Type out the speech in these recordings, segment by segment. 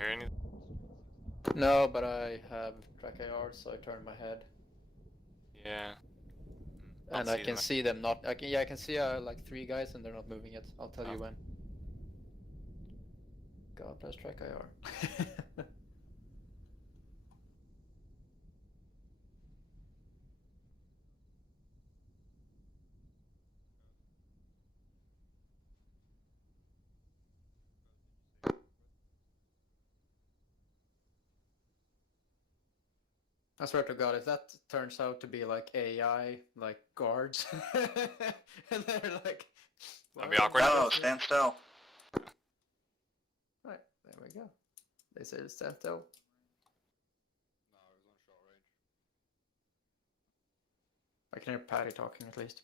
hear anything? No, but I have track AR, so I turn my head. Yeah. And I can see them not. I can see like 3 guys and they're not moving yet. I'll tell you when. God bless track AR. I swear to God, if that turns out to be like AI, like guards, and they're like, That'd be awkward. No, stand still. Right, there we go. They say stand still. No, it was on short range. I can hear Patty talking at least.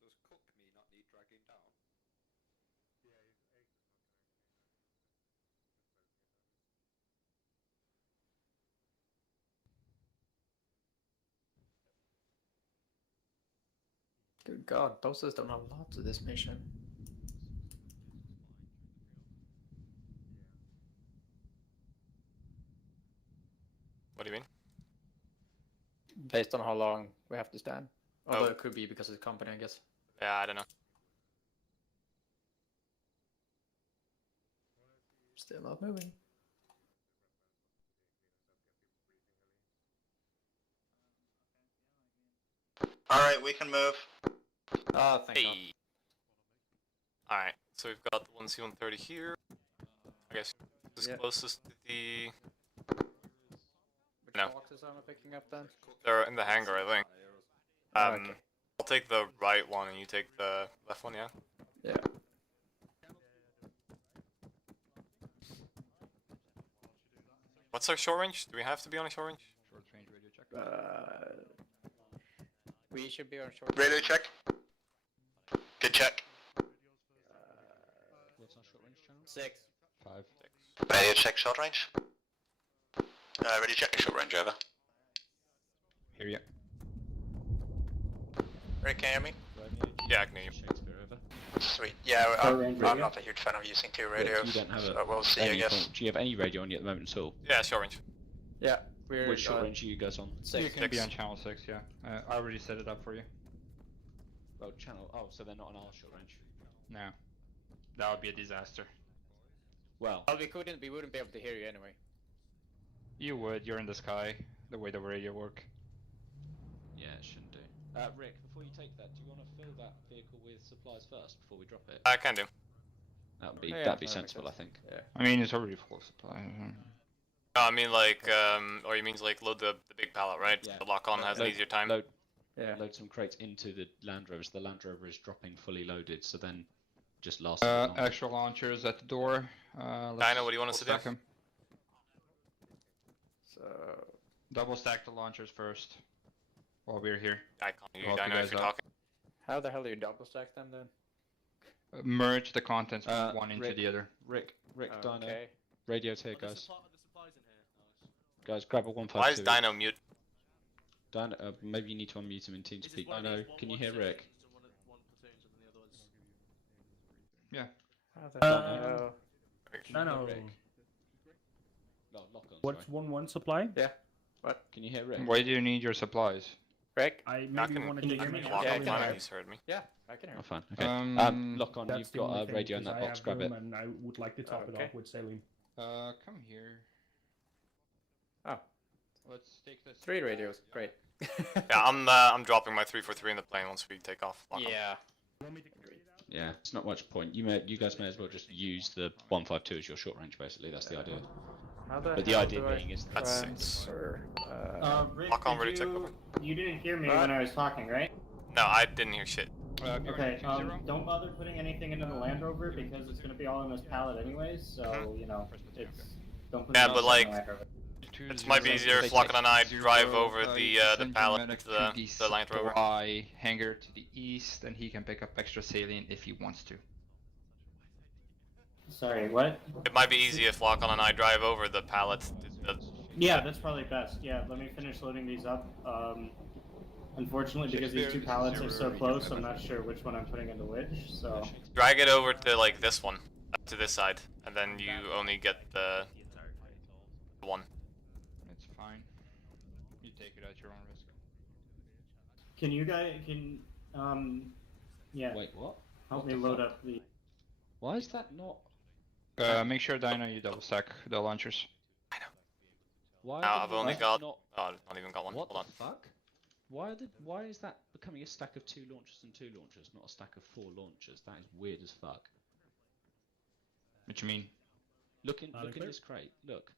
Does cook me not need dragging down? Good God, bosses don't have lots of this mission. What do you mean? Based on how long we have to stand. Although Oh. it could be because it's company, I guess. Yeah, I don't know. Still not moving. Alright, we can move. Oh, thank God. Hey. Alright, so we've got the 1C-130 here. I guess this is closest to the... Which No. boxes am I picking up then? They're in the hangar, I think. Okay. I'll take the right one and you take the left one, yeah? Yeah. What's our short range? Do we have to be on a short range? Short range radio check. We should be on short. Radio check. Good check. What's on short range channel? 6. 5. Radio check short range. Radio check short range over. Hear ya. Rick, can you hear me? Yeah, I can hear you. Shakespeare over. Sweet. Yeah, I'm not a huge fan of using 2 radios. You don't have so we'll see, I any guess. point. Do you have any radio on you at the moment at all? Yeah, short range. Yeah, we're Which short range are you guys on? 6. You can be on channel 6, yeah. I already set it up for you. Oh, channel. Oh, so they're not on our short range. No. That would be a disaster. Well, Well, we wouldn't be able to hear you anyway. You would, you're in the sky, the way the radio work. yeah, it shouldn't do. Rick, before you take that, do you want to fill that vehicle with supplies first before we drop it? I can do. That'd be Yeah, that'd be that makes sensible, I sense. think. Yeah. I mean, it's already full of supply. No, I mean like, or you mean like load the big pallet, right? Yeah. The lock-on has an Load- easier time. Load, Yeah. load some crates into the Land Rovers. The Land Rover is dropping fully loaded, so then just last. a bit longer. Extra launchers at the door. Dino, what do you want us to do? stack 'em. So Double stack the launchers first. While we're here. I can't hear you, Walk you Dino, if guys you're up. talking. how the hell do you double stack them then? Merge the contents from one into Rick, the other. Rick, Dino. Okay. Radio's here, guys. Guys, grab a 152. Why is Dino mute? Dino, maybe you need to unmute him in TeamSpeak. Dino, can you hear Rick? Yeah. How the hell? No, no. Rick. No, lock on. What's Sorry. 1-1 supply? Yeah. Can you hear Rick? Why do you need your supplies? Rick? I I maybe can, wanted I to can hear me. walk Yeah, I on can fine hear if you. he's heard me. Yeah, I can hear. Oh, fine. Okay. Lock on. That's You've the got only a thing, radio in that because I box. have Grab it. room And I would like to top it Okay. off with saline. Come here. Let's take this. 3 radios, great. Yeah, I'm dropping my 343 in the plane once we take off. Lock 'em. Yeah. Yeah, it's not much point. You guys may as well just use the 152 as your short range. Basically, that's the idea. How the But the hell idea do I being is that That's transfer? Rick, Lock on, did ready, check over. you didn't hear me What? when I was talking, right? No, I didn't hear shit. Okay, don't bother putting anything into the Land Rover because it's gonna be all in this pallet anyways, so, you know, it's... Don't put Yeah, anything but, in the like, Land Rover. It might be easier if Lachlan and I drive over the pallet to the Land Rover. Supply hangar to the east, and he can pick up extra salient if he wants to. Sorry, what? It might be easy if Lachlan and I drive over the pallet to the... Yeah, that's probably best. Yeah, let me finish loading these up. Unfortunately, because these two pallets are so close, I'm not sure which one I'm putting into which, so... Drag it over to, like, this one. To this side. And then you only get the one. It's fine. You take it at your own risk. Can you guys, yeah, Wait, what? help What me the load fuck? up the... Why is that not? Make sure, Dino, you double stack the launchers. Why? Now the I've only launchers got... Not... Oh, I've not even got one. What Hold on. the fuck? Why is that becoming a stack of 2 launchers and 2 launchers, not a stack of 4 launchers? That is weird as fuck. What you mean? Look in this crate. Look.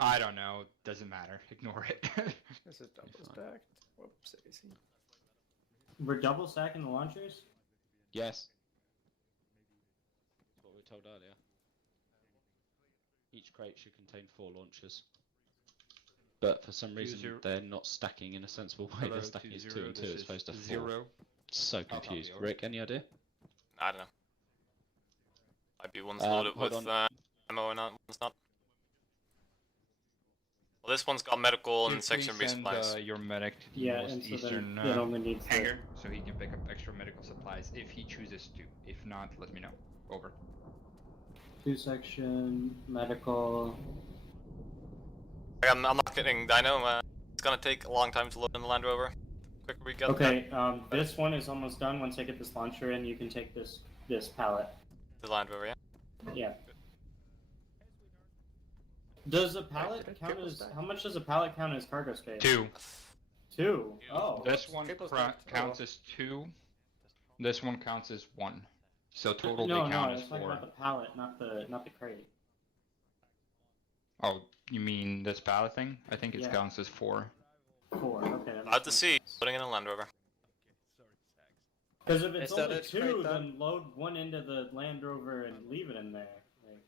I don't know. Doesn't matter. Ignore it. This is double stacked. Whoops, daisy. We're double stacking the launchers? Yes. That's what we were told earlier. Each crate should contain 4 launchers. But for some reason, they're not stacking in a sensible way. They're stacking as 2 and 2 as opposed to 4. 0. So confused. Rick, any idea? I don't know. Might be one's loaded with ammo and one's not. Well, this one's got medical and section resupplies. Your medic to the Yeah, and so eastern then it only needs the... hangar, so he can pick up extra medical supplies if he chooses to. If not, let me know. Over. 2 section, medical... I'm not kidding, Dino. It's gonna take a long time to load in the Land Rover. The quicker we get Okay, this one is almost done. Once I get this launcher in, you can take this pallet. the Land Rover, yeah? Yeah. Does a pallet count as... How much does a pallet count as cargo space? 2. 2? Oh. This one counts as 2. This one counts as 1. So total they count I as was talking 4. about the pallet, not the crate. Oh, you mean this pallet thing? I think it Yeah. counts as 4. 4, okay. About to see. Putting in a Land Rover. Because if it's Is that only it, 2, crate then load one into the Land Rover and leave it in there. Like,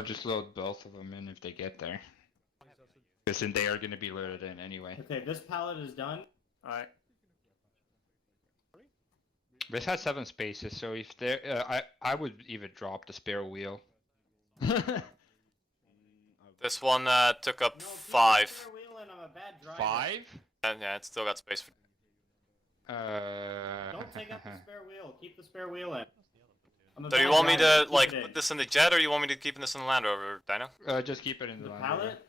Or just load both of them in if they get there. Because then they are going to be loaded in anyway. okay, this pallet is done. Alright. This has 7 spaces, so if there, I would even drop the spare wheel. This one took up No, keep the 5. spare wheel in, I'm a bad driver. 5? Yeah, it's still got space for... Don't take up the spare wheel. Keep the spare wheel in. I'm a So do you bad want me driver. to, Keep like, it in. put this in the jet, or you want me to keep this in the Land Rover, Dino? Just keep it in the The Land Rover. pallet?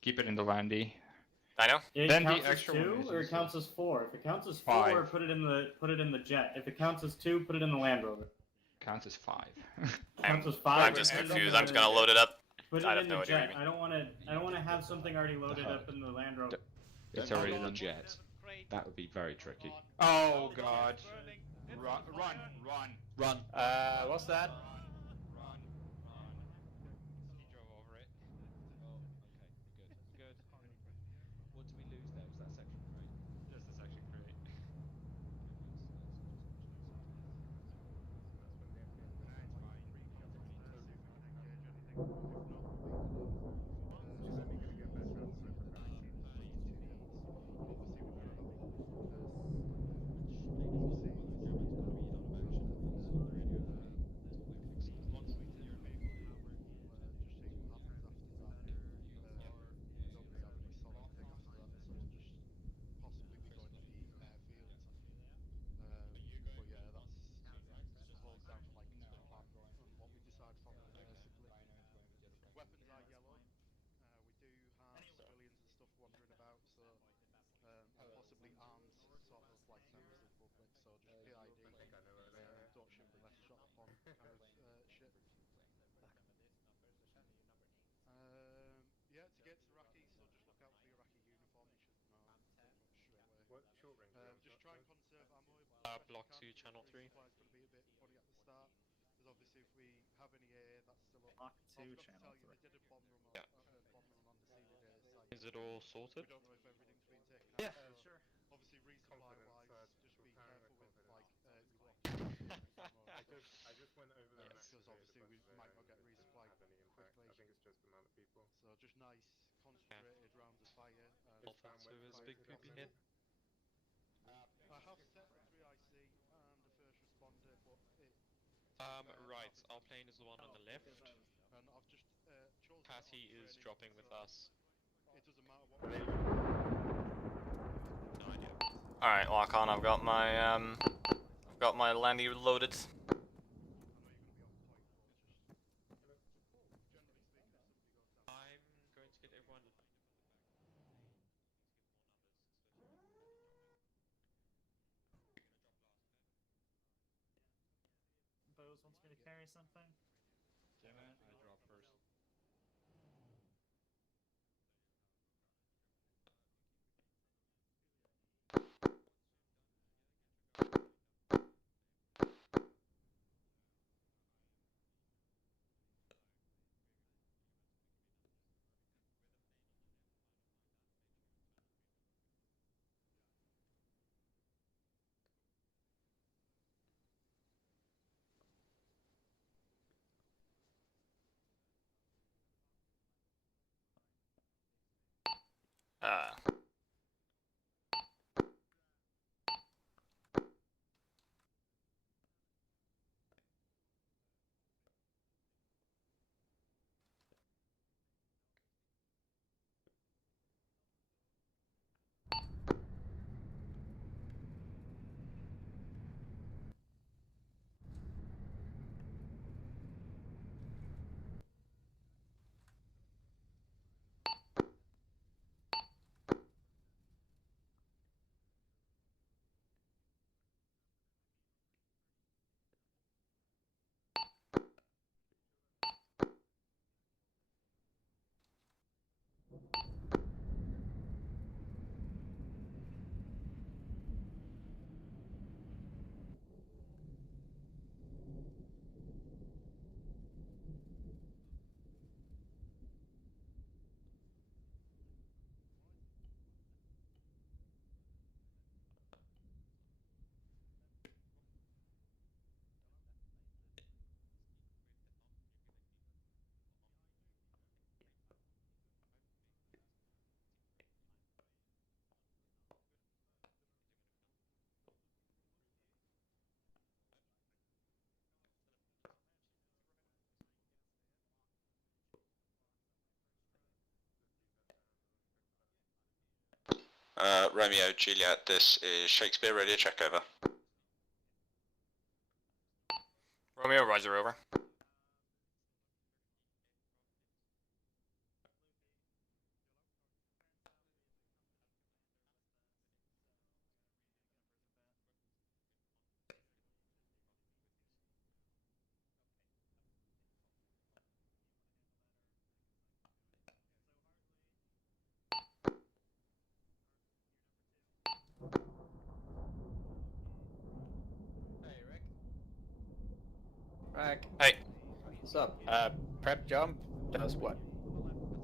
Keep it in the Landy. Dino? It Then the counts as extra 2 one is or it also- counts as 4? If it counts as 4, 5. put it in the jet. If it counts as 2, put it in the Land Rover. Counts as 5. Counts as 5. I'm just confused. I'm just gonna load it up. Put I it have in no the idea what jet. you I don't want to have something already loaded up in the Land Rover. It's Don't already load done. the jet. That would be very tricky. Oh god. Run, run, run. Run. What's that? Run. He drove over it. Oh, okay, good. What did we lose there? Was that section crate? Just a section crate. Weapons are yellow. We do Just try and conserve ammo. Block 2, channel 3. Supply is going to be a bit funny at the start. Because obviously if we have any AA, that's still up. Block I 2, forgot to channel tell you, 3. they did a bomb run Yeah. on the scene today. Is it all sorted? We don't know if everything's been taken out. Yeah, so sure. Obviously resupply-wise, just be careful with like your watch. I just went over there. Because obviously we might not get resupply quickly. I think it's just the amount of people. So just nice, concentrated rounds of fire. Alpha 2 is big poopy head. I have set 3 IC and a first responder, but it... Right, our plane is the one on the left. And I've just chosen... Patty is dropping with us. It doesn't matter what... No idea. Alright, lock on, I've got my landy loaded. I'm going to get everyone. Bose wants me to carry something. Damn it, I drop first. Romeo, Juliet, this is Shakespeare, radio check over. Romeo, roger, over. Rack. Hey. What's up? Prep jump does what?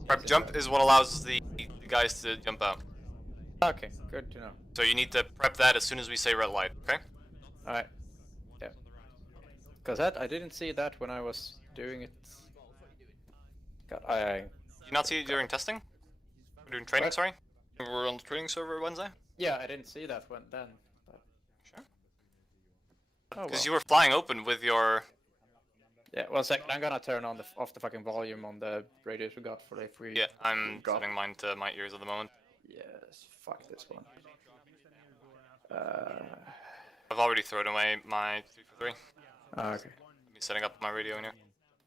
Prep jump is what allows the guys to jump out. Okay, good to know. So you need to prep that as soon as we say red light, okay? Alright. Yeah. Cause that, I didn't see that when I was doing it. God, Did you not see it during testing? We're doing training, What? sorry? We're on the training server Wednesday? Yeah, I didn't see that when then. But... Sure. Oh, Because well. you were flying open with your... Yeah, 1 second. I'm gonna turn on off the fucking volume on the radios we got for if we. Yeah, I'm drop. setting mine to my ears at the moment. Yes, fuck this one. I've already thrown away my 3 for 3. Okay. I'll be setting up my radio in here.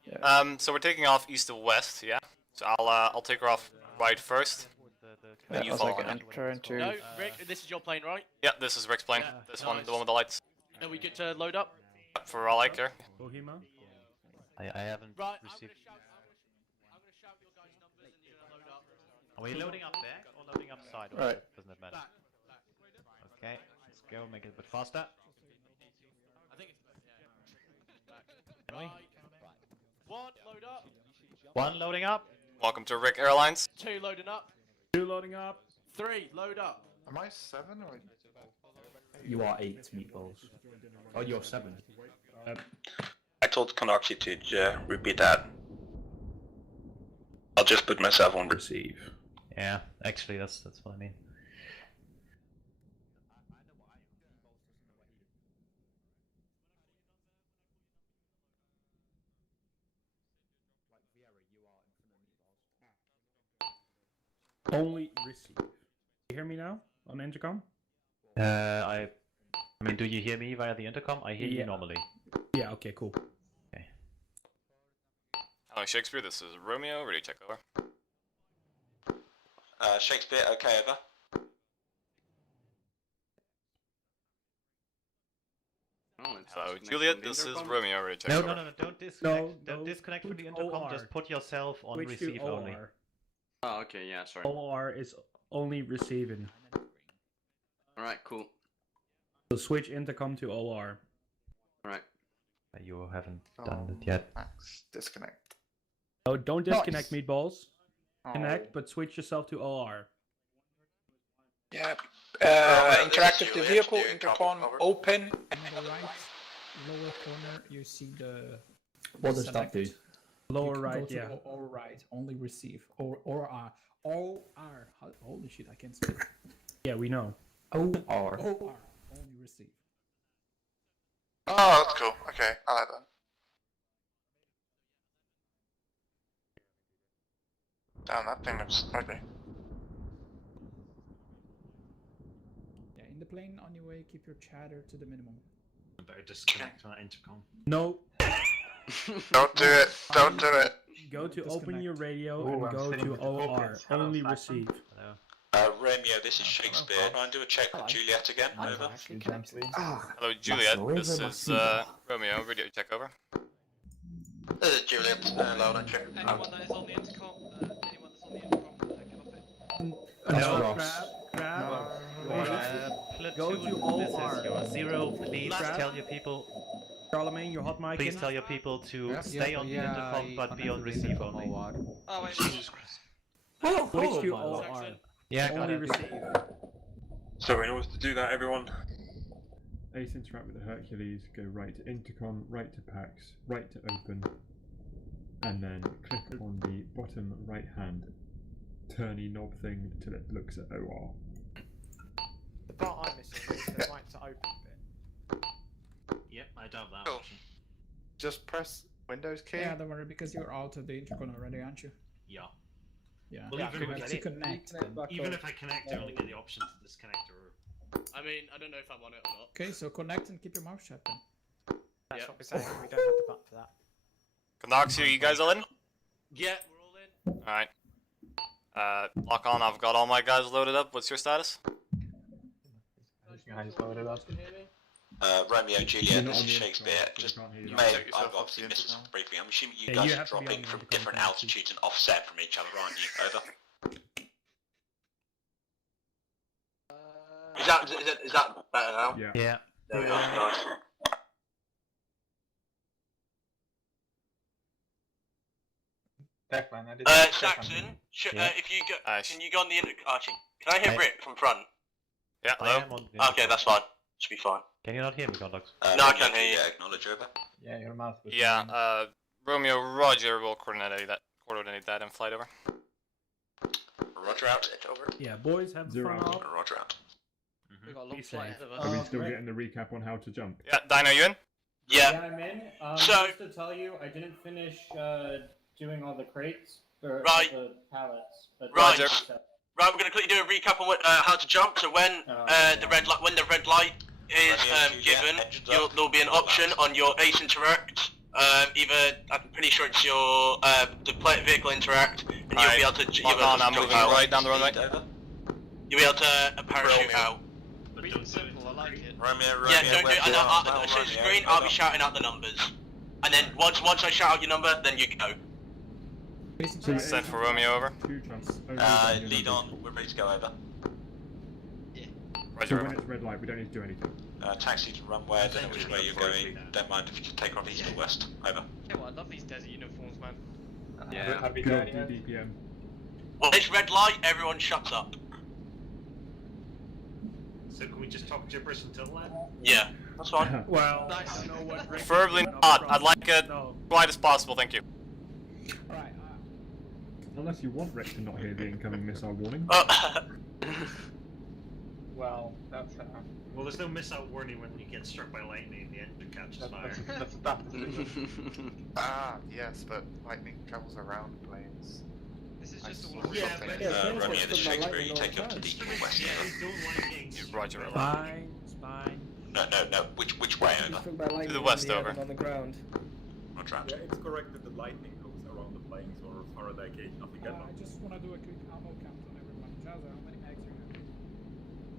Yeah. So we're taking off east to west, yeah? So I'll take her off right first. Then you 1 follow second. on. I'm trying to. No, Rick, this is your plane, right? Yeah, this is Rick's plane. Yeah, This one, nice. the one with the lights. Are we good to load up? For all I care. I haven't Right, received. I'm gonna shout your guys' numbers and you're gonna load up. Are we loading up there or loading up side? Or Right. doesn't it matter? Back. Okay, let's go. Make it a bit faster. I think it's right. One, load up. One loading up. Welcome to Rick Airlines. Two, loading up. 2 loading up. Three, load up. Am I 7 or? You are 8 meatballs. Oh, you're 7. I told Konoxi to repeat that. I'll just put myself on receive. Yeah, actually, that's what I mean. Only receive. You hear me now on intercom? I mean, do you hear me via the intercom? I hear you normally. Yeah, okay, cool. Okay. Hello, Shakespeare. This is Romeo. Ready to check over. Shakespeare, okay, over. Hello, Juliet. This is Romeo. Ready to check No, over. no, no, no, don't disconnect. No, Don't disconnect from put the intercom. OR. Just put yourself on Switch to receive only. OR. Oh, okay, yeah, sorry. OR is only receiving. Alright, cool. So switch intercom to OR. Alright. You haven't done it yet. Max, disconnect. Oh, don't disconnect Nice. meatballs. Oh. Connect, but switch yourself to OR. Yeah. interactive to vehicle, intercom, open. On the right, lower corner, you see the. What does that do? Lower You can right, go to yeah. Or right, only receive. Or R. All R. Holy shit, I can't speak. Yeah, we know. OR. Only receive. Oh, that's cool. Okay, I like that. Damn, that thing looks ugly. Yeah, in the plane on your way, keep your chatter to the minimum. Better disconnect from that intercom. No. Don't do it. Don't do it. Go to open Disconnect. your radio Ooh, and I'm go sitting to with the OR. puppets. Hello, Only Simon. receive. Hello. Romeo, this is Shakespeare. Try and do a check with Juliet again. Over. Hello, Juliet. This is Romeo. Ready to check over. Juliet, loud and check. Anyone that is on the intercom, anyone that's on the intercom, No, Ross. crab. Go to OR. This is your 0. Please Crab. tell your people. Charlemagne, your hot mic. Please tell your people to stay on the intercom, but be on receive only. Oh, wait, Jesus Christ. Switch to OR. Yeah, got Only it. receive. So in order to do that, everyone. Ace interact with the Hercules, go right to intercom, right to PAX, right to open, and then click on the bottom right hand turny knob thing till it looks at OR. The part I'm missing is the right to open bit. Yep, I doubt that Cool. option. Just press Windows key. Yeah, don't worry, because you're out of the intercom already, aren't you? Yeah. Yeah. Well, even You have to connect. Then. Even if I connect, I only get the option to disconnect or. I mean, I don't know if I'm on it or not. Okay, so connect and keep your mouth shut then. That's Yep. what we're saying. We don't have the button for that. Konoxi, you guys all in? Yeah, we're all in. Alright. Lock on. I've got all my guys loaded up. What's your status? Guys loaded up. Can you hear me? Romeo, You're Juliet, not this on is the Shakespeare. intercom, so Just we can't hear you. may Take yourself I've off obviously the missed some intercom. briefing. I'm assuming you Yeah, guys you are have to be on dropping the from intercom, different can't you? altitudes and offset from each other, aren't you? Over. Is that better now? Yeah. Yeah. There we go. Nice. Saxon, Yeah. if you go, Ash. can you go on the Archie? Can I hear Hey. Rip from front? Yeah, I hello? am on the Okay, that's fine. Should be fine. Can you not hear me, Condox? No, I can't hear you. Yeah, acknowledge over. Yeah, your mouth. Yeah, Romeo, Roger will coordinate that in flight over. Roger out. Over. Yeah, boys, have Zero fun out. off. Roger out. We've got a long Be flight safe. ahead of Are we us. still getting the recap on how to jump? Yeah, Dino, you in? Yeah. I'm in. So- Just to tell you, I didn't finish doing all the crates or Right. the pallets. But Roger. Right, we're going to quickly do a recap on how to jump. So when the red light is given, there'll be an option on your Ace Interact. Either I'm pretty sure it's your the vehicle interact, and you'll be able to. Lock on, I'm moving right down the runway. You'll be able to parachute out. Really simple, I like it. Romeo, yeah, don't do it. And as soon as it's green, I'll be shouting out the numbers. And then once I shout out your number, then you go. Send for Romeo over. Two trumps. Lead on. We're ready to go over. So when it's red light, we don't need to do anything. Taxi to runway, I don't know which way you're going. Don't mind if you just take off east or west. Over. Yeah, well, I love these desert uniforms, man. Yeah. Good old DPM. When it's red light, everyone shuts up. So can we just talk gibberish until then? Yeah, that's fine. Well, Nice. I don't know what Preferably not. I'd like it quiet as possible, thank you. Alright, Unless you want Rick to not hear the incoming missile warning. Well, that's well, there's no missile warning when you get struck by lightning. The engine catches fire. Ah, yes, but lightning travels around planes. This is just I all saw shot. Romeo, this is Shakespeare, you take up to the west. Roger. Fine, it's fine. No. Which way over? To the west, over. On the ground. Roger. Yeah, it's correct that the lightning goes around the planes or Faraday cage, nothing else. I just want to do a quick ammo count on everyone. Jazza, how many mags do you have?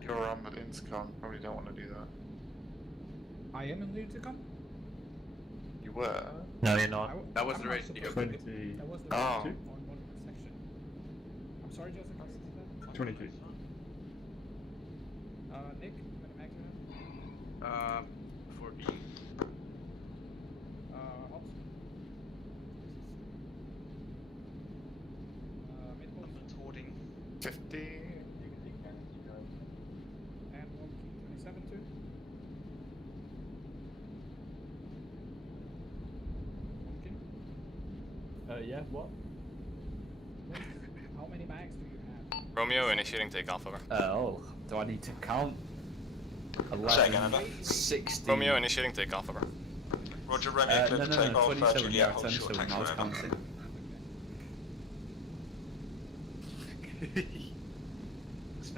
You're on the intercom, probably don't want to do that. I am in the intercom? You were? No, you're not. That was the radio. 20. That was the Oh. radio on one section. I'm sorry, Jazza, can you say that? 22. Nick, how many mags do you have? 14. Hobbs? I'm hoarding. 50. And 1K27 too? Yeah, what? How many mags do you have? Romeo, initiating takeoff, over. Do I need to count? Say again, over. 60. Romeo, initiating takeoff, over. Roger, Romeo, clear for takeoff. 27, Juliet, yeah, hold 10, short so taxi I was over. counting.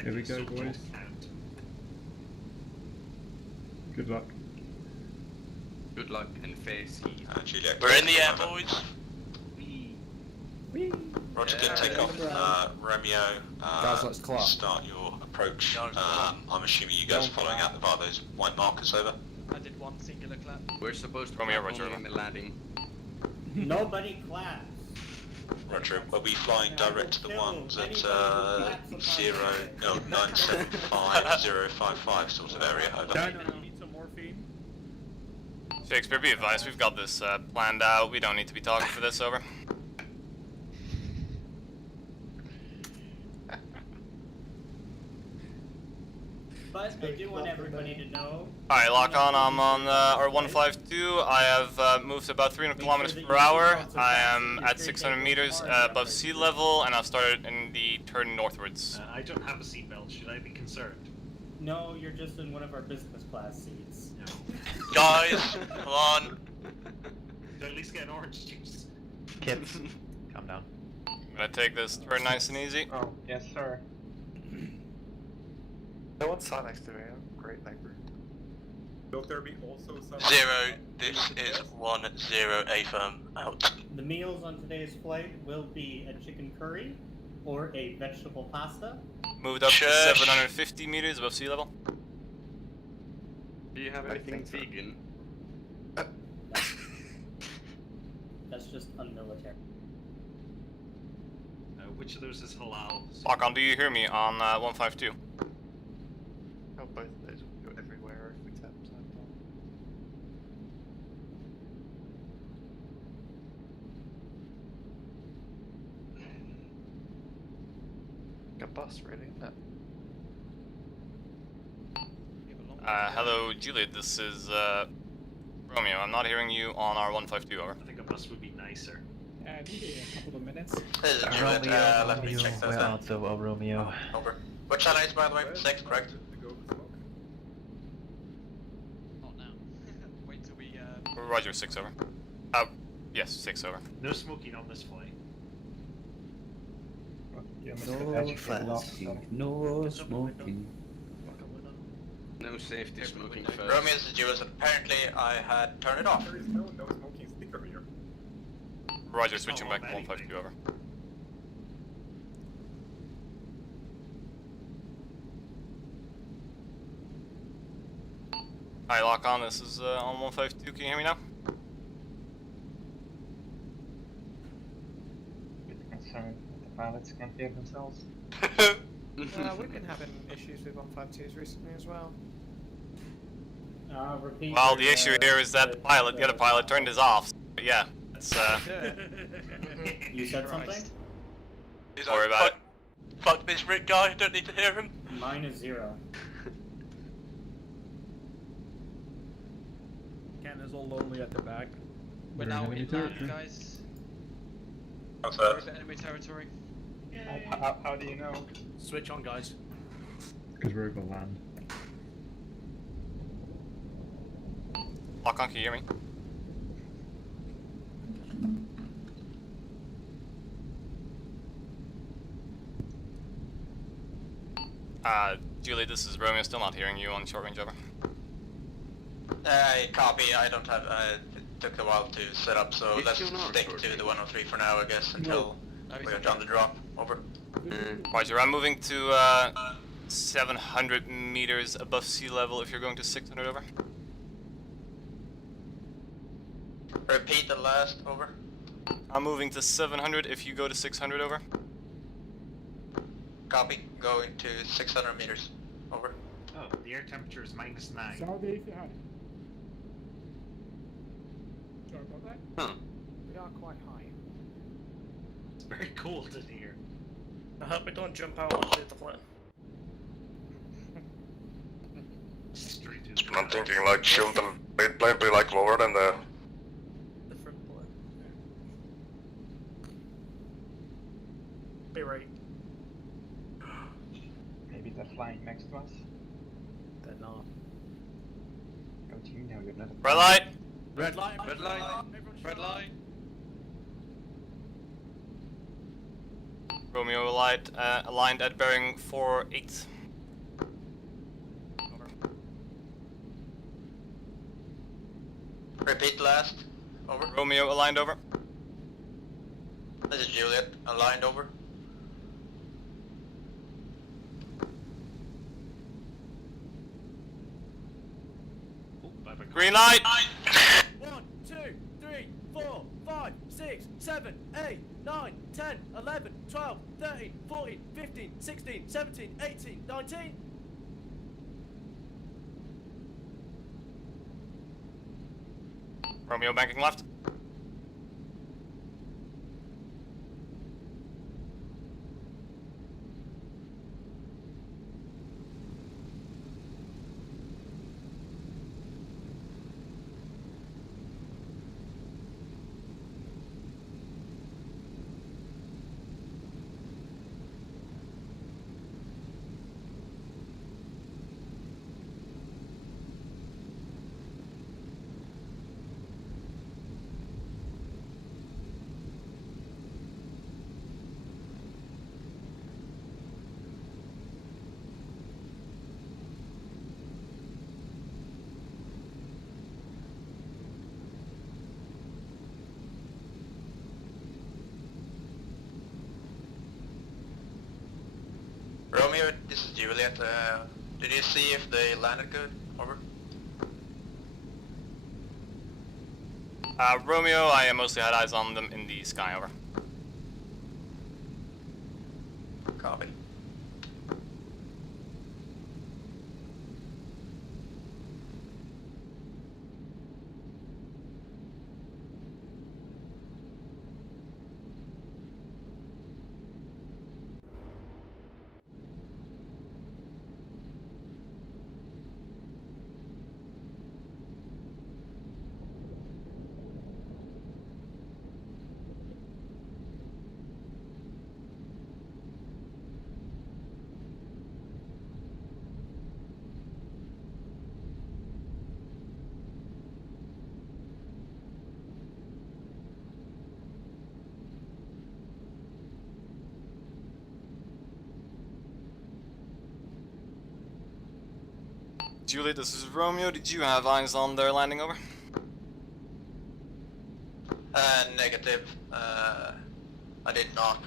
Here we go, boys. Good luck. Good luck and face. Juliet, We're in the air, over. boys. Roger, good takeoff. Romeo, Guys, let's clap. start your approach. I'm assuming you guys are following out the bar, those white markers, over. I did one singular clap. We're supposed to Romeo, clap Roger. only in the landing. Nobody claps. Roger, are we flying direct to the ones at 0975055 sort of area, over? No, you need some morphine. Shakespeare, be advised, we've got this planned out. We don't need to be talking for this, over. But I do want everybody to know. Alright, lock on. I'm on R152. I have moved about 300 kilometers per hour. I am at 600 meters above sea level, and I've started in the turn northwards. I don't have a seatbelt. Should I be concerned? No, you're just in one of our business class seats. Guys, come on. Do I at least get an orange juice? Kids, calm down. I'm gonna take this turn nice and easy. Oh, yes, sir. No one sat next to me, great neighbor. Will there be also some... 0, this is 10 A firm, out. The meals on today's flight will be a chicken curry or a vegetable pasta. Moved up to Shush. 750 meters above sea level. Do you have anything vegan? That's just unmilitary. Which of those is halal? Lock on, do you hear me on 152? Oh, both of those will go everywhere if we tap time. Like a bus, really, isn't it? Hello, Juliet, this is Romeo. I'm not hearing you on R152, over. I think a bus would be nicer. Maybe a couple of minutes. This is Juliet, let me check those We're down. out of Romeo. Over. What channel is, by the way? 6, correct? Not now. Wait till we, Roger, 6, over. Yes, 6, over. No smoking on this flight. No fasting, no smoking. No safety smoking first. Romeo, this is Juliet, apparently I had turned it off. There is no smoking sticker here. Roger, switching back to 152, over. Hi, lock on. This is on 152. Can you hear me now? With concern that the pilots can't hear themselves. We've been having issues with 152s recently as well. Repeat. Well, the issue here is that the other pilot turned his off. But yeah, it's You said something? He's Don't worry about it. Fuck this Rick guy, don't need to hear him. Mine is 0. Ken is all lonely at the back. We're now inland, guys. How's We're that? in enemy territory. How do you know? Switch on, guys. Because we're over land. Lock on, can you hear me? Julie, this is Romeo, still not hearing you on short range, over. Copy, I don't have, it took a while to set up, so let's stick to the 103 for now, I guess, until we have done the drop. Over. Roger, I'm moving to 700 meters above sea level if you're going to 600, over. Repeat the last, over. I'm moving to 700 if you go to 600, over. Copy, going to 600 meters, over. Oh, the air temperature is -9. Saudi, if you had it. Sorry about that. We are quite high. It's very cold in here. I hope we don't jump out onto the plane. Straight to the I'm thinking like shield the plane be like lower than the... Different plane. Be right. Maybe they're flying next to us. They're not. Don't you know you're not? Red light! Red light, Red light! Red light! Romeo light, aligned at bearing 48. Repeat last, over. Romeo aligned, over. This is Juliet, aligned, over. Green light! 1, 2, 3, 4, 5, 6, 7, 8, 9, 10, 11, 12, 13, 14, 15, 16, 17, 18, 19. Romeo banking left. Romeo, this is Juliet. Did you see if they landed good? Over. Romeo, I mostly had eyes on them in the sky, over. Copy. Juliet, this is Romeo. Did you have eyes on their landing, over? Negative. I did not.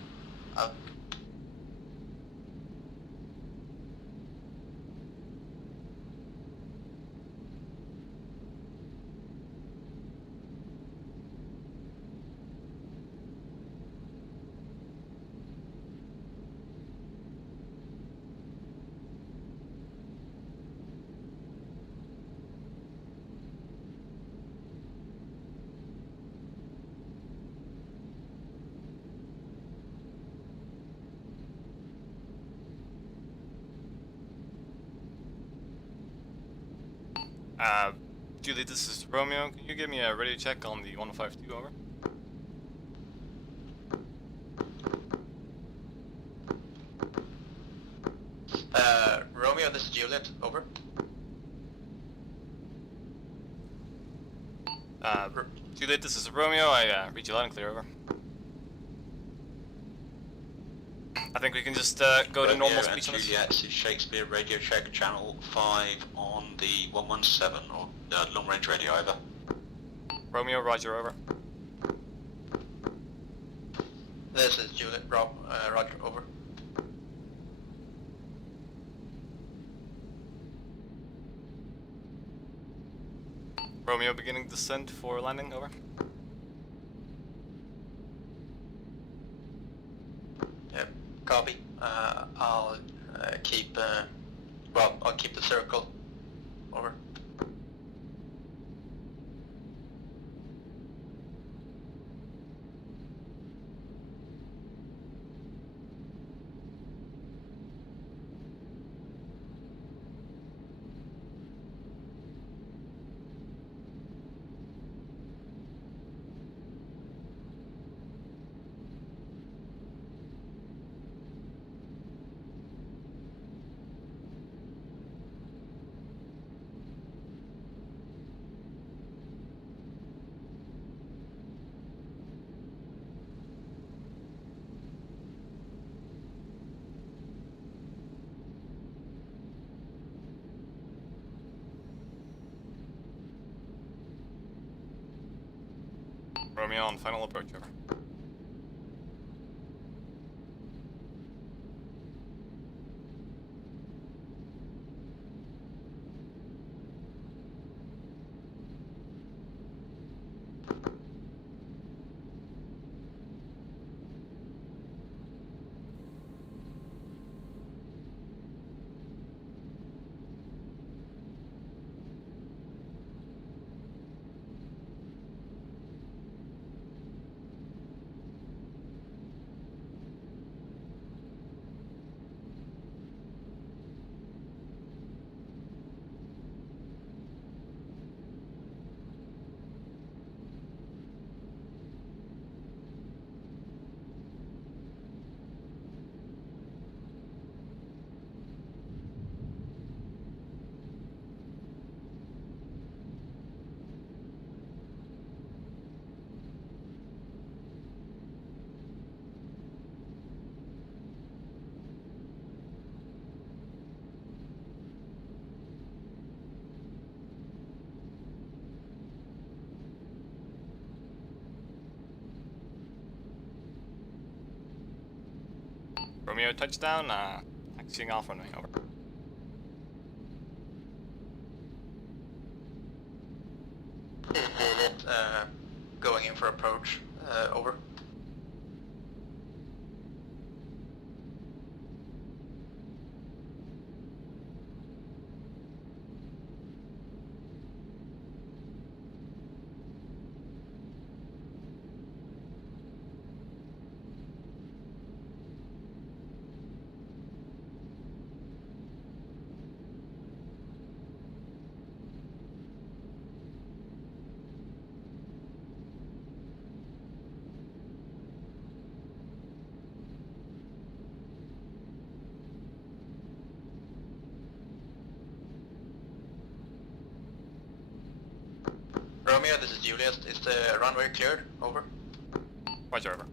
Julie, this is Romeo. Can you give me a radio check on the 152, over? Romeo, this is Juliet, over. Juliet, this is Romeo. I read you loud and clear, over. I think we can just go to normal speech on this. Juliet, this is Shakespeare, radio check, channel 5 on the 117, or long range radio, over. Romeo, roger, over. This is Juliet, Rob, roger, over. Romeo, beginning descent for landing, over. Yep, copy. I'll keep, I'll keep the circle, over. Romeo on final approach, over. Romeo, touchdown, taxiing off runway, over. Going in for approach, over. Romeo, this is Juliet. Is the runway cleared? Over. Roger, over.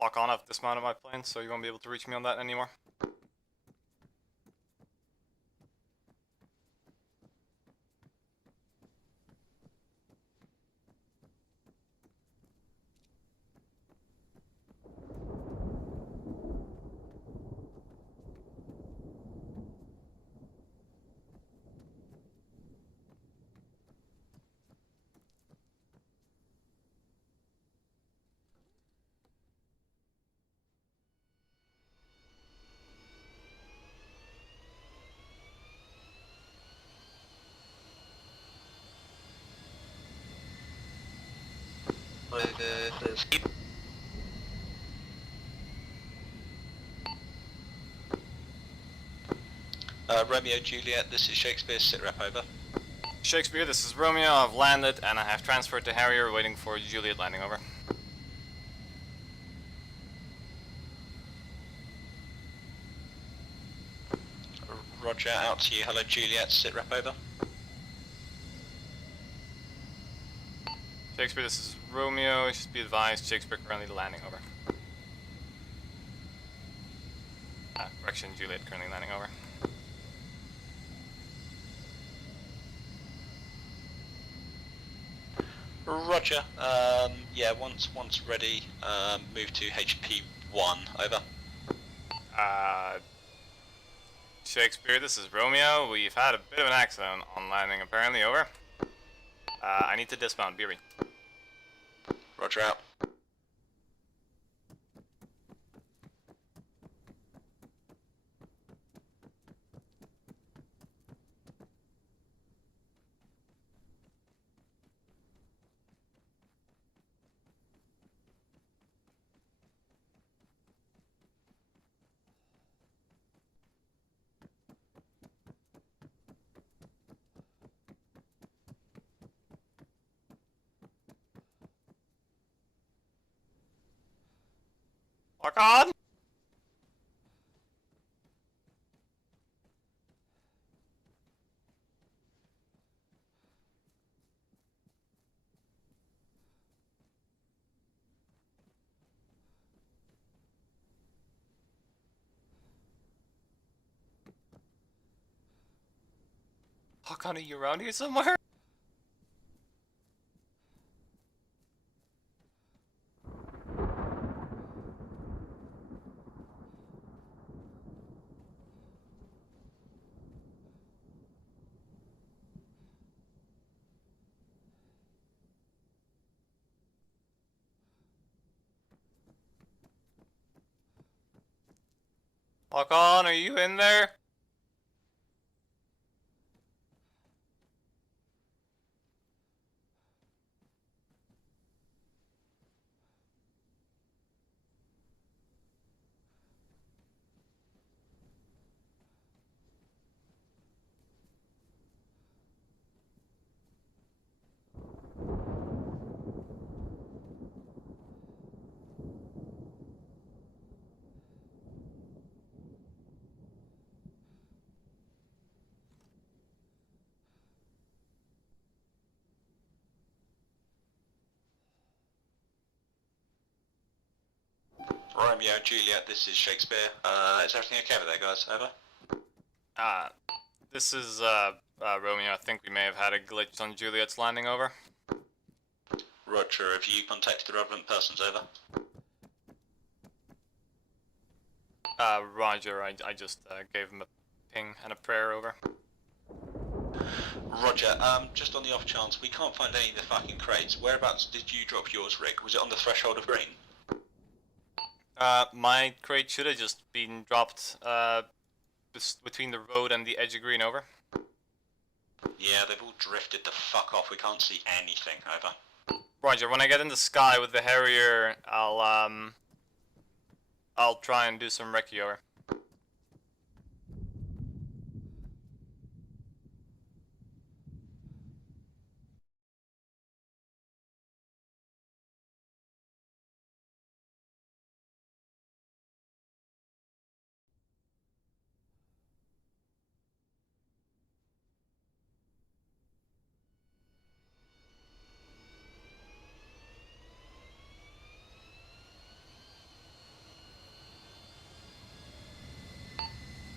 Lock on, I've dismounted my plane, so you won't be able to reach me on that anymore. Romeo, Juliet, this is Shakespeare, sit rep over. Shakespeare, this is Romeo, I've landed and I have transferred to Harrier, waiting for Juliet landing over. Roger, out to you, hello Juliet, sit rep over. Shakespeare, this is Romeo, just be advised, Shakespeare currently landing over. Correction, Juliet currently landing over. Roger, yeah, once ready, move to HP 1, over. Shakespeare, this is Romeo, we've had a bit of an accident on landing apparently, over. I need to dismount, Beery. Roger, out. Lock on! Lock on, are you around here somewhere? Lock on, are you in there? Romeo, Juliet, this is Shakespeare. Is everything okay over there, guys? Over. This is, Romeo. I think we may have had a glitch on Juliet's landing, over. Roger, have you contacted the relevant persons, over? Roger, I just, gave him a ping and a prayer, over. Roger, just on the off chance, we can't find any of the fucking crates. Whereabouts did you drop yours, Rick? Was it on the threshold of green? My crate should have just been dropped, between the road and the edge of green, over. Yeah, they've all drifted the fuck off. We can't see anything, over. Roger, when I get in the sky with the Harrier, I'll try and do some recce, over.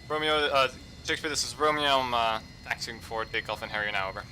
Romeo, Shakespeare, this is Romeo. I'm taxiing for takeoff and Harrier now, over.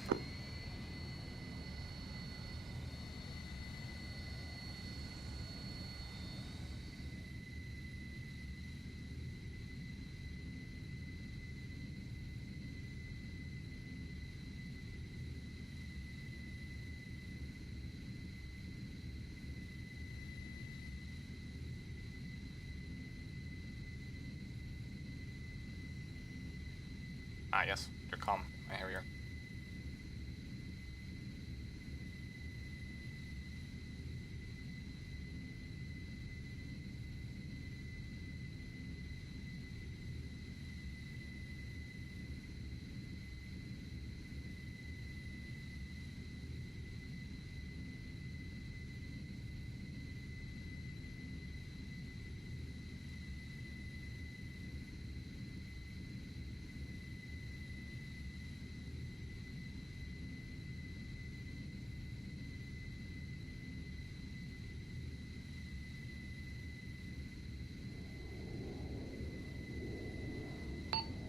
Ah, yes, you're calm, my Harrier.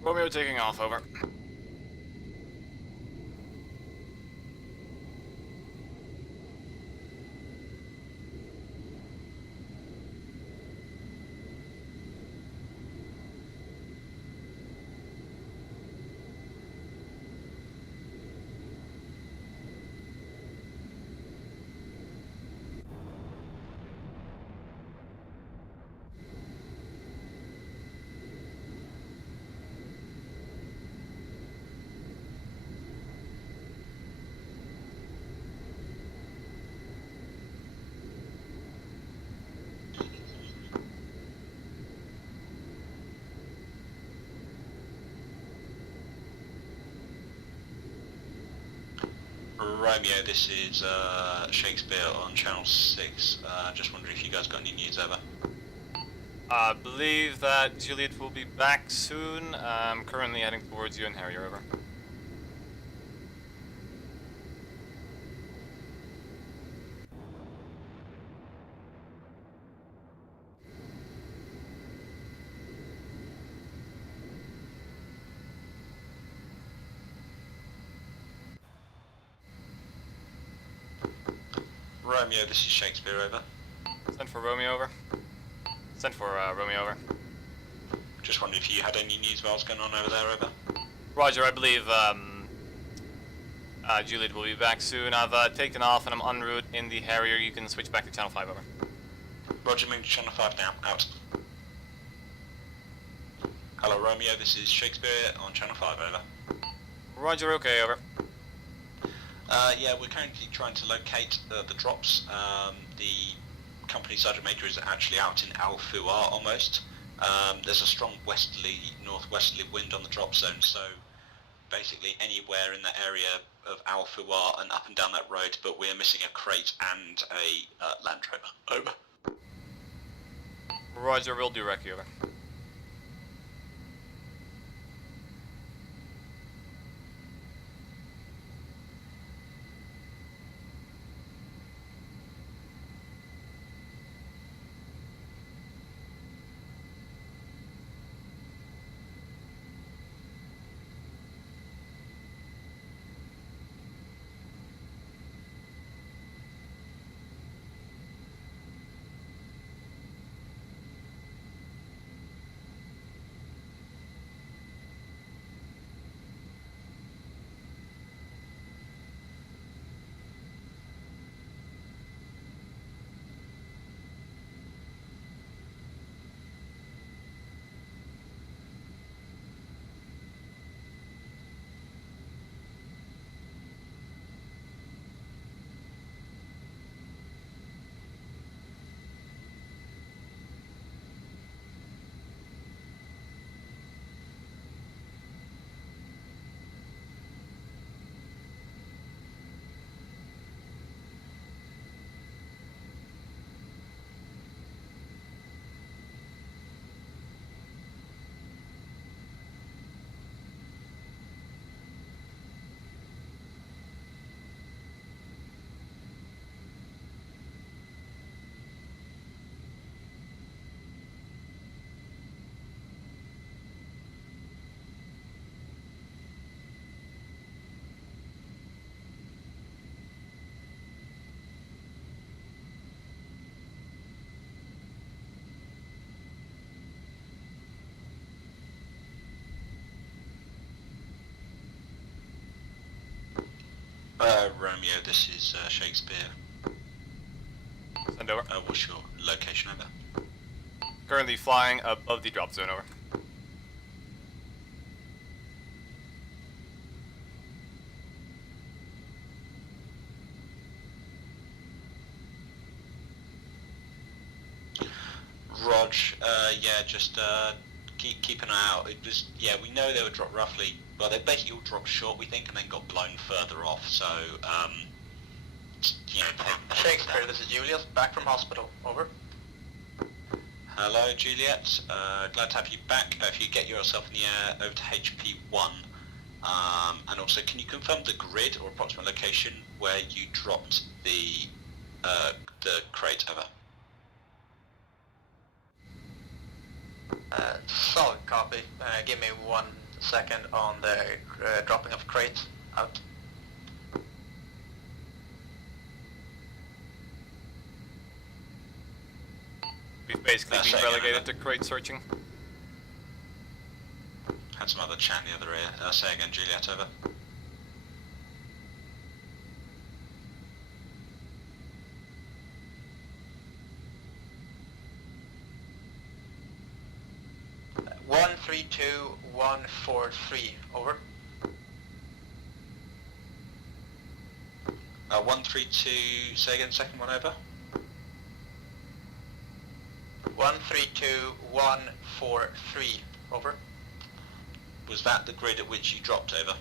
Romeo taking off, over. Romeo, this is Shakespeare on Channel 6. Just wondering if you guys got any news, over. I believe that Juliet will be back soon. I'm currently heading towards you and Harrier, over. Romeo, this is Shakespeare, over. Send for Romeo, over. Send for Romeo, over. Just wondering if you had any news about what's going on over there, over. Roger, I believe Juliet will be back soon. I've taken off and I'm en route in the Harrier. You can switch back to Channel 5, over. Roger, moving to Channel 5 now, out. Hello Romeo, this is Shakespeare on Channel 5, over. Roger, okay, over. Yeah, we're currently trying to locate the drops. The company Sergeant Major is actually out in Al Fuar almost. There's a strong westerly, northwesterly wind on the drop zone, so basically anywhere in the area of Al Fuar and up and down that road, but we're missing a crate and a Land Rover. Over. Roger, we'll do recce, over. Romeo, this is Shakespeare. Send over. What's your location, over? Currently flying above the drop zone, over. Rog, yeah, just keep an eye out. It just, yeah, we know they would drop roughly, well, they basically all dropped short, we think, and then got blown further off, so, you know... Shakespeare, this is Juliet, back from hospital, over. Hello, Juliet, glad to have you back. If you get yourself in the air over to HP1, and also, can you confirm the grid or approximate location where you dropped the crate, over? Solid copy. Give me 1 Second on the dropping of crate. Out. We've basically been relegated to crate searching. Had some other chat in the other ear. Say again, Juliet, over. One 132-143, over. 132, say again, second one over. 132-143, over. Was that the grid at which you dropped over?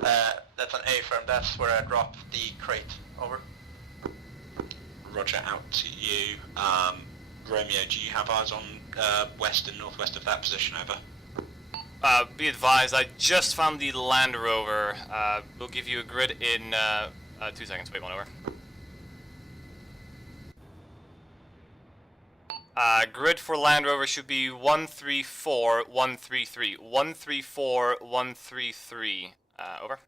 That's an A-firm, that's where I dropped the crate, over. Roger, out to you. Romeo, do you have eyes on west and northwest of that position, over? Be advised, I just found the Land Rover. We'll give you a grid in 2 seconds. Wait, 1 over. Grid for Land Rover should be 134-133. 134-133. Over.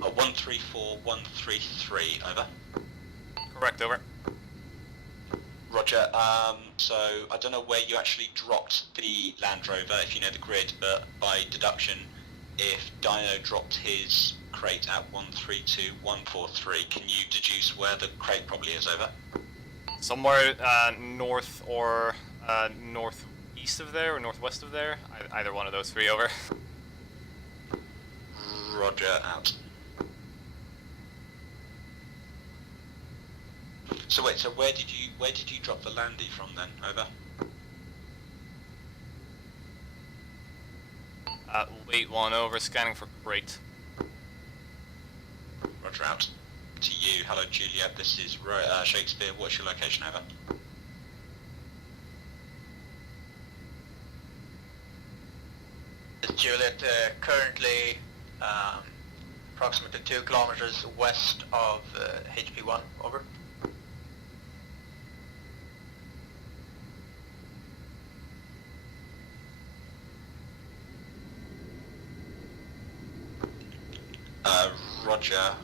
134-133, over. Correct, over. Roger, so I don't know where you actually dropped the Land Rover, if you know the grid, but by deduction, if Dino dropped his crate at 132-143, can you deduce where the crate probably is, over? Somewhere north or northeast of there, or northwest of there. Either one of those three, over. Roger, out. So wait, so where did you drop the Landy from then, over? Wait, 1 over, scanning for crate. Roger, out. To you, hello Juliet, this is Shakespeare, what's your location, over? Juliet, currently approximately 2 kilometers west of HP1, over. Roger,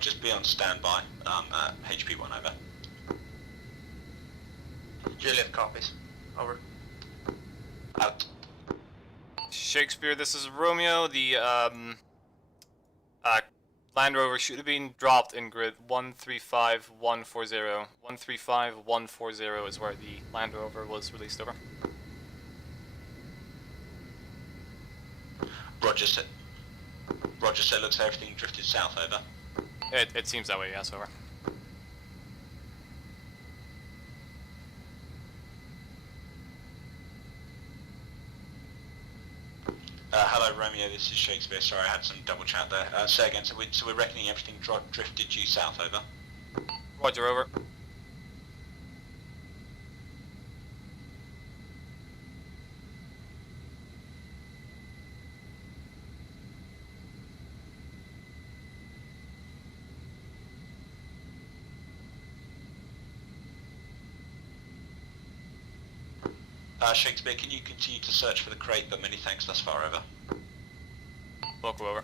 just be on standby, HP1, over. Juliet copies, over. Out. Shakespeare, this is Romeo. The Land Rover should have been dropped in grid 135-140. 135-140 is where the Land Rover was released, over. Roger, so looks like everything drifted south, over. It seems that way, yes, over. Hello Romeo, this is Shakespeare, sorry I had some double chat there. Say again, so we're reckoning everything drifted due south, over. Roger, over. Shakespeare, can you continue to search for the crate, but many thanks thus far, over. Welcome, over.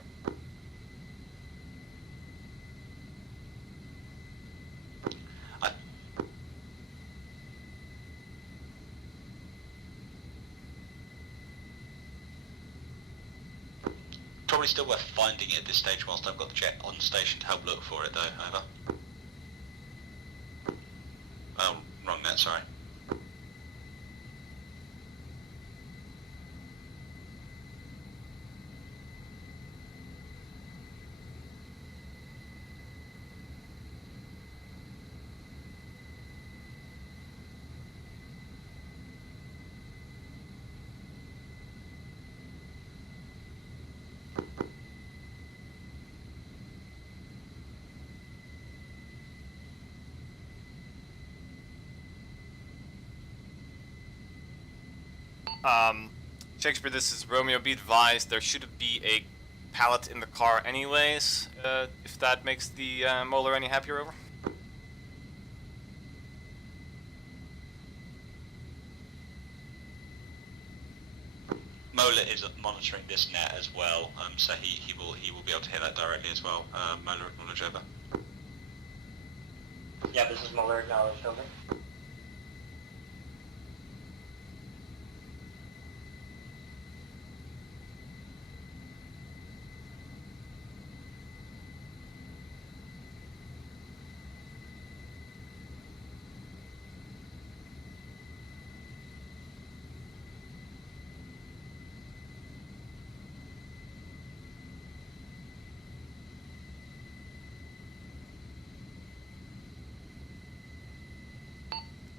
Probably still worth finding it at this stage whilst I've got the jet on station to help look for it though, over. Oh, wrong net, sorry. Shakespeare, this is Romeo. Be advised, there should be a pallet in the car anyways, if that makes the Molar any happier, over. Mola is monitoring this net as well, so he will be able to hear that directly as well. Mola, acknowledge over. Yeah, this is Muller, acknowledged, over.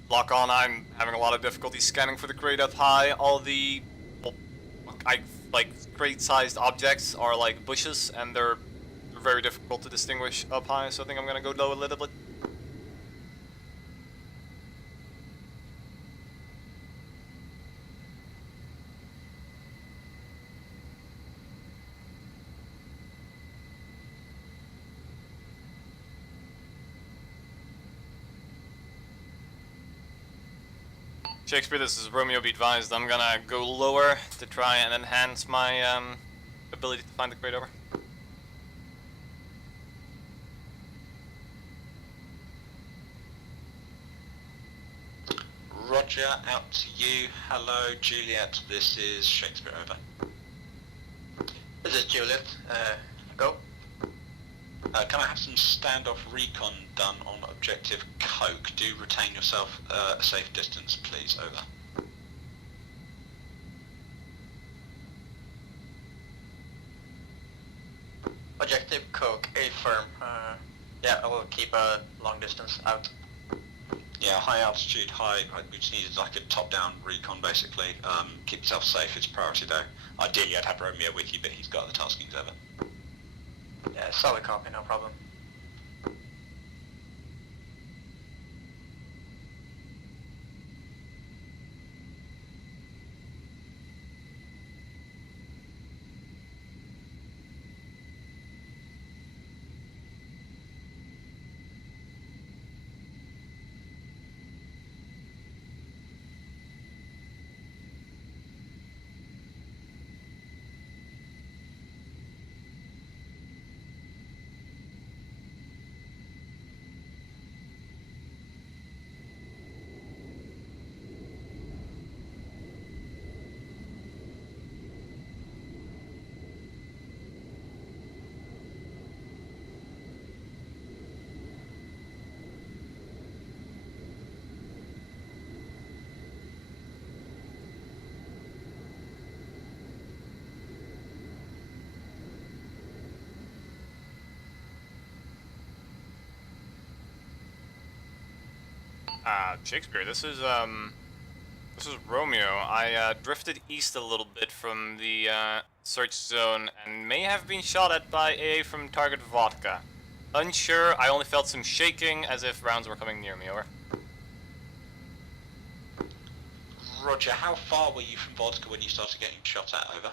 Lock on, I'm having a lot of difficulty scanning for the crate up high. All the, well, crate-sized objects are like bushes, and they're very difficult to distinguish up high, so I think I'm gonna go low a little bit. Shakespeare, this is Romeo, be advised. I'm gonna go lower to try and enhance my ability to find the crate over. Roger, out to you. Hello, Juliet. This is Shakespeare, over. This is Juliet. Go. Can I have some standoff recon done on objective Coke? Do retain yourself a safe distance, please, over. Objective Coke, A firm. Yeah, I will keep a long distance out. Yeah, high altitude, we just needed like a top-down recon basically. Keep yourself safe, it's priority though. Ideally I'd have Romeo with you, but he's got the taskings over. Yeah, solid copy, no problem. Shakespeare, this is Romeo. I drifted east a little bit from the search zone and may have been shot at by AA from target Vodka. Unsure, I only felt some shaking as if rounds were coming near me, over. Roger, how far were you from Vodka when you started getting shot at, over?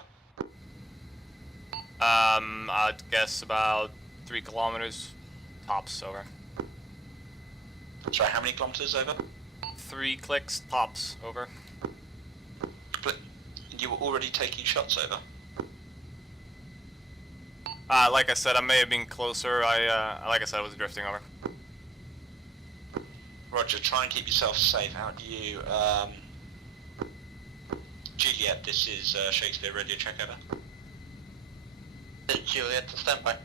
I'd guess about 3 kilometers tops, over. Sorry, how many kilometers, over? 3 clicks tops, over. But you were already taking shots, over? Like I said, I may have been closer. Like I said, I was drifting over. Roger, try and keep yourself safe. How do you, Juliet, this is Shakespeare, radio check, over. This is Juliet, stand by.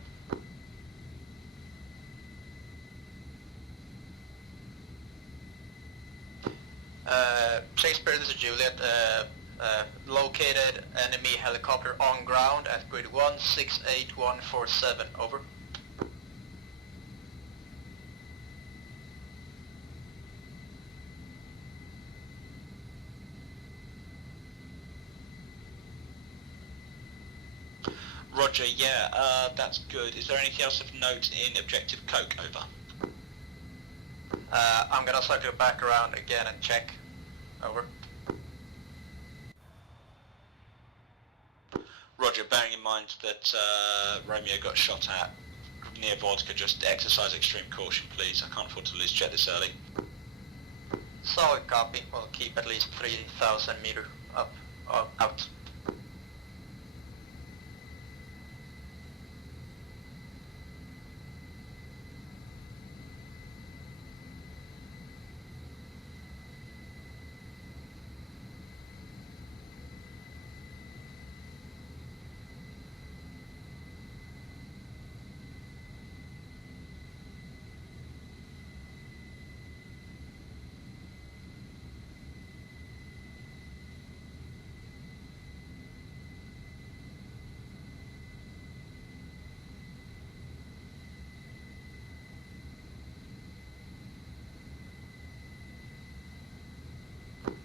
Shakespeare, this is Juliet. Located enemy helicopter on ground at grid 168147, over. Roger, yeah, that's good. Is there anything else of note in objective Coke, over? I'm gonna circle back around again and check. Over. Roger, bearing in mind that Romeo got shot at near Vodka, just exercise extreme caution, please. I can't afford to lose jet this early. Solid copy. We'll keep at least 3,000 meter up, out.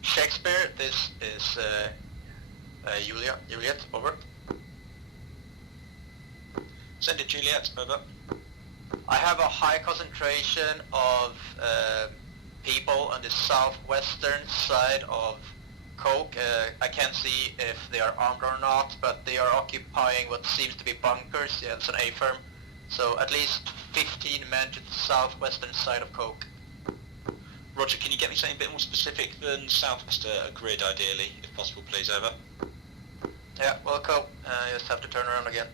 Shakespeare, this is Juliet, over. Send it, Juliet, over. I have a high concentration of people on the southwestern side of Coke. I can't see if they are armed or not, but they are occupying what seems to be bunkers. Yeah, it's an A firm. So at least 15 men to the southwestern side of Coke. Roger, can you get me something a bit more specific than southwest grid, ideally, if possible, please, over? Yeah, well, cool. You just have to turn around again.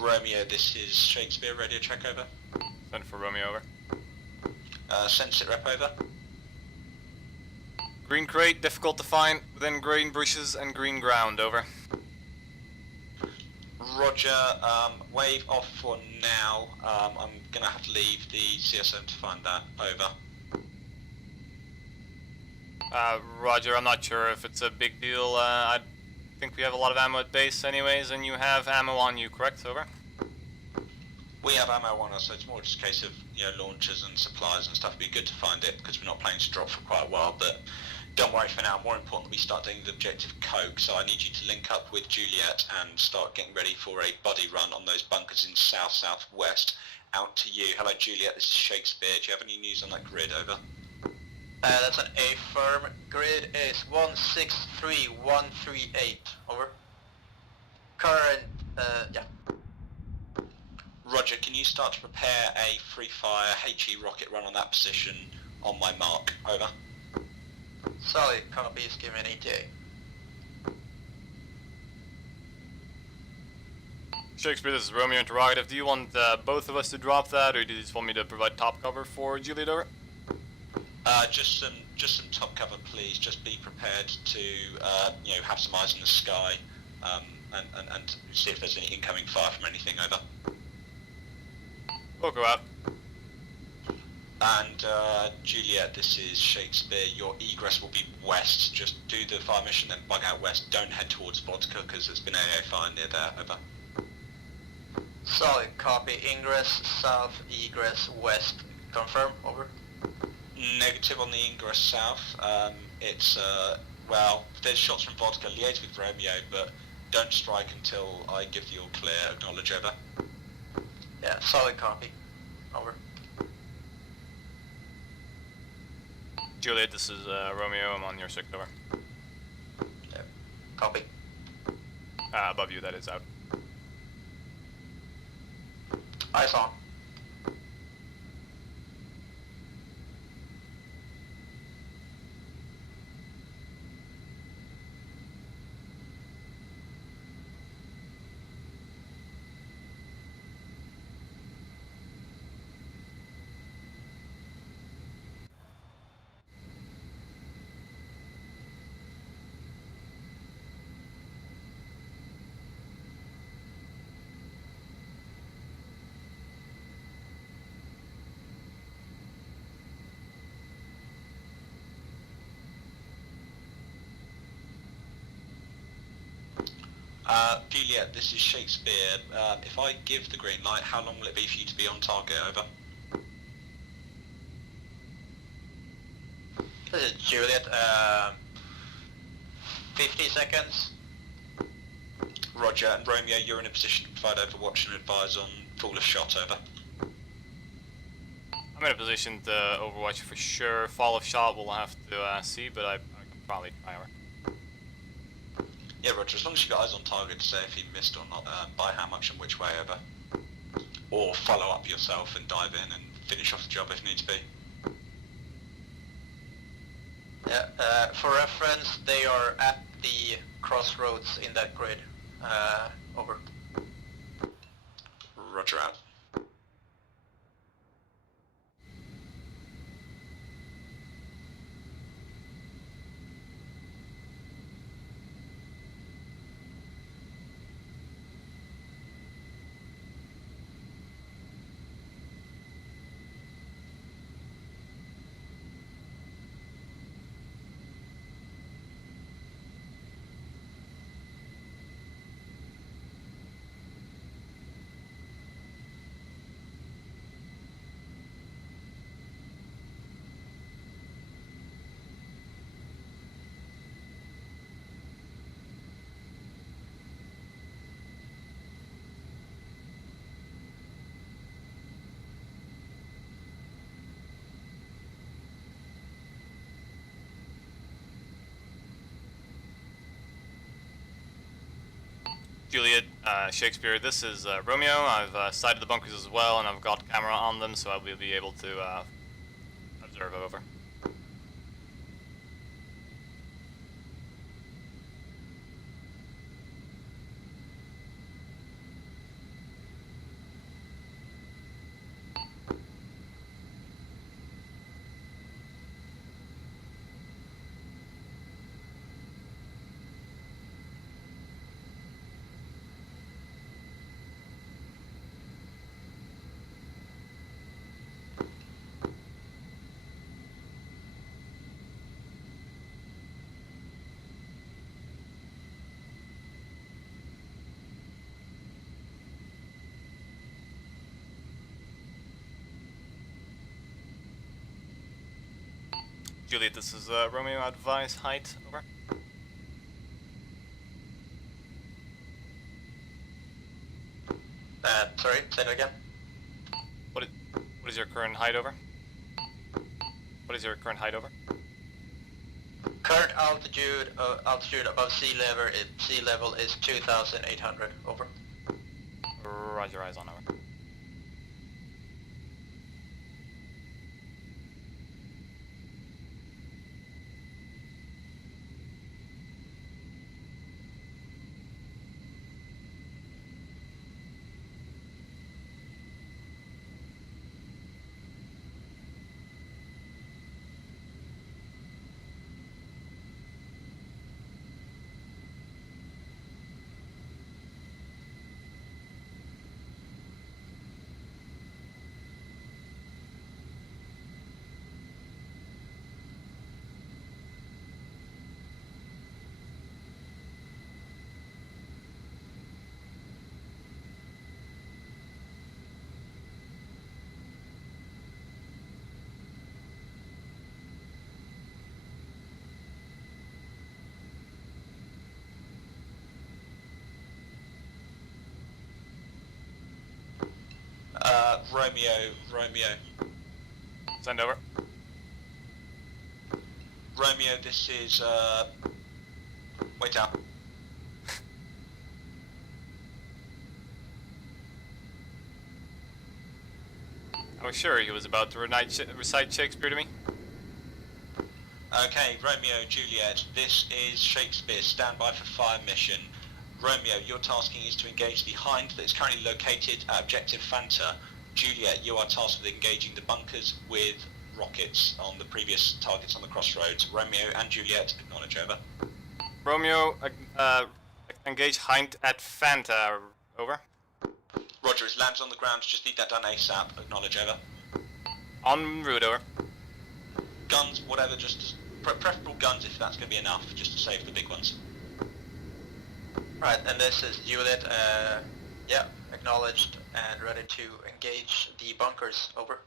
Romeo, this is Shakespeare, radio check, over. Send for Romeo, over. Send sit rep, over. Green crate, difficult to find, within green bushes and green ground, over. Roger, wave off for now. I'm gonna have to leave the CSM to find that, over. Roger, I'm not sure if it's a big deal. I think we have a lot of ammo at base anyways, and you have ammo on you, correct? Over. We have ammo on us, so it's more just a case of, you know, launchers and supplies and stuff. It'd be good to find it, because we're not planning to drop for quite a while, but don't worry for now. More important that we start doing the objective Coke, so I need you to link up with Juliet and start getting ready for a buddy run on those bunkers in south-southwest. Out to you. Hello, Juliet, this is Shakespeare. Do you have any news on that grid, over? That's an A firm. Grid is 163138. Over. Current, yeah. Roger, can you start to prepare a free-fire HE rocket run on that position on my mark? Over. Solid copies, give me an ETA. Shakespeare, this is Romeo interrogative. Do you want both of us to drop that, or do you just want me to provide top cover for Juliet, over? Just some top cover, please. Just be prepared to, you know, have some eyes in the sky, and see if there's any incoming fire from anything, over. We'll go out. And, Juliet, this is Shakespeare. Your egress will be west. Just do the fire mission, then bug out west. Don't head towards Vodka, because there's been AA fire near there, over. Solid copy. Ingress south, egress west. Confirm, over. Negative on the ingress south. It's, well, if there's shots from Vodka, liaise with Romeo, but don't strike until I give the all clear. Acknowledge, over. Yeah, solid copy. Over. Juliet, this is Romeo. I'm on your 6, over. Yeah, copy. Above you, that is, out. Eyes on. Juliet, this is Shakespeare. If I give the green light, how long will it be for you to be on target, over? This is Juliet, 50 seconds. Roger, and Romeo, you're in a position to provide overwatch and advise on fall of shot, over. I'm in a position to overwatch for sure. Fall of shot we'll have to see, but I can probably try, over. Yeah, Roger, as long as you got eyes on target to say if he missed or not, by how much and which way over. Or follow up yourself and dive in and finish off the job if needs be. Yeah, for reference, they are at the crossroads in that grid. Over. Roger out. Juliet, Shakespeare, this is Romeo. I've sighted the bunkers as well, and I've got camera on them, so I will be able to observe over. Juliet, this is Romeo, advise height, over. Sorry, say that again. What is your current height, over? What is your current height, over? Current altitude above sea level is 2,800. Over. Roger, eyes on, over. Romeo. Send over. Romeo, this is, wait out. I was sure he was about to recite Shakespeare to me. Okay, Romeo, Juliet, this is Shakespeare, stand by for fire mission. Romeo, your tasking is to engage the hind that is currently located at objective Fanta. Juliet, you are tasked with engaging the bunkers with rockets on the previous targets on the crossroads. Romeo and Juliet, acknowledge, over. Romeo, engage hind at Fanta, over. Roger, his lands on the ground, just need that done ASAP, acknowledge, over. En route, over. Guns, whatever, just preferable guns if that's going to be enough, just to save the big ones. Right, and this is Juliet, yeah, acknowledged and ready to engage the bunkers, over.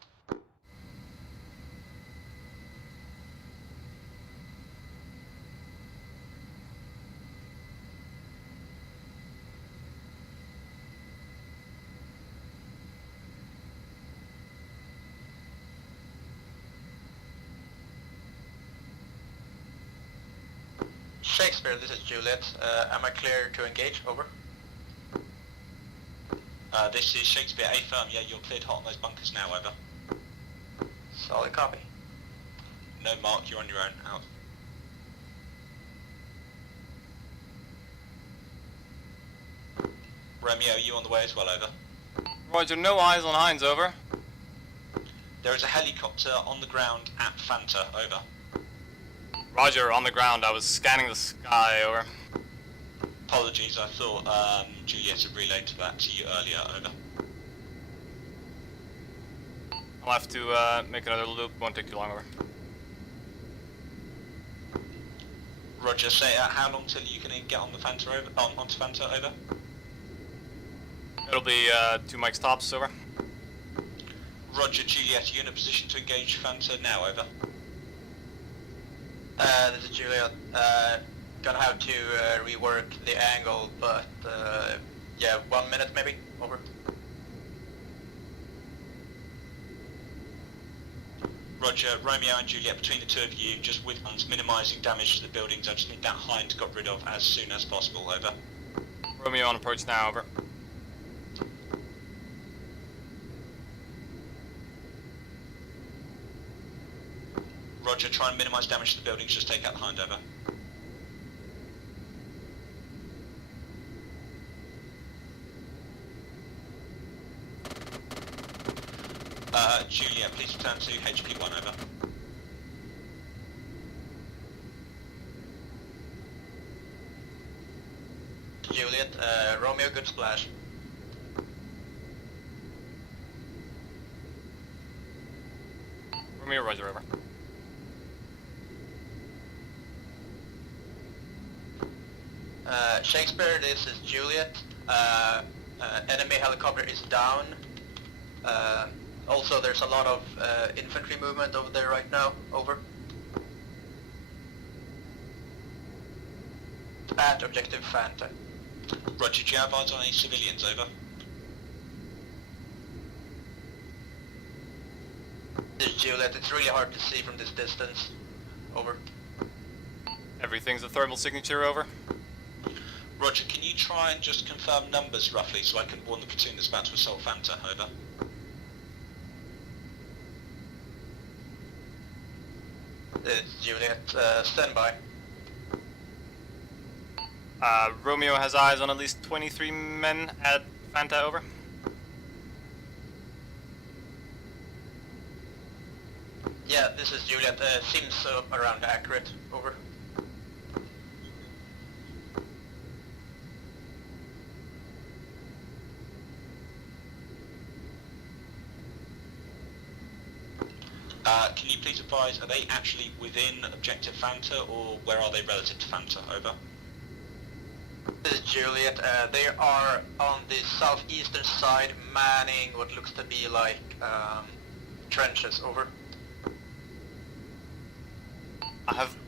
Shakespeare, this is Juliet. Am I clear to engage? Over. This is Shakespeare A firm. Yeah, you're cleared hot on those bunkers now. Over. Solid copy. No, Mark, you're on your own. Out. Romeo, you on the way as well? Over. Roger, no eyes on Hines, over. There is a helicopter on the ground at Fanta. Over. Roger, on the ground. I was scanning the sky, over. Apologies, I thought Juliet had relayed that to you earlier. Over. I'll have to make another loop. Won't take too long, over. Roger, say how long till you can get on the Fanta over? Onto Fanta. Over. It'll be 2 mics tops, over. Roger, Juliet, are you in a position to engage Fanta now? Over. This is Juliet. Gonna have to rework the angle, but yeah, 1 minute maybe. Over. Roger, Romeo and Juliet, between the two of you, just with guns, minimising damage to the buildings. I just need that Hind got rid of as soon as possible. Over. Romeo on approach now, over. Roger, try and minimise damage to the buildings, just take out the Hind. Over. Juliet, please return to HP1. Over. Juliet, Romeo, good splash. Romeo, Roger, over. Shakespeare, this is Juliet. Enemy helicopter is down. Also, there's a lot of infantry movement over there right now. Over. At objective Fanta. Roger, do you have eyes on any civilians? Over. This is Juliet, it's really hard to see from this distance. Over. Everything's a thermal signature, over. Roger, can you try and just confirm numbers roughly so I can warn the platoon that's about to assault Fanta? Over. It's Juliet, stand by. Romeo has eyes on at least 23 men at Fanta, over. Yeah, this is Juliet, seems around accurate. Over. Can you please advise, are they actually within objective Fanta, or where are they relative to Fanta? Over. This is Juliet, they are on the southeastern side, manning what looks to be like trenches. Over.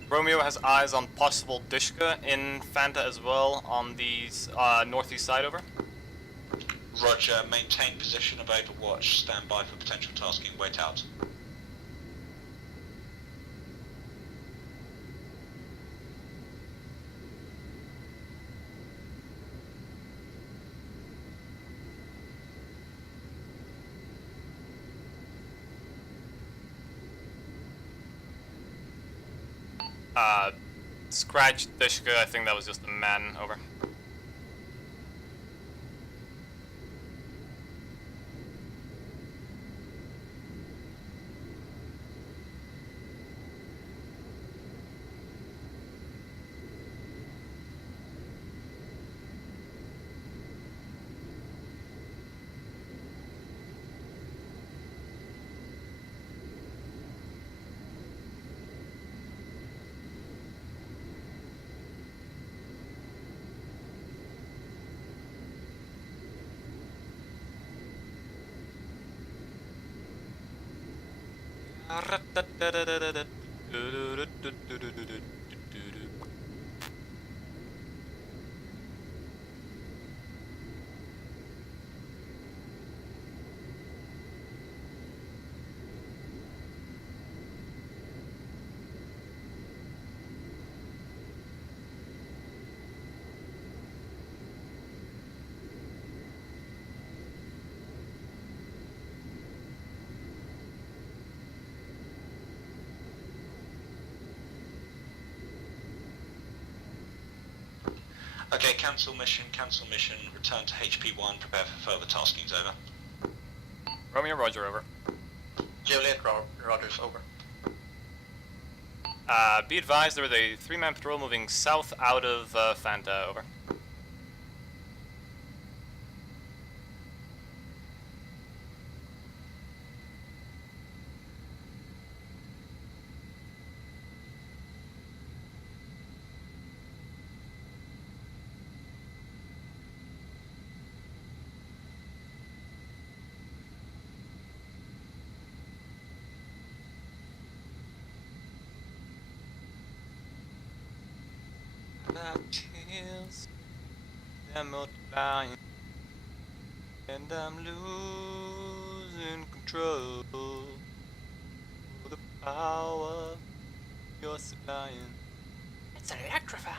Romeo has eyes on possible Dishka in Fanta as well, on the northeast side, over. Roger, maintain position of Overwatch, stand by for potential tasking, wait out. Scratch Dishka, I think that was just a man, over. Okay, cancel mission, return to HP1, prepare for further taskings, over. Romeo, roger, over. Juliet, Rogers, over. Be advised, there was a 3-man patrol moving south out of Fanta, over. Tears, they're multiplying, and I'm losing control of the power you're supplying. It's an electrifier.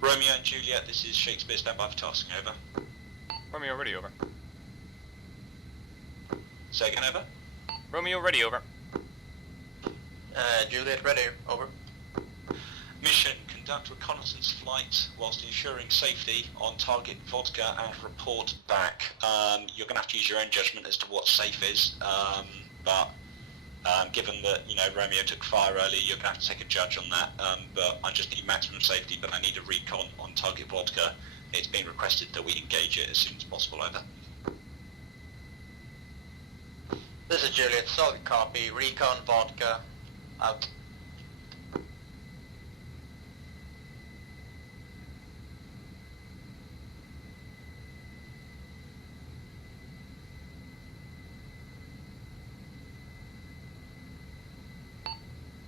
Romeo and Juliet, this is Shakespeare, stand by for tasking, over. Romeo, ready, over. Say again, over. Romeo, ready, over. Juliet, ready, over. Mission, conduct reconnaissance flight whilst ensuring safety on target vodka and report back. You're going to have to use your own judgment as to what safe is, but given that, you know, Romeo took fire earlier, you're going to have to take a judge on that, but I just need maximum safety, but I need a recon on target vodka. It's been requested that we engage it as soon as possible, over. This is Juliet, solid copy, recon, vodka, out.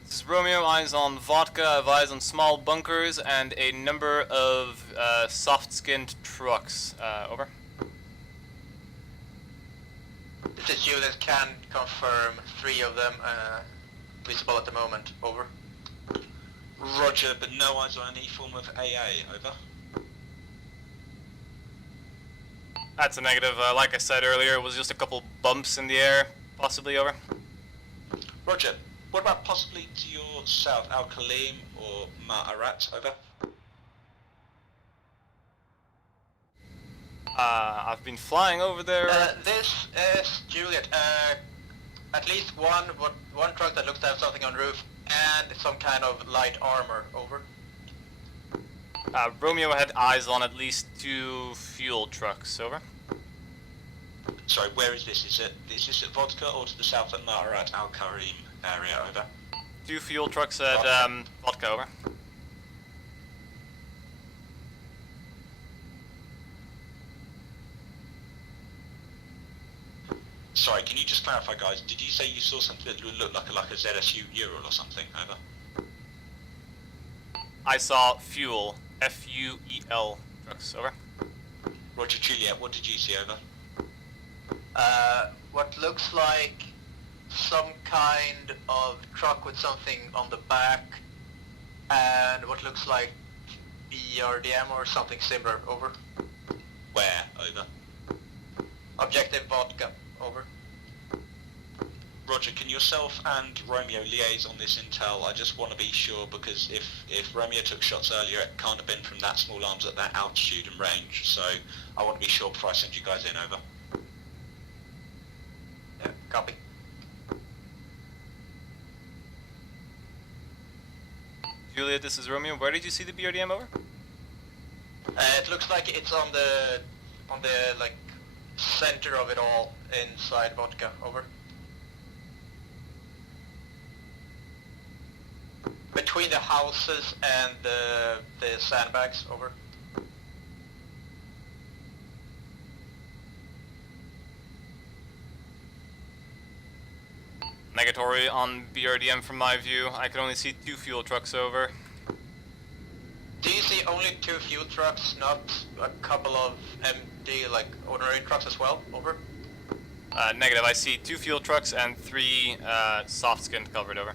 This is Romeo, eyes on vodka, I have eyes on small bunkers, and a number of soft-skinned trucks, over. This is Juliet, can confirm 3 of them visible at the moment, over. Roger, but no eyes on any form of AA, over. That's a negative. Like I said earlier, it was just a couple bumps in the air, possibly, over. Roger, what about possibly to your south, Al Khalim or Ma'arat, over? I've been flying over there. This is Juliet, at least one truck that looks to have something on roof and some kind of light armor, over. Romeo had eyes on at least 2 fuel trucks, over. Sorry, where is this? Is this at Vodka or to the south at Ma'arat, Al Khalim area, over? 2 fuel trucks at Vodka, over. Sorry, can you just clarify, guys? Did you say you saw something that looked like a ZSU Ural or something, over? I saw fuel, F-U-E-L trucks, over. Roger, Juliet, what did you see, over? What looks like some kind of truck with something on the back, and what looks like BRDM or something similar, over. Where, over? Objective vodka, over. Roger, can yourself and Romeo liaise on this intel? I just want to be sure, because if Romeo took shots earlier, it can't have been from that small arms at that altitude and range, so I want to be sure before I send you guys in, over. Yeah, copy. Juliet, this is Romeo. Where did you see the BRDM, over? It looks like it's on the like center of it all inside vodka, over. Between the houses and the sandbags, over. Negatory on BRDM from my view. I can only see 2 fuel trucks, over. Do you see only 2 fuel trucks, not a couple of MD, like ordinary trucks as well, over? Negative, I see 2 fuel trucks and 3 soft-skinned covered, over.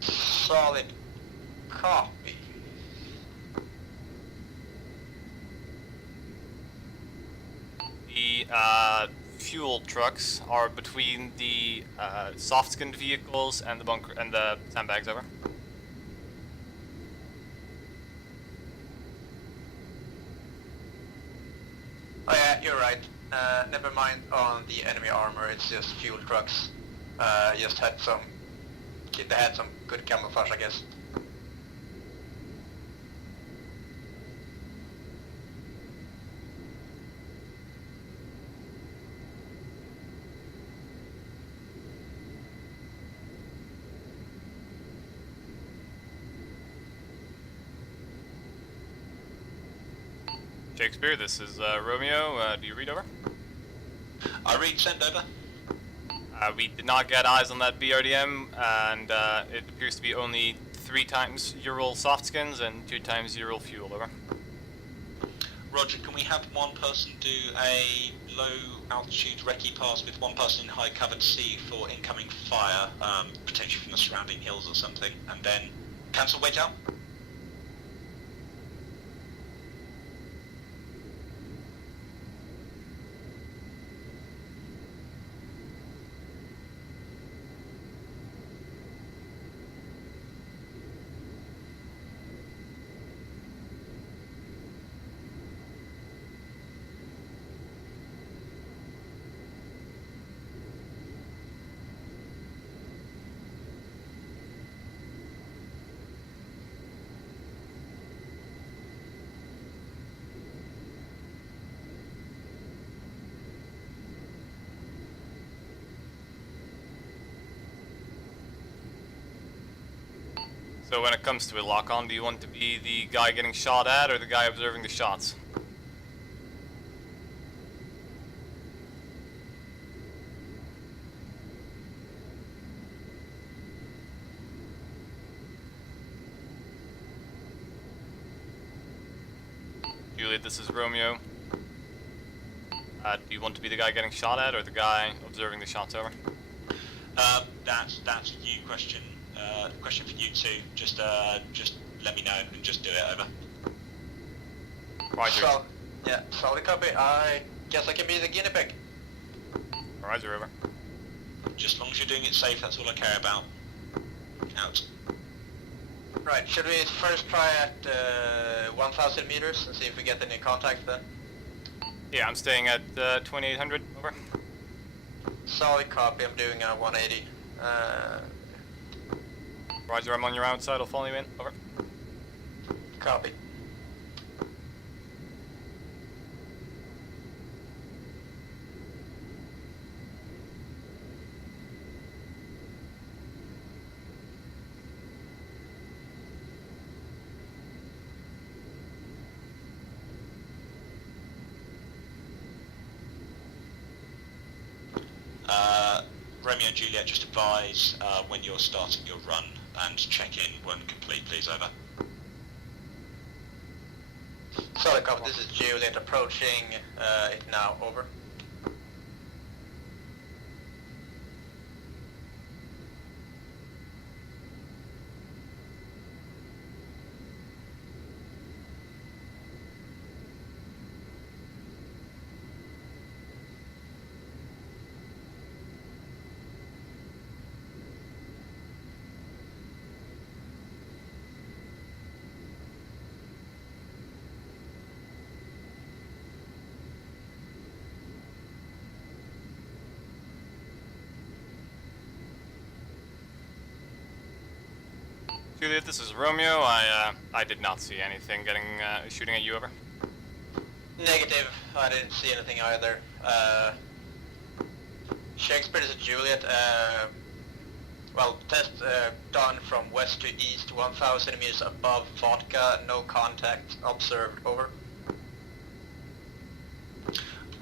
Solid copy. The fuel trucks are between the soft-skinned vehicles and the bunker and the sandbags. Over. Oh yeah, you're right. Never mind on the enemy armor. It's just fuel trucks. Just had some. They had some good camouflage, I guess. Shakespeare, this is Romeo. Do you read over? I read, send over. We did not get eyes on that BRDM, and it appears to be only 3 times Ural soft skins and 2 times Ural fuel. Over. Roger, can we have one person do a low altitude recce pass with one person in high covered sea for incoming fire, potentially from the surrounding hills or something, and then cancel way down? So when it comes to a lock-on, do you want to be the guy getting shot at or the guy observing the shots? Juliet, this is Romeo. Do you want to be the guy getting shot at or the guy observing the shots? Over. That's a you question. Question for you two. Just let me know and just do it. Over. Roger. So, yeah, solid copy. I guess I can be the guinea pig. Roger, over. Just as long as you're doing it safe, that's all I care about. Out. Right, should we first try at 1,000 meters and see if we get any contact then? Yeah, I'm staying at 2,800. Over. Solid copy. I'm doing 180. Roger, I'm on your outside. I'll follow you in. Over. Copy. Romeo and Juliet, just advise when you're starting your run and check in when complete, please. Over. Solid copy. This is Juliet approaching it now. Over. Juliet, this is Romeo. I did not see anything getting shooting at you. Over. Negative. I didn't see anything either. Shakespeare, this is Juliet. Well, test done from west to east, 1,000 meters above Vodka. No contact observed. Over.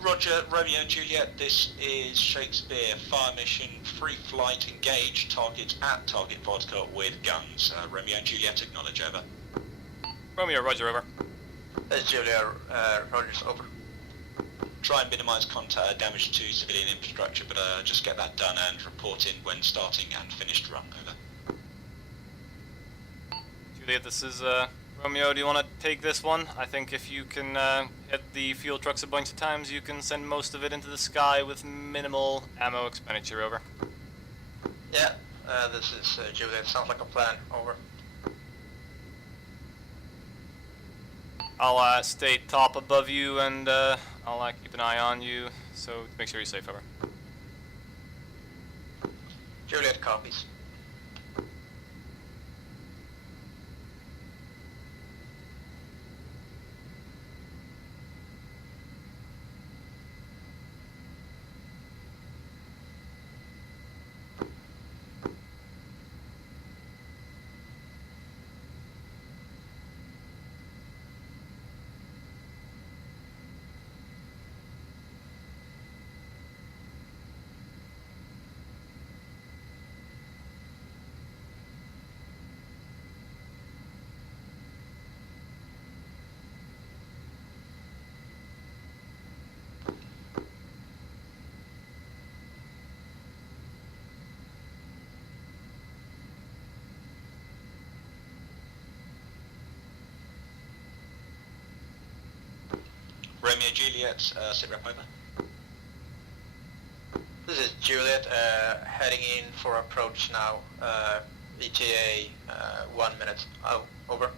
Roger, Romeo and Juliet, this is Shakespeare. Fire mission, free flight, engage, target at target Vodka with guns. Romeo and Juliet, acknowledge. Over. Romeo, Roger, over. This is Juliet, Rogers, over. Try and minimise contact damage to civilian infrastructure, but just get that done and report in when starting and finished run. Over. Juliet, this is Romeo, do you want to take this one? I think if you can hit the fuel trucks a bunch of times, you can send most of it into the sky with minimal ammo expenditure, over. Yeah, this is Juliet. Sounds like a plan. Over. I'll stay top above you, and I'll keep an eye on you, so make sure you're safe, over. Juliet copies. Romeo Juliet, sit rep over. This is Juliet, heading in for approach now. ETA, 1 minute. Oh, over.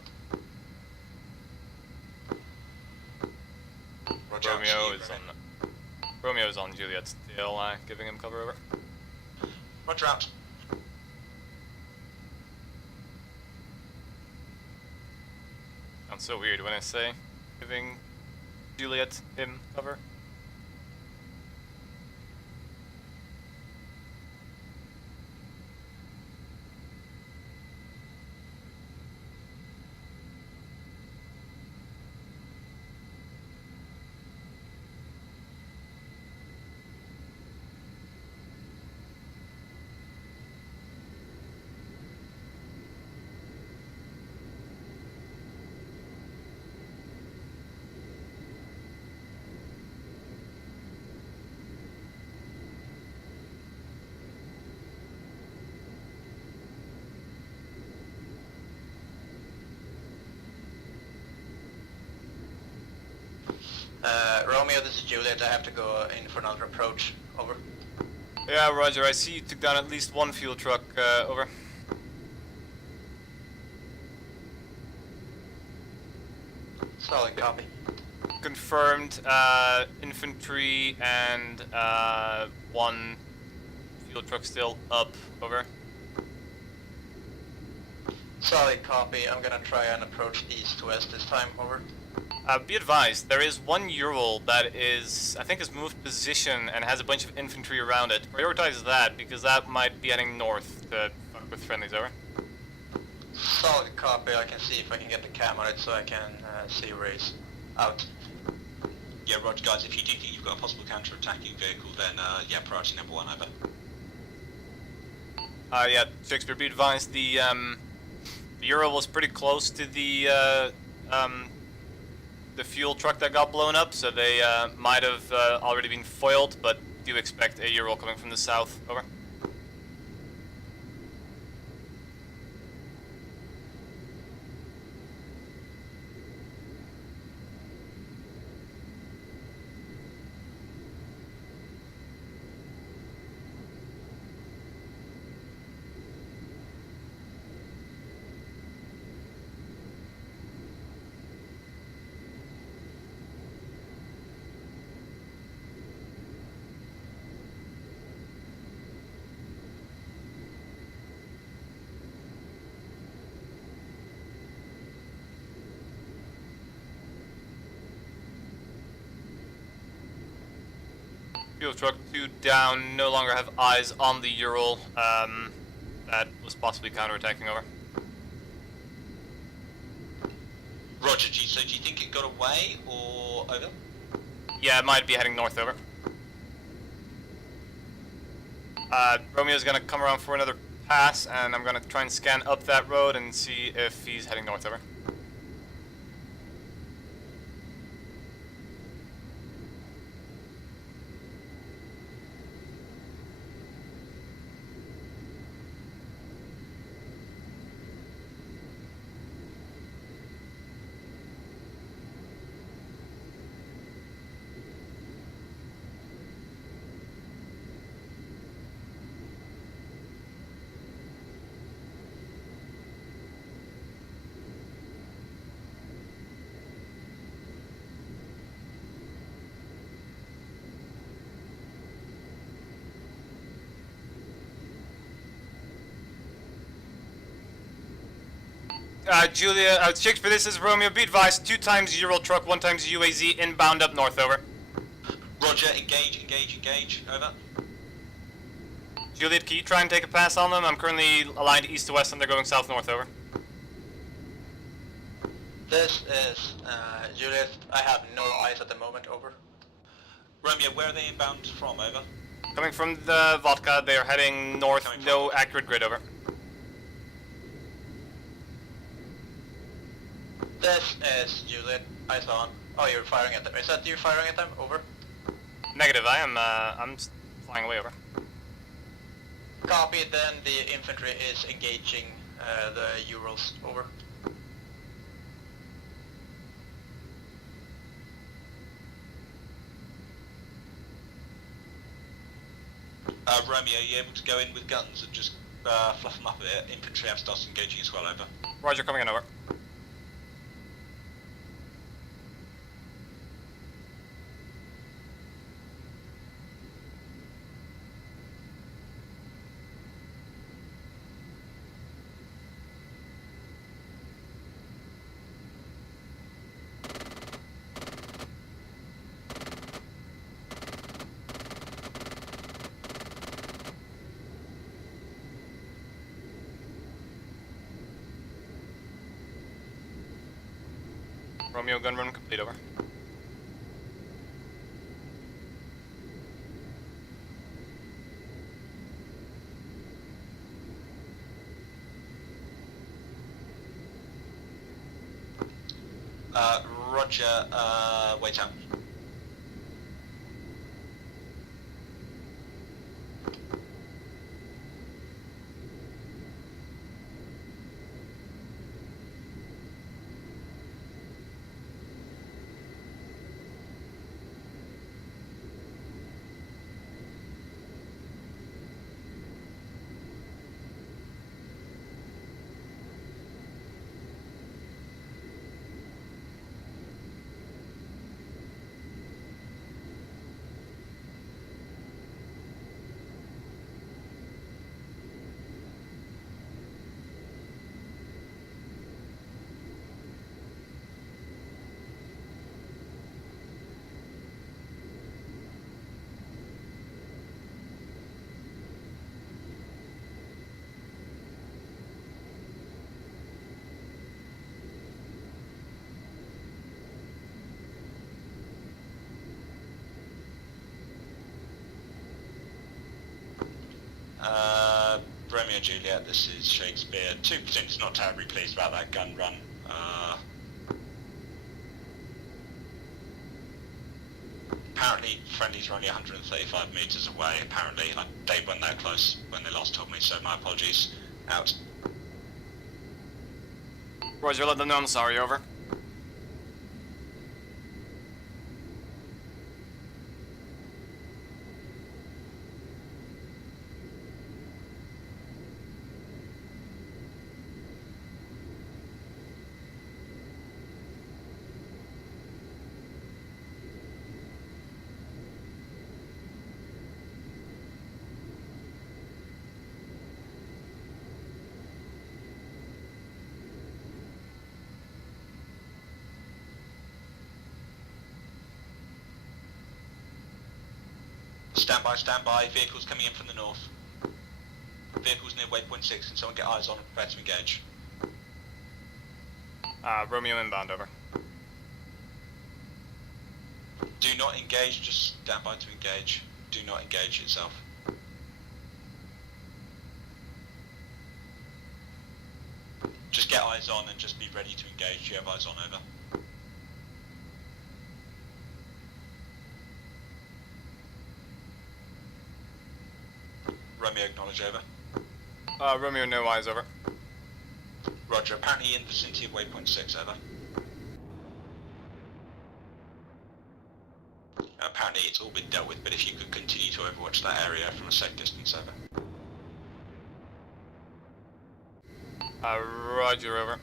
Roger, Romeo is on Juliet's tail, giving him cover, over. Roger out. Sounds so weird when I say giving Juliet him cover. Romeo, this is Juliet. I have to go in for another approach. Over. Yeah, roger. I see you took down at least one fuel truck, over. Solid copy. Confirmed, infantry and one fuel truck still up, over. Solid copy. I'm gonna try and approach east-west this time. Over. Be advised, there is one Ural that is, I think, has moved position and has a bunch of infantry around it. Prioritize that, because that might be heading north to fuck with friendlies, over. Solid copy. I can see if I can get the cam on it so I can see race. Out. Yeah, roger guys, if you do think you've got a possible counter-attacking vehicle, then yeah, priority number 1, over. Yeah, Shakespeare, be advised, the Ural was pretty close to the fuel truck that got blown up, so they might have already been foiled, but do expect a Ural coming from the south, over. Fuel truck 2 down, no longer have eyes on the Ural. That was possibly counterattacking, over. Roger, G, so do you think it got away, or over? Yeah, it might be heading north, over. Romeo's gonna come around for another pass, and I'm gonna try and scan up that road and see if he's heading north, over. Julia, Shakespeare, this is Romeo. Be advised, 2 times Ural truck, 1 times UAZ, inbound up north, over. Roger, engage, over. Juliet, can you try and take a pass on them? I'm currently aligned east to west and they're going south-north, over. This is Juliet. I have no eyes at the moment, over. Romeo, where are they inbound from, over? Coming from the vodka, they are heading north, no accurate grid, over. This is Juliet. Eyes on. Oh, you're firing at them. Is that you firing at them? Over. Negative, I'm flying away, over. Copy, then the infantry is engaging the Urals. Over. Romeo, are you able to go in with guns and just fluff them up a bit? Infantry have started engaging as well, over. Roger, coming in, over. Romeo, gun run complete, over. Roger, wait out. Romeo and Juliet, this is Shakespeare. 2% not terribly pleased about that gun run. Apparently, friendlies are only 135 meters away. Apparently, they weren't that close when they last told me, so my apologies. Out. Roger, let them know I'm sorry, over. Stand by, vehicles coming in from the north. Vehicles near waypoint 6, can someone get eyes on and prepare to engage? Romeo inbound, over. Do not engage, just stand by to engage. Do not engage itself. Just get eyes on and just be ready to engage. Do you have eyes on, over? Romeo, acknowledge, over. Romeo, no eyes, over. Roger, apparently in vicinity of waypoint 6, over. Apparently it's all been dealt with, but if you could continue to overwatch that area from a safe distance, over. Roger, over.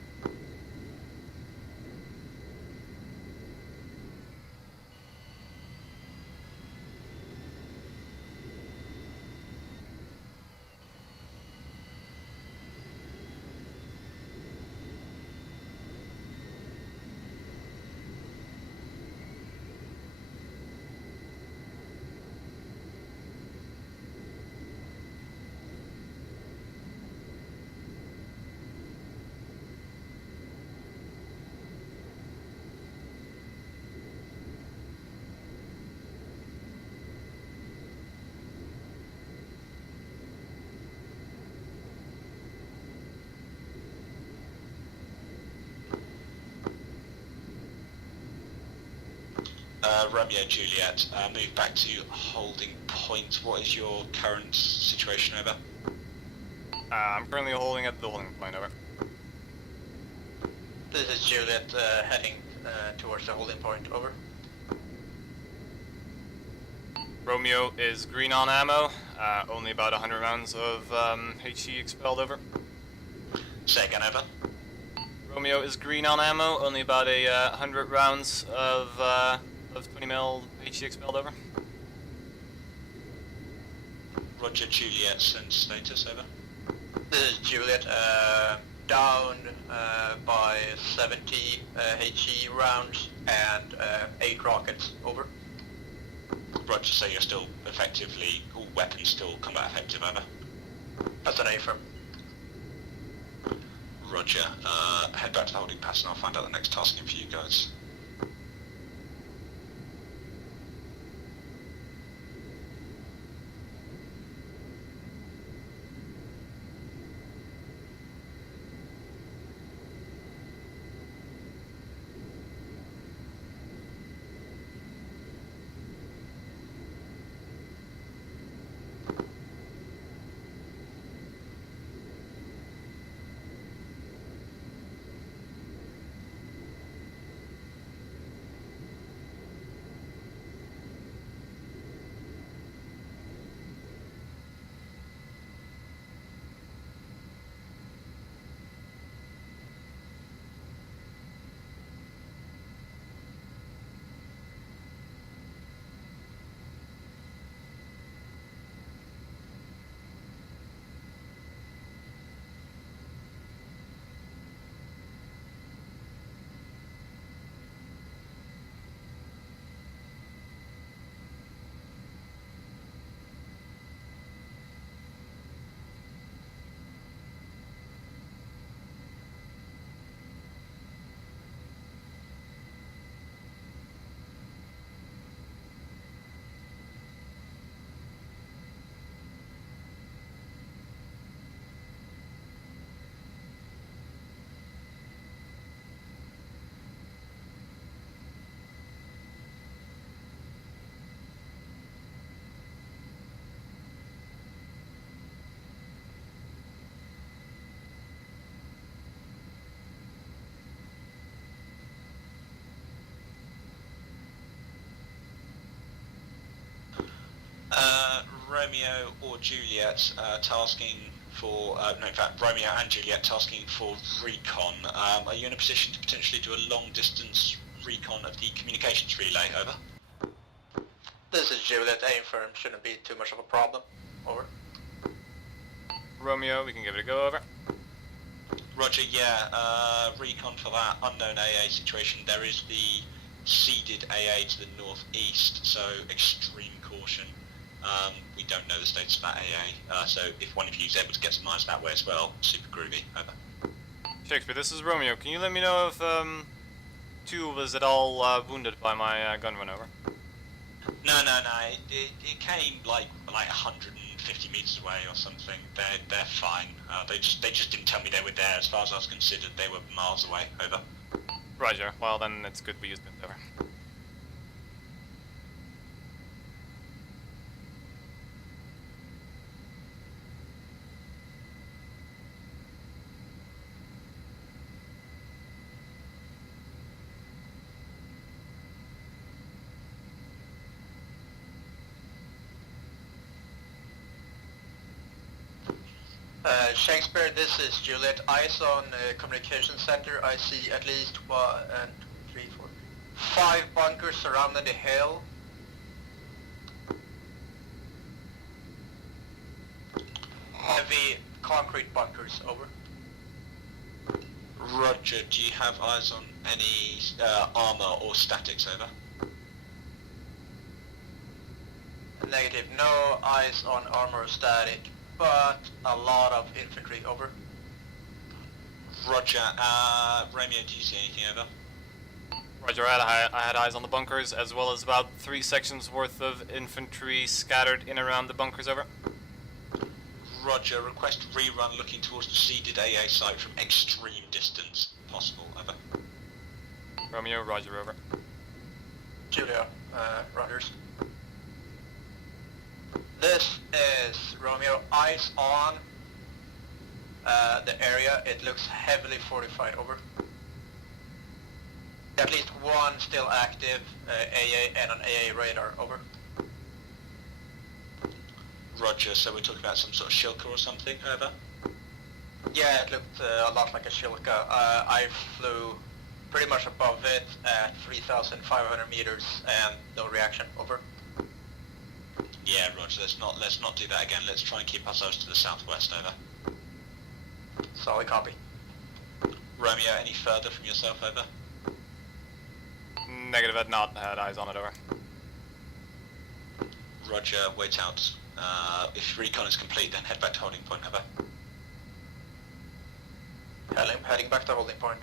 Romeo Juliet, move back to holding point. What is your current situation, over? I'm currently holding at the holding point, over. This is Juliet heading towards the holding point, over. Romeo is green on ammo, only about 100 rounds of HE expelled, over. Say again, over. Romeo is green on ammo, only about 100 rounds of 20 mil HE expelled, over. Roger, Juliet, send status, over. This is Juliet, down by 70 HE rounds and 8 rockets, over. Roger, so you're still effectively, all weapons still combat effective, over. That's an affirm. Roger, head back to the holding pass and I'll find out the next tasking for you guys. Romeo or Juliet tasking for, no, in fact, Romeo and Juliet tasking for recon. Are you in a position to potentially do a long distance recon of the communications relay, over? This is Juliet, affirm, shouldn't be too much of a problem, over. Romeo, we can give it a go, over. Roger, yeah, recon for that unknown AA situation. There is the seeded AA to the northeast, so extreme caution. We don't know the status of that AA, so if one of you is able to get some eyes that way as well, super groovy, over. Shakespeare, this is Romeo. Can you let me know if 2 was at all wounded by my gun run, over? No, it came like 150 meters away or something. They're fine. They just didn't tell me they were there. As far as I was considered, they were miles away, over. Roger. Well, then it's good we used it, over. Shakespeare, this is Juliet. Eyes on communication center. I see at least 5 bunkers surrounding the hill. Heavy concrete bunkers, over. Roger, do you have eyes on any armor or statics, over? Negative, no eyes on armor or static, but a lot of infantry, over. Roger, Romeo, do you see anything, over? Roger, I had eyes on the bunkers, as well as about 3 sections worth of infantry scattered in around the bunkers, over. Roger, request rerun looking towards the seeded AA site from extreme distance, possible, over. Romeo, roger, over. Julia, runners. This is Romeo, eyes on the area. It looks heavily fortified, over. At least one still active AA and an AA radar, over. Roger, so we're talking about some sort of shilka or something, over? Yeah, it looked a lot like a shilka. I flew pretty much above it at 3,500 meters and no reaction, over. Yeah, Roger, let's not do that again. Let's try and keep ourselves to the southwest, over. Solid copy. Romeo, any further from yourself, over? Negative, had not had eyes on it, over. Roger, wait out. If recon is complete, then head back to holding point, over. Heading back to holding point.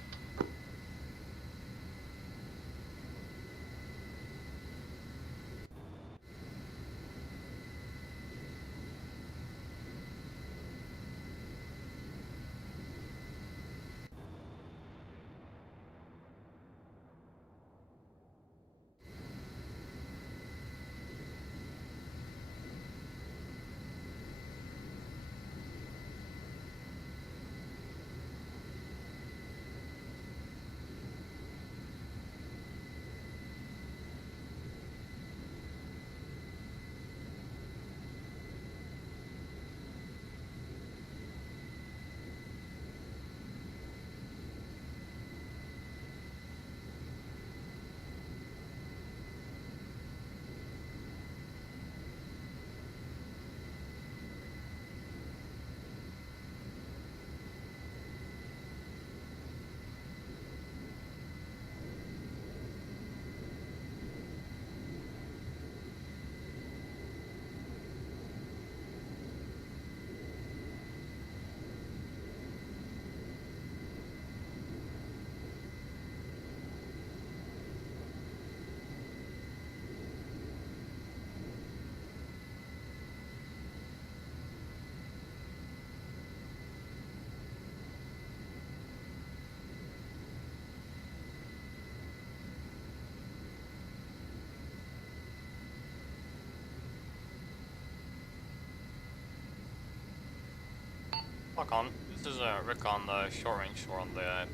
Lock on. This is Rick on the short range, or on the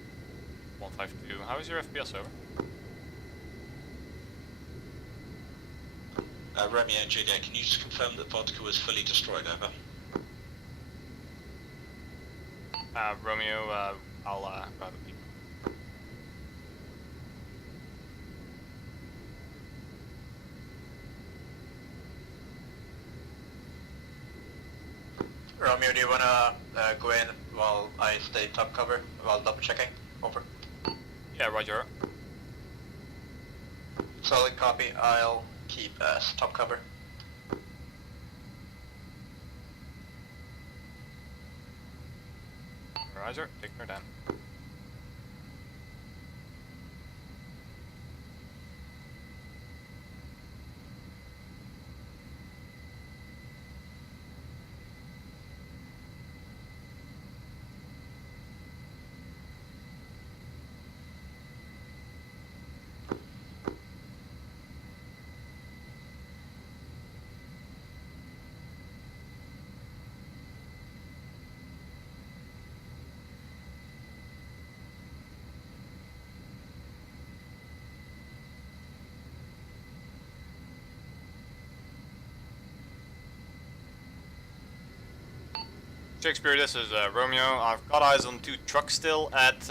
152. How is your FPS, over? Romeo and Juliet, can you just confirm that vodka was fully destroyed, over? Romeo, I'll grab a peek. Romeo, do you wanna go in while I stay top cover while double checking? Over. Yeah, roger. Solid copy. I'll keep as top cover. Roger, taking her down. Shakespeare, this is Romeo. I've got eyes on 2 trucks still at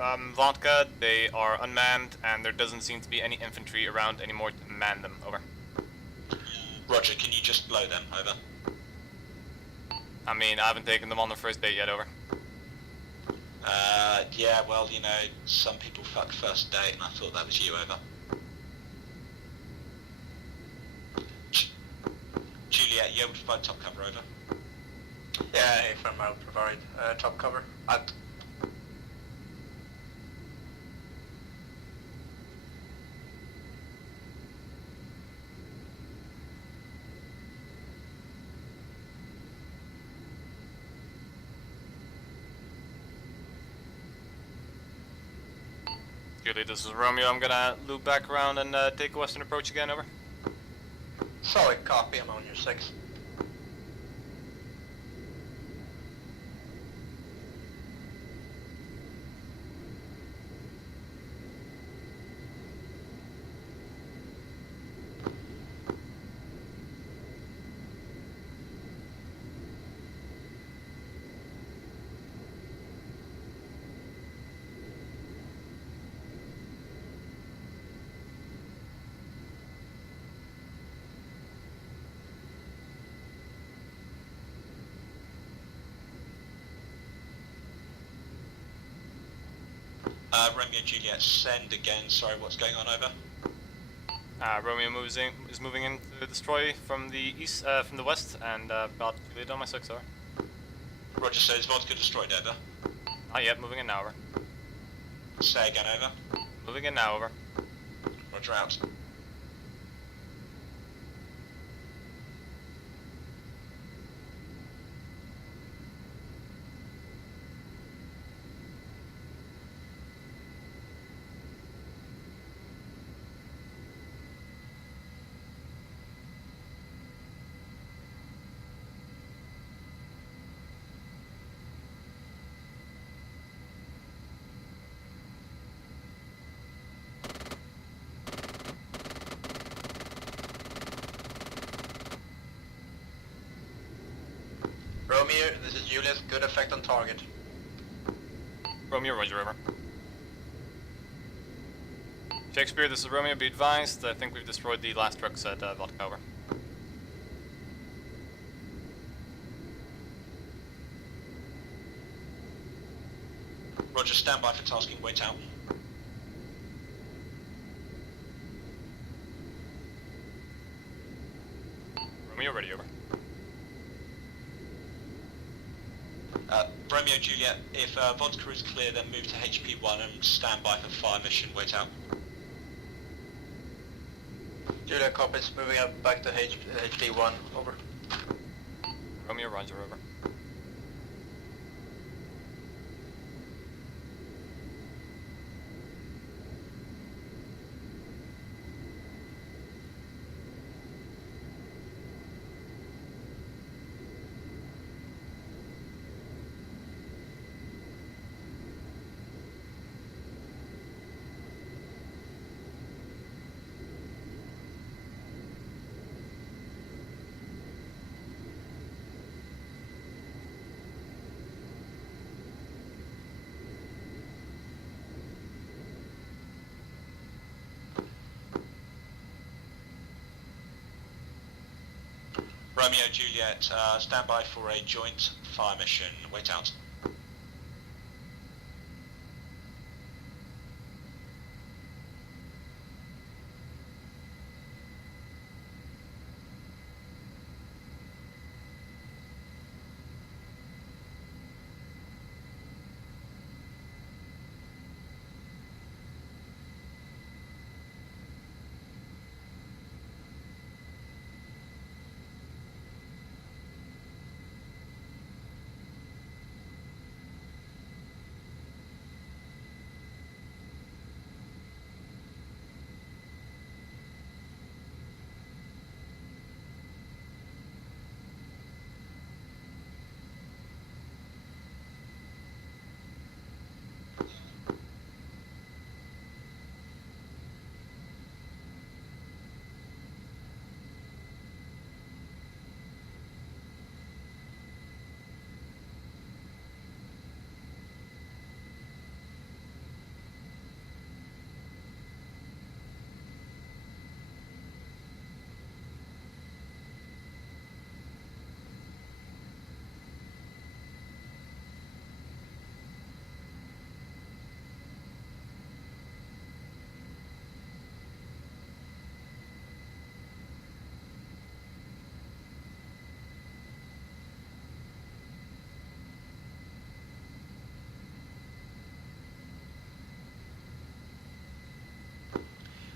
Vodka. They are unmanned, and there doesn't seem to be any infantry around anymore to man them. Over. Roger, can you just blow them, over? I mean, I haven't taken them on the first date yet, over. Yeah, well, you know, some people fuck first date, and I thought that was you, over. Juliet, you able to provide top cover, over? Yeah, AFM, I'll provide top cover. Juliet, this is Romeo. I'm gonna loop back around and take a western approach again, over. Solid copy, I'm on your 6. Romeo Juliet, send again. Sorry, what's going on, over? Romeo is moving in to destroy from the east, from the west, and got Juliet on my 6, over. Roger, so is vodka destroyed, over? Not yet, moving in now, over. Say again, over? Moving in now, over. Roger, out. Romeo, this is Juliet, good effect on target. Romeo, roger, over. Shakespeare, this is Romeo, be advised. I think we've destroyed the last trucks at Vodka, over. Roger, stand by for tasking, wait out. Romeo, ready, over. Romeo Juliet, if vodka is clear, then move to HP1 and stand by for fire mission, wait out. Juliet copies, moving up back to HP1, over. Romeo, roger, over. Romeo Juliet, stand by for a joint fire mission, wait out.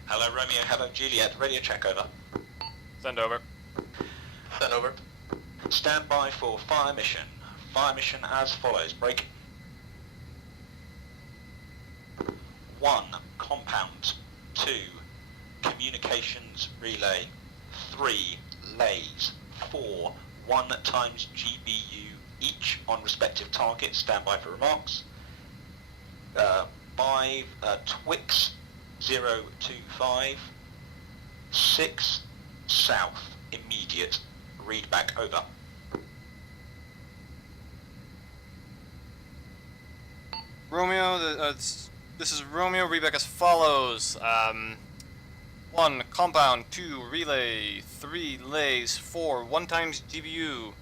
Hello Romeo, hello Juliet, radio check, over. Send over. Send over. Stand by for fire mission. Fire mission as follows, break. 1, compound. 2, communications relay. 3, lays. 4, 1 times GBU each on respective targets. Stand by for remarks. 5, Twix 025. 6, south, immediate. Read back, over. Romeo, this is Romeo. Read back as follows. 1, compound. 2, relay. 3, lays. 4, 1 times GBU.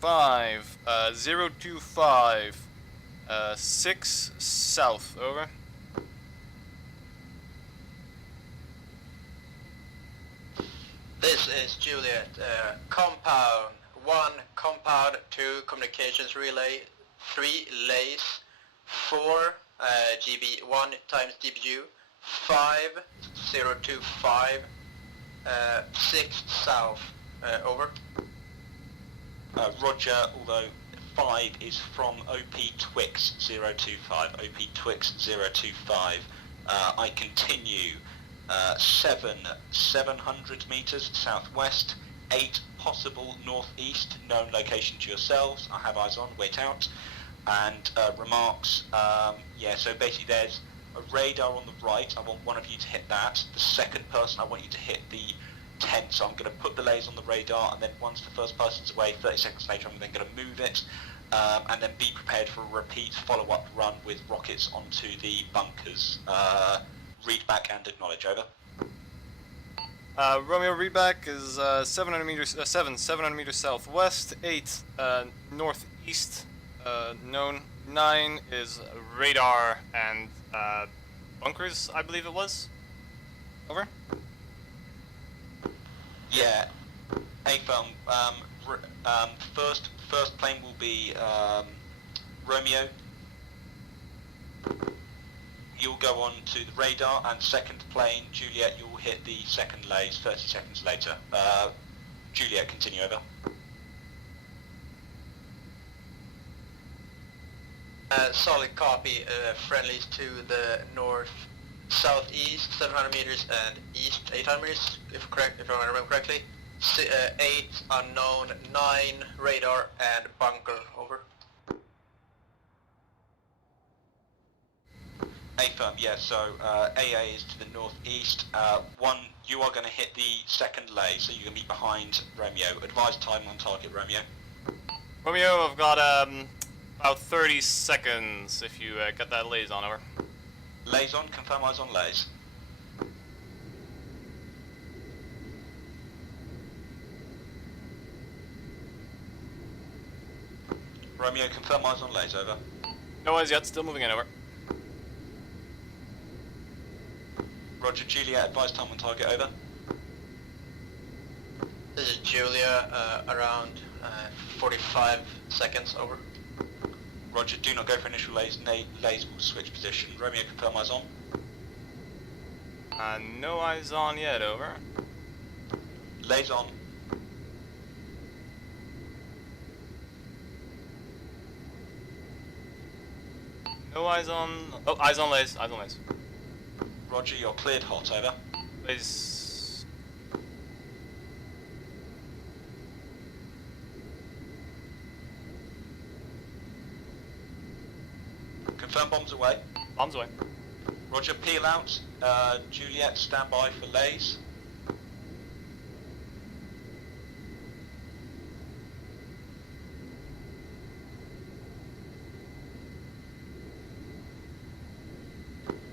5, 025. 6, south, over. This is Juliet. Compound 1, compound 2, communications relay. 3, lays. 4, GB 1 times GBU. 5, 025. 6, south, over. Roger, although 5 is from OP Twix 025. OP Twix 025. I continue. 7, 700 meters southwest. 8, possible northeast. Known location to yourselves. I have eyes on. Wait out. And remarks. Yeah, so basically there's a radar on the right. I want one of you to hit that. The second person, I want you to hit the tent. So I'm going to put the laser on the radar, and then once the first person's away, 30 seconds later, I'm then going to move it. And then be prepared for a repeat follow-up run with rockets onto the bunkers. Read back and acknowledge, over. Romeo, read back is 700 meters, 700 meters southwest, 8 northeast, known, 9 is radar and bunkers, I believe it was. Over. Yeah. AFM, first plane will be Romeo. You'll go on to the radar, and second plane, Juliet, you'll hit the second lays 30 seconds later. Juliet, continue, over. Solid copy. Friendlies to the north, southeast, 700 meters, and east, 800 meters, if I remember correctly. 8 unknown, 9 radar, and bunker, over. A-firm, yeah, so AA is to the northeast. 1, you are going to hit the second lay, so you're going to be behind Romeo. Advised time on target, Romeo. Romeo, I've got about 30 seconds if you get that lays on, over. Lays on, confirm eyes on lays. Romeo, confirm eyes on lays, over. No eyes yet, still moving in, over. Roger, Juliet, advised time on target, over. This is Julia, around 45 seconds, over. Roger, do not go for initial lays. Lays will switch position. Romeo, confirm eyes on. No eyes on yet, over. Lays on. No eyes on... Oh, eyes on lays, eyes on lays. Roger, you're cleared hot, over. Lays... Confirm bombs away. Bombs away. Roger, peel out. Juliet, stand by for lays.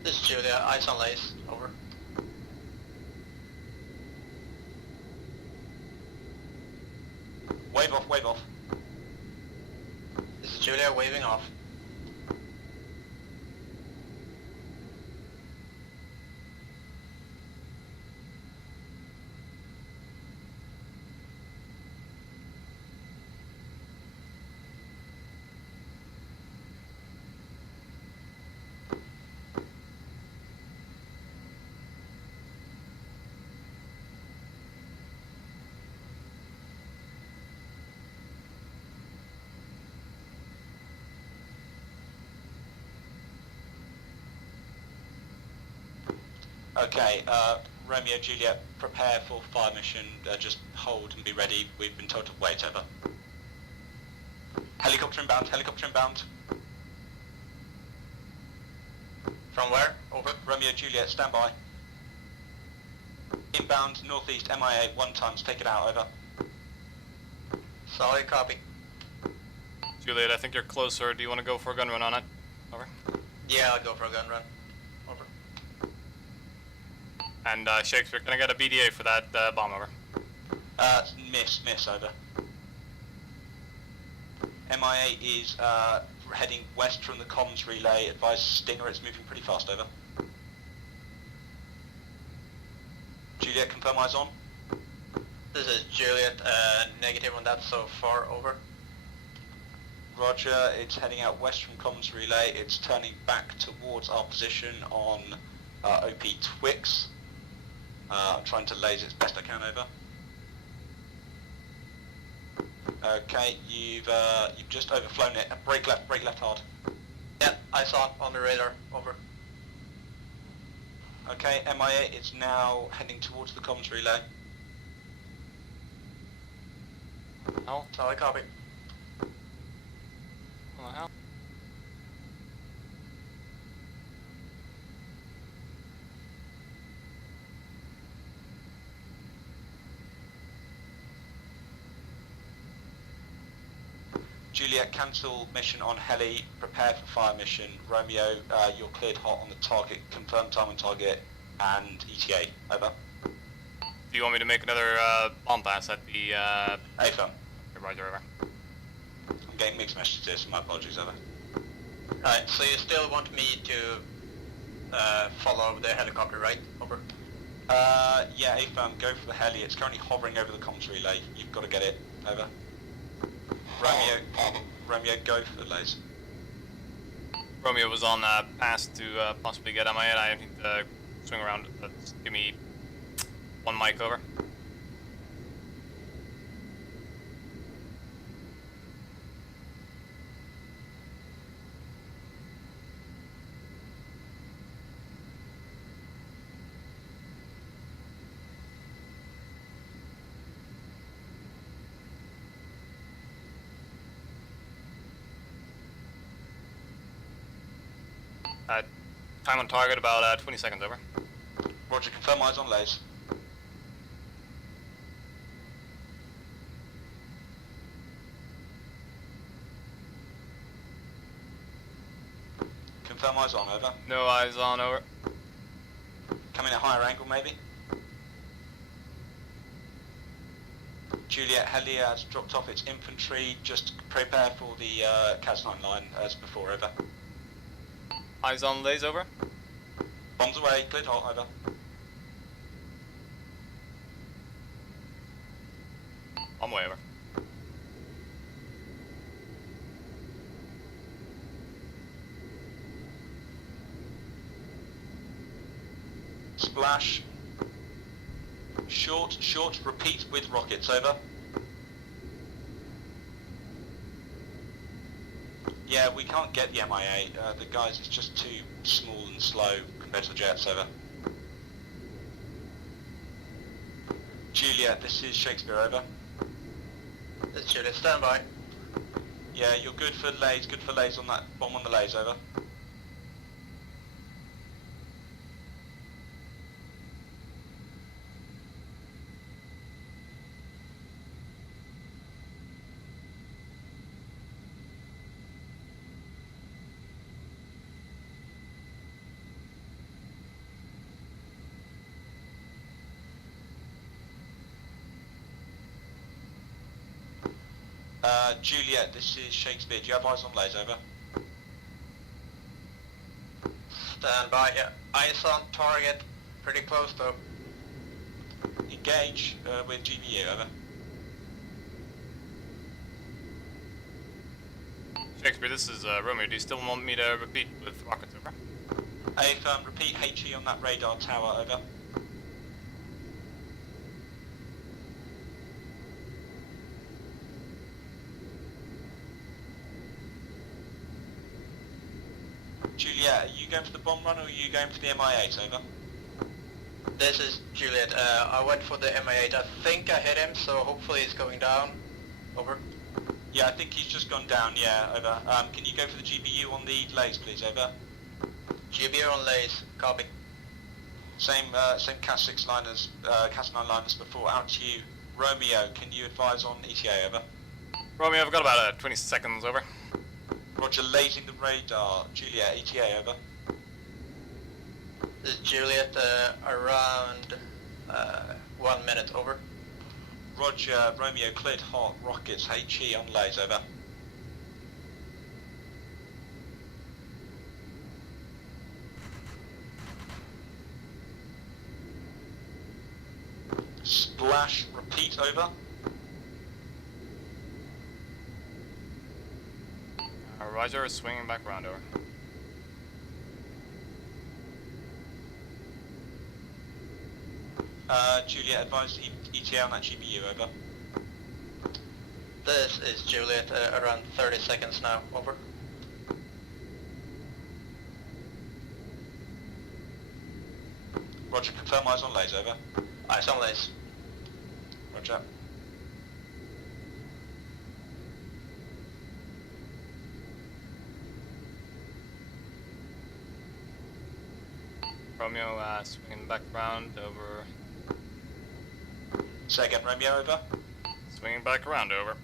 This is Julia, eyes on lays, over. Wave off, wave off. This is Julia, waving off. Okay, Romeo, Juliet, prepare for fire mission. Just hold and be ready. We've been told to wait, over. Helicopter inbound, helicopter inbound. From where? Over. Romeo, Juliet, stand by. Inbound, northeast, MIA, 1 tons, take it out, over. Solid copy. Juliet, I think you're closer. Do you want to go for a gun run on it? Over. Yeah, I'll go for a gun run. Over. And Shakespeare, can I get a BDA for that bomb, over? Miss, over. MIA is heading west from the comms relay. Advise Stinger, it's moving pretty fast, over. Juliet, confirm eyes on. This is Juliet, negative on that so far, over. Roger, it's heading out west from comms relay. It's turning back towards our position on OP Twix. I'm trying to laser as best I can, over. Okay, you've just overflown it. Brake left hard. Yeah, I saw it on the radar, over. Okay, MIA, it's now heading towards the comms relay. Oh. Solid copy. What the hell? Juliet, cancel mission on heli, prepare for fire mission. Romeo, you're cleared hot on the target, confirm time on target, and ETA, over. Do you want me to make another bomb pass at the... AFM. Roger, over. I'm getting mixed messages, so my apologies, over. Alright, so you still want me to follow the helicopter, right? Over. Yeah, AFM, go for the heli. It's currently hovering over the comms relay. You've got to get it, over. Romeo, go for the laser. Romeo was on pass to possibly get MIA. I need to swing around. Let's give me 1 mic, over. Time on target about 20 seconds, over. Roger, confirm eyes on lays. Confirm eyes on, over. No eyes on, over. Come in at higher angle, maybe. Juliet, heli has dropped off its infantry. Just prepare for the Cas9 line as before, over. Eyes on lays, over. Bombs away, cleared hot, over. On way, over. Splash. Short, repeat with rockets, over. Yeah, we can't get the MIA. The guys, it's just too small and slow compared to the jets, over. Juliet, this is Shakespeare, over. This is Juliet, stand by. Yeah, you're good for lays on that bomb on the lays, over. Juliet, this is Shakespeare. Do you have eyes on lays, over? Stand by, yeah. Eyes on target. Pretty close though. Engage with GBU, over. Shakespeare, this is Romeo. Do you still want me to repeat with rockets, over? AFM, repeat HE on that radar tower, over. Juliet, are you going for the bomb run or are you going for the MI8, over? This is Juliet. I went for the MI8. I think I hit him, so hopefully he's going down. Over. Yeah, I think he's just gone down, yeah, over. Can you go for the GBU on the lays, please, over? GBU on lays, copy. Same Cas 6 liners, Cas 9 liners before, out to you. Romeo, can you advise on ETA, over? Romeo, I've got about 20 seconds, over. Roger, lasing the radar. Juliet, ETA, over. This is Juliet, around 1 minute, over. Roger, Romeo, cleared hot, rockets, HE on lays, over. Splash, repeat, over. Roger is swinging back around, over. Juliet, advise ETA on that GBU, over. This is Juliet, around 30 seconds now, over. Roger, confirm eyes on lays, over. Eyes on lays. Roger. Romeo swinging back around, over. Say again, Romeo, over. Swinging back around, over.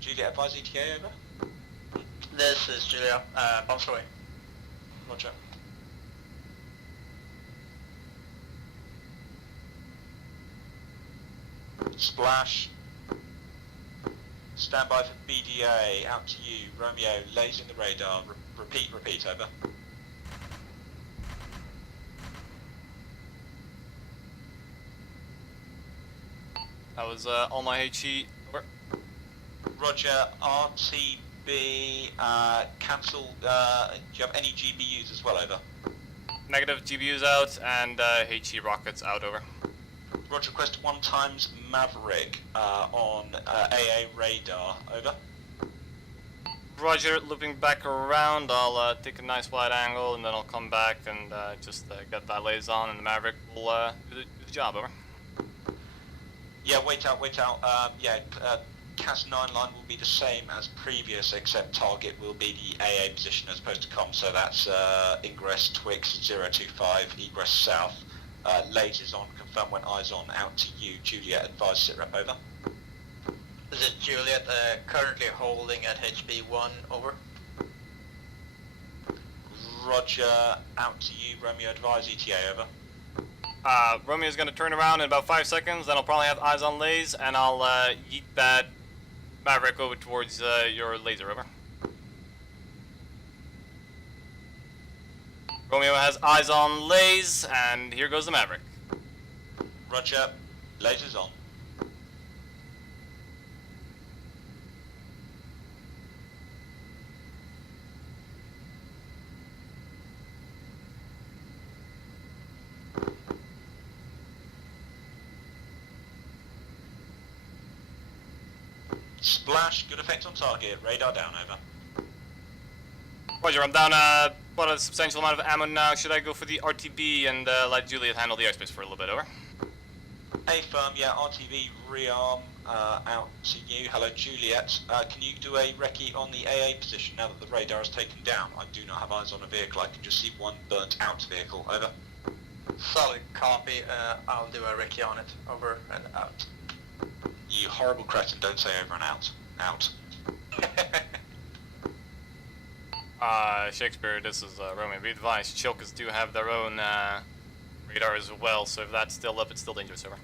Juliet, advise ETA, over. This is Juliet, bounce away. Roger. Splash. Stand by for BDA. Out to you. Romeo, lasing the radar. Repeat, over. That was all my HE, over. Roger, RTB, cancel, do you have any GBUs as well, over? Negative, GBU's out, and HE rockets out, over. Roger, request 1 times Maverick on AA radar, over. Roger, looping back around, I'll take a nice wide angle, and then I'll come back and just get that lays on, and the Maverick will do the job, over. Yeah, wait out, Cas 9 line will be the same as previous, except target will be the AA position as opposed to com, so that's ingress Twix 025, egress south. Lasers on, confirm when eyes on, out to you. Juliet, advise sitrep, over. This is Juliet, currently holding at HB1, over. Roger, out to you. Romeo, advise ETA, over. Romeo's gonna turn around in about 5 seconds, then I'll probably have eyes on lays, and I'll yeet that Maverick over towards your laser, over. Romeo has eyes on lays, and here goes the Maverick. Roger, lasers on. Splash, good effect on target, radar down, over. Roger, I'm down quite a substantial amount of ammo now. Should I go for the RTB and let Juliet handle the airspace for a little bit, over? A firm, yeah, RTV rearm out to you. Hello, Juliet. Can you do a recce on the AA position now that the radar is taken down? I do not have eyes on a vehicle. I can just see one burnt out vehicle, over. Solid copy, I'll do a recce on it, over and out. You horrible cretin, don't say over and out. Out. Shakespeare, this is Romeo. Be advised, Chilkas do have their own radar as well, so if that's still up, it's still dangerous, over.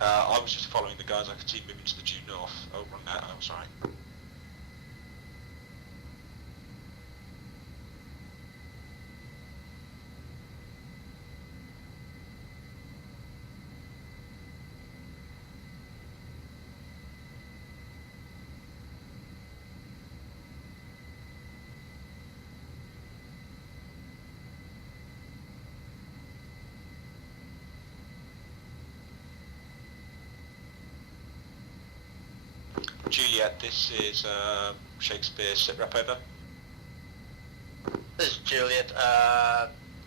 I was just following the guys I could see moving to the due north. Oh, wrong there. Oh, sorry. Juliet, this is Shakespeare sitrep over. This is Juliet.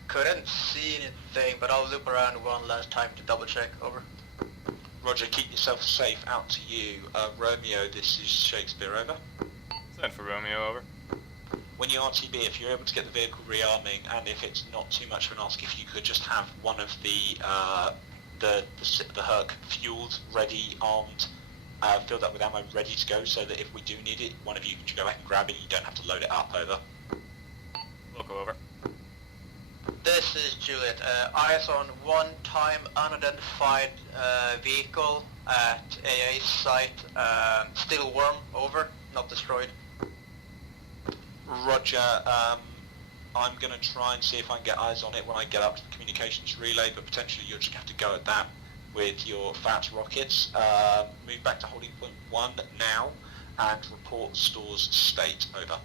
Couldn't see anything, but I'll loop around one last time to double check. Over. Roger, keep yourself safe. Out to you. Romeo, this is Shakespeare. Over. Send for Romeo. Over. When you RTB, if you're able to get the vehicle rearming, and if it's not too much of an ask, if you could just have one of the Herc fueled, ready, armed, filled up with ammo, ready to go, so that if we do need it, one of you can go back and grab it. You don't have to load it up. Over. We'll go over. This is Juliet. Eyes on one-time unidentified vehicle at AA site. Still warm. Over. Not destroyed. Roger. I'm going to try and see if I can get eyes on it when I get up to the communications relay, but potentially you'll just have to go at that with your fat rockets. Move back to holding point 1 now and report store's state. Over.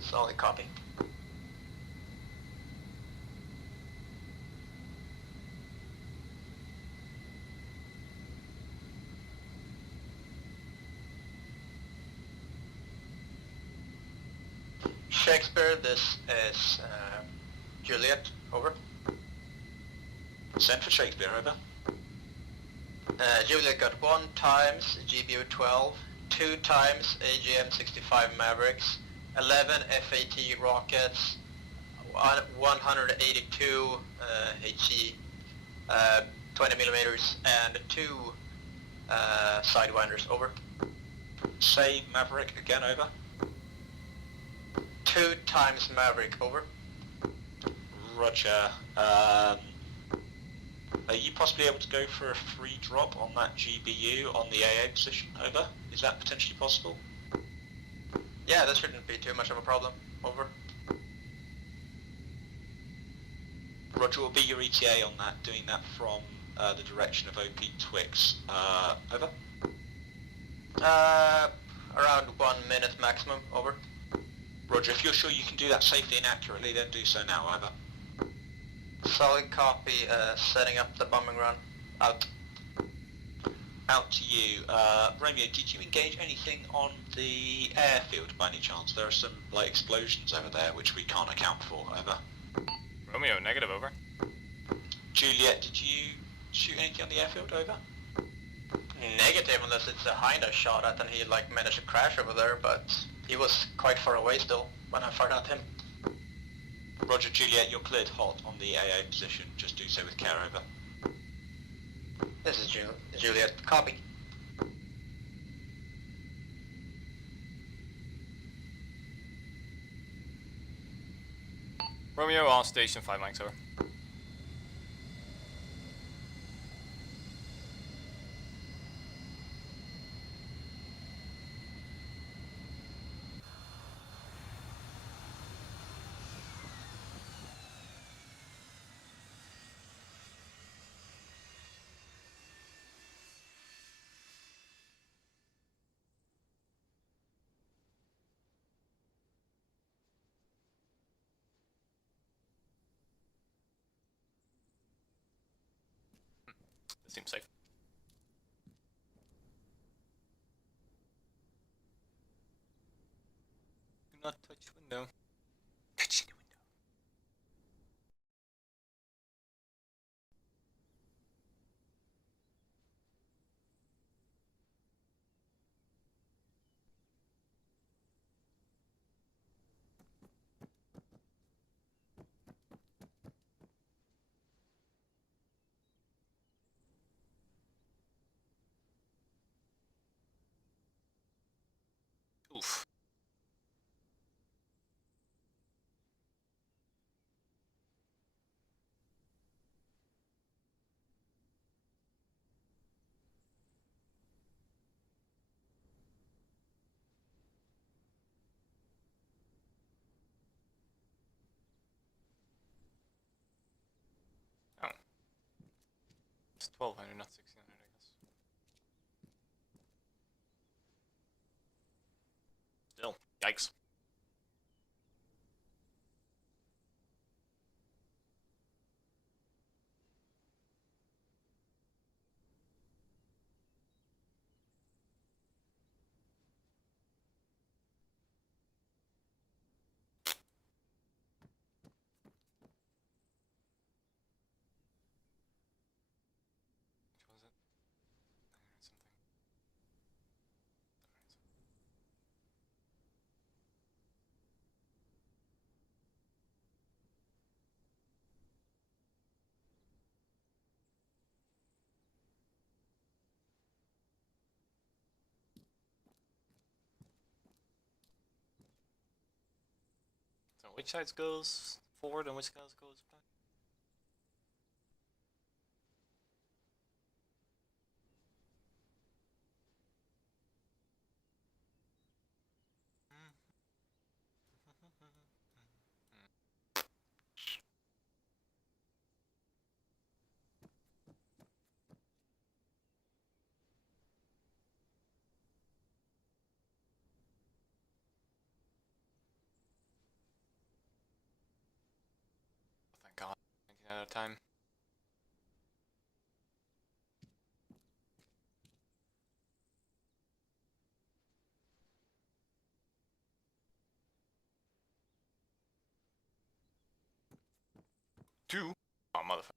Solid copy. Shakespeare, this is Juliet. Over. Send for Shakespeare. Over. Juliet got 1 times GBU 12, 2 times AGM 65 Mavericks, 11 FAT rockets, 182 HE 20 millimeters, and 2 Sidewinders. Over. Say Maverick again. Over. 2 times Maverick. Over. Roger. Are you possibly able to go for a free drop on that GBU on the AA position? Over. Is that potentially possible? Yeah, that shouldn't be too much of a problem. Over. Roger, will be your ETA on that, doing that from the direction of OP Twix. Over. Around 1 minute maximum. Over. Roger, if you're sure you can do that safely and accurately, then do so now. Over. Solid copy. Setting up the bombing run. Out. Out to you. Romeo, did you engage anything on the airfield by any chance? There are some explosions over there which we can't account for. Over. Romeo, negative. Over. Juliet, did you shoot anything on the airfield? Over. Negative, unless it's a hind I shot at and he managed to crash over there, but he was quite far away still when I fired at him. Roger, Juliet, you're cleared hot on the AA position. Just do so with care. Over. This is Juliet. Copy. Romeo, all station 5 mics. Over. It seems safe. Do not touch window. Touch the window. Oof. 1200, not 1600, I guess. Still, yikes. What was it? 900 something. So which side goes forward and which side goes back? Thank God. 19 out of time. Two? Oh, motherfucker.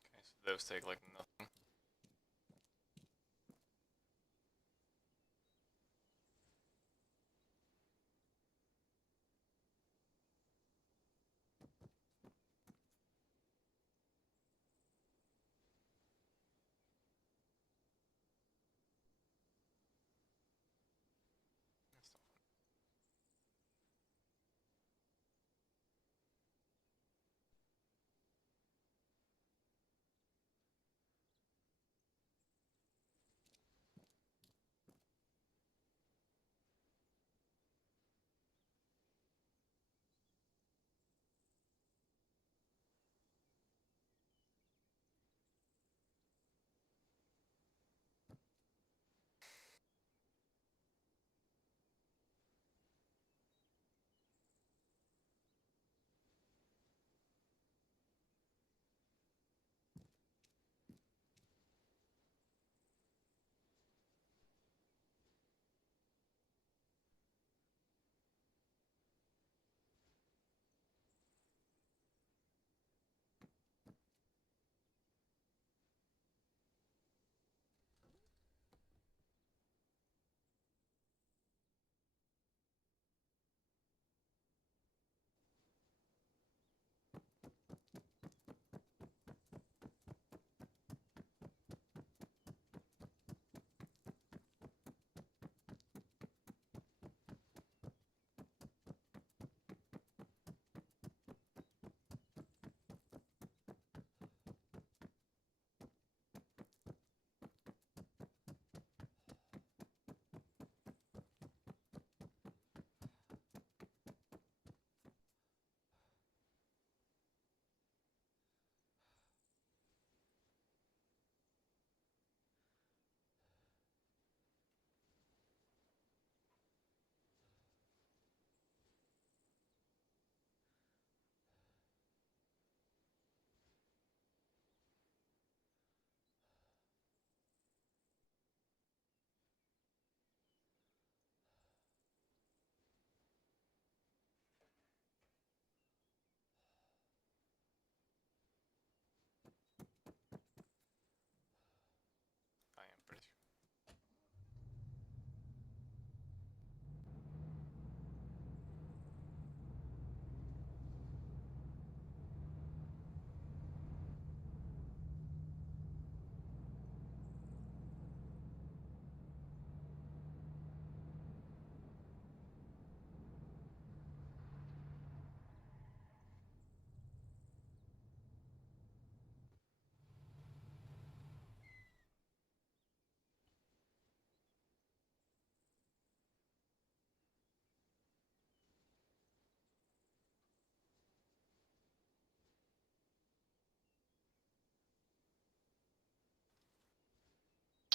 Okay, so those take like nothing.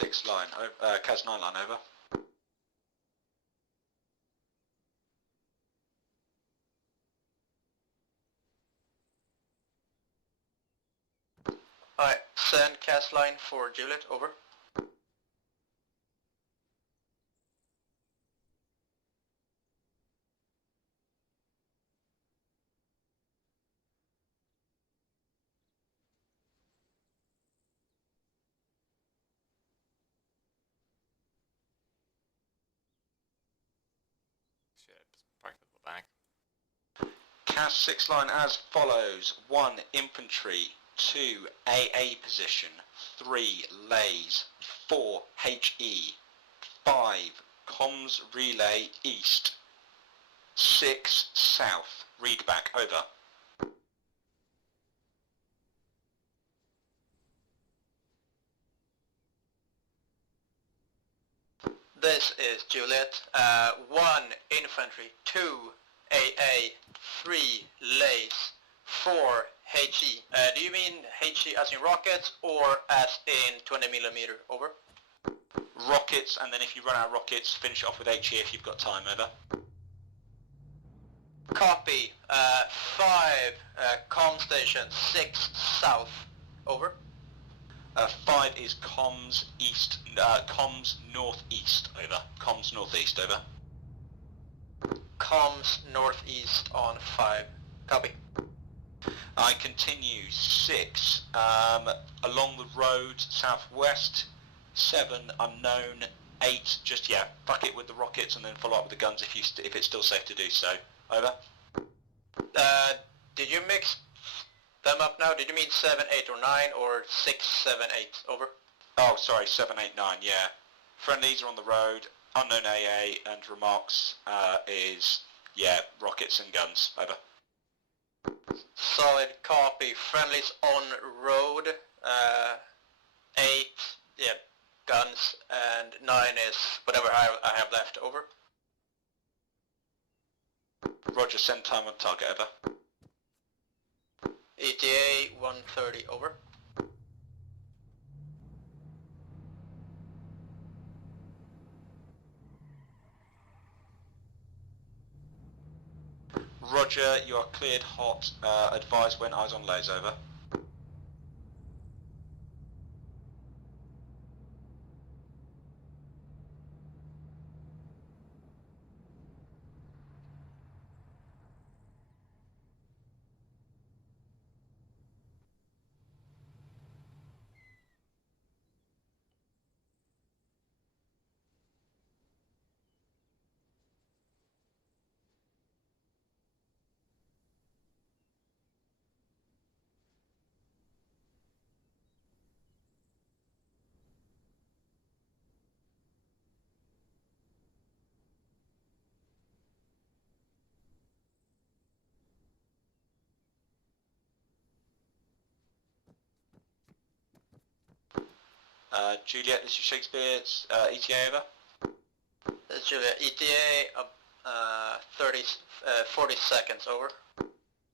6 line, Cas 9 line, over. Alright, send cast line for Juliet, over. Shit, park at the back. Cas 6 line as follows. 1 infantry, 2 AA position, 3 lays, 4 HE, 5 comms relay east, 6 south. Read back, over. This is Juliet. 1 infantry, 2 AA, 3 lays, 4 HE. Do you mean HE as in rockets or as in 20mm? Over. Rockets, and then if you run out of rockets, finish it off with HE if you've got time, over. Copy. 5 comm station, 6 south. Over. 5 is comms east, comms northeast, over. Comms northeast, over. Comms northeast on 5. Copy. I continue. 6 along the road southwest. 7 unknown. 8 just fuck it with the rockets and then follow up with the guns if it's still safe to do so. Over. Did you mix them up now? Did you mean 7, 8, or 9, or 6, 7, 8? Over. Oh, sorry, 7, 8, 9. Yeah. Friendlies are on the road. Unknown AA and remarks is rockets and guns. Over. Solid copy. Friendlies on road. 8, guns, and 9 is whatever I have left. Over. Roger, send time on target, over. ETA 130, over. Roger, you are cleared hot. Advise when eyes on lays, over. Juliet, this is Shakespeare's ETA, over. This is Juliet. ETA 40 seconds, over.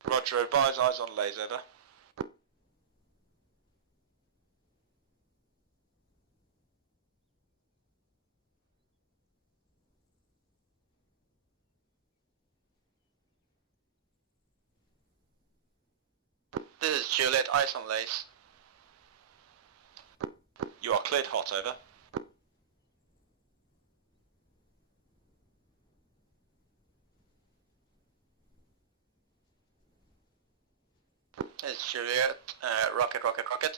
Roger, advise eyes on lays, over. This is Juliet, eyes on lays. You are cleared hot, over. This is Juliet, rocket, rocket, rocket.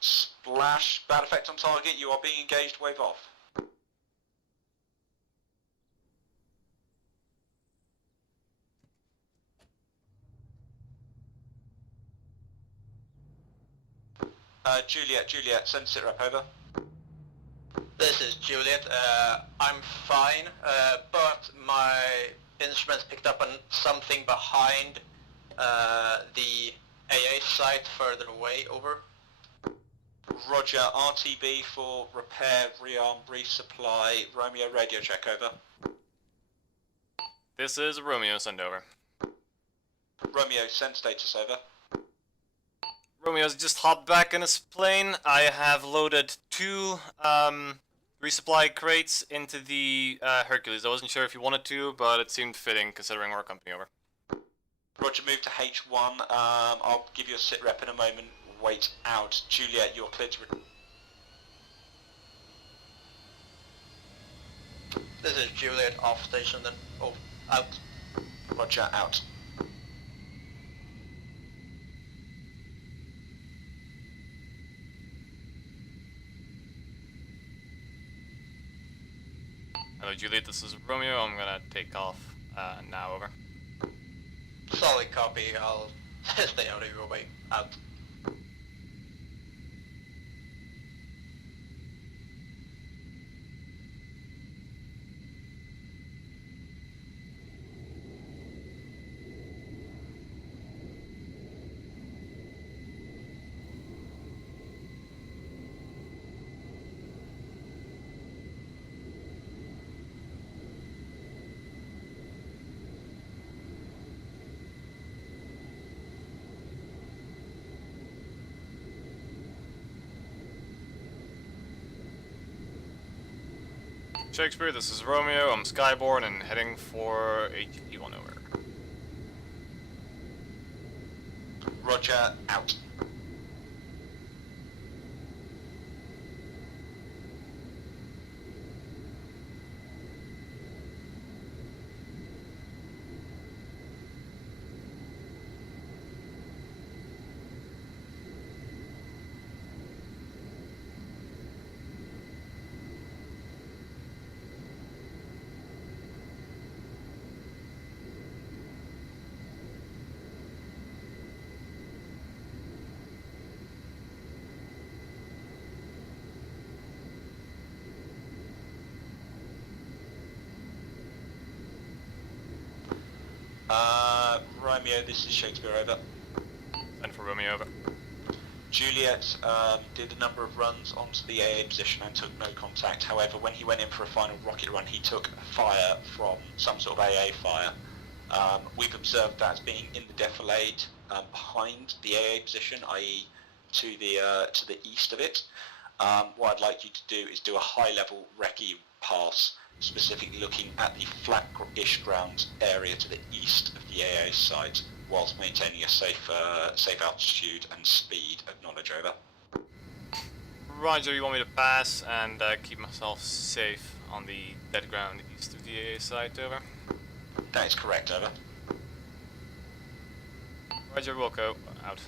Splash, bad effect on target, you are being engaged, wave off. Juliet, send sitrep, over. This is Juliet. I'm fine, but my instruments picked up on something behind the AA site further away, over. Roger, RTB for repair, rearm, resupply, Romeo radio check, over. This is Romeo, send over. Romeo, send status over. Romeo's just hopped back in his plane. I have loaded 2 resupply crates into the Hercules. I wasn't sure if you wanted to, but it seemed fitting considering we're company over. Roger, move to H1. I'll give you a sit rep in a moment. Wait out. Juliet, you're cleared to... This is Juliet, off station then. Oh, out. Roger, out. Hello Juliet, this is Romeo. I'm gonna take off now, over. Solid copy, I'll stay out of your way. Out. Shakespeare, this is Romeo. I'm Skyborn and heading for HG1, over. Roger, out. Romeo, this is Shakespeare, over. And for Romeo, over. Juliet did a number of runs onto the AA position and took no contact. However, when he went in for a final rocket run, he took fire from some sort of AA fire. We've observed that as being in the defilade behind the AA position, i.e. to the east of it. What I'd like you to do is do a high-level recce pass, specifically looking at the flat-ish ground area to the east of the AA site, whilst maintaining a safe altitude and speed. Acknowledge, over. Roger, you want me to pass and keep myself safe on the dead ground east of the AA site, over? That is correct, over. Roger, Wilco, out.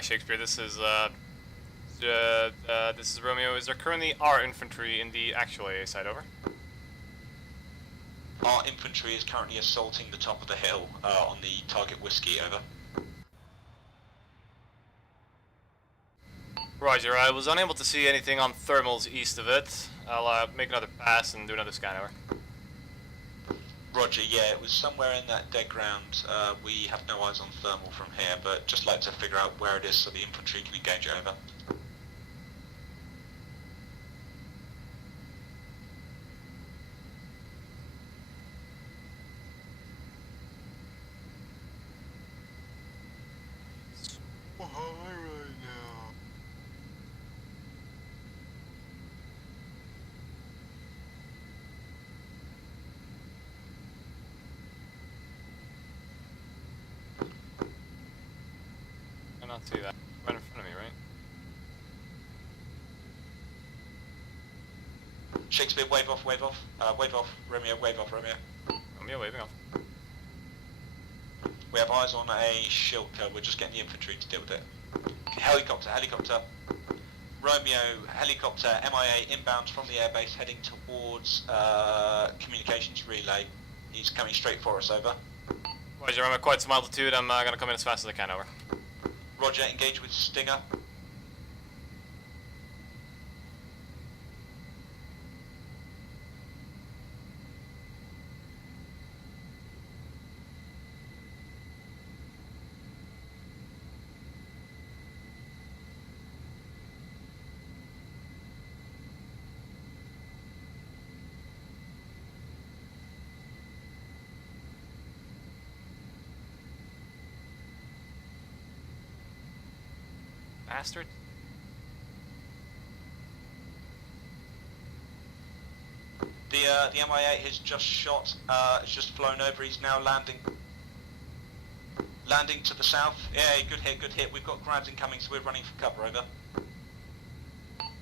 Shakespeare, this is Romeo. Is there currently our infantry in the actual AA side, over? Our infantry is currently assaulting the top of the hill on the target whiskey, over. Roger, I was unable to see anything on thermals east of it. I'll make another pass and do another scan, over. Roger, yeah, it was somewhere in that dead ground. We have no eyes on thermal from here, but just like to figure out where it is so the infantry can engage, over. I cannot see that. Right in front of me, right? Shakespeare, wave off, Romeo, wave off, Romeo. Romeo, waving off. We have eyes on a Shilka, we're just getting the infantry to deal with it. Helicopter. Romeo, helicopter, MIA, inbound from the airbase, heading towards communications relay. He's coming straight for us, over. Roger, I'm at quite some altitude. I'm gonna come in as fast as I can, over. Roger, engage with Stinger. Bastard. The MI8 has just shot, it's just flown over, he's now landing. Landing to the south. Yeah, good hit. We've got grads incoming, so we're running for cover, over.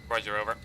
Roger, over.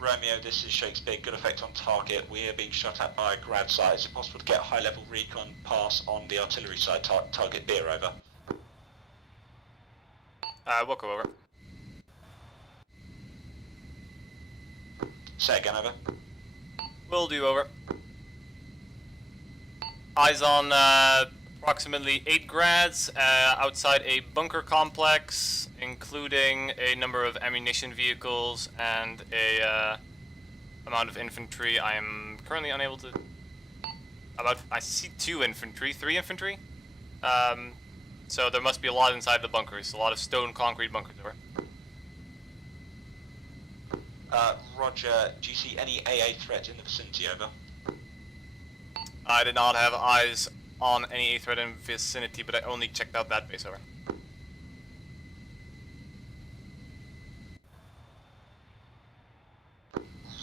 Romeo, this is Shakespeare. Good effect on target. We are being shot at by a grad site. Is it possible to get a high-level recon pass on the artillery side? Target beer, over. We'll go over. Say again, over. Will do, over. Eyes on approximately 8 grads outside a bunker complex, including a number of ammunition vehicles and a amount of infantry. I am currently unable to... I see 3 infantry. So there must be a lot inside the bunkers, a lot of stone concrete bunkers, over. Roger, do you see any AA threat in the vicinity, over? I did not have eyes on any threat in vicinity, but I only checked out that base, over.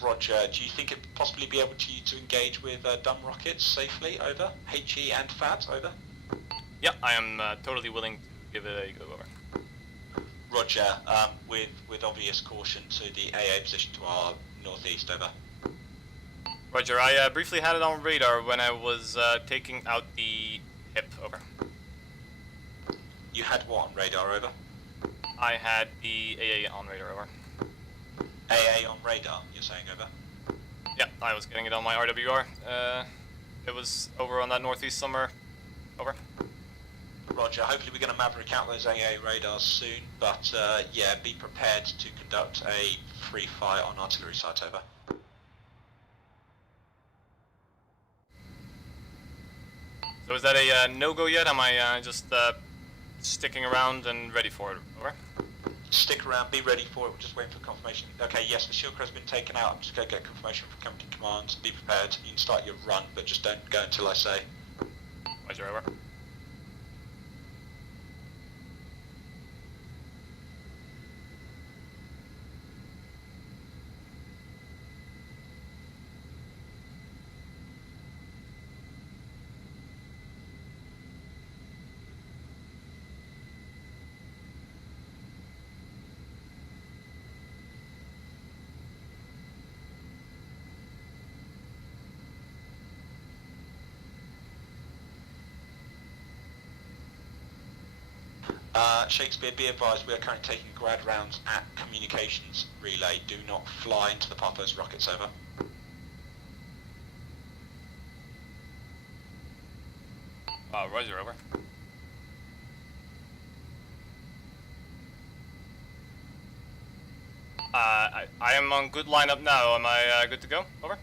Roger, do you think it'd possibly be able to engage with dumb rockets safely, over? HE and FAT, over? Yeah, I am totally willing to give it a go, over. Roger, with obvious caution to the AA position to our northeast, over. Roger, I briefly had it on radar when I was taking out the hip, over. You had what on radar, over? I had the AA on radar, over. AA on radar, you're saying, over? Yeah, I was getting it on my RWR. It was over on that northeast somewhere, over. Roger, hopefully we're going to maverick out those AA radars soon, but yeah, be prepared to conduct a free fire on artillery site, over. So is that a no-go yet? Am I just sticking around and ready for it, over? Stick around, be ready for it, we're just waiting for confirmation. Okay, yes, the shield crow's been taken out, I'm just going to get confirmation from company command, be prepared, you can start your run, but just don't go until I say. Roger, over. Shakespeare, be advised we are currently taking grad rounds at communications relay. Do not fly into the poppers. Rockets over. Roger, over. I am on good lineup now. Am I good to go? Over.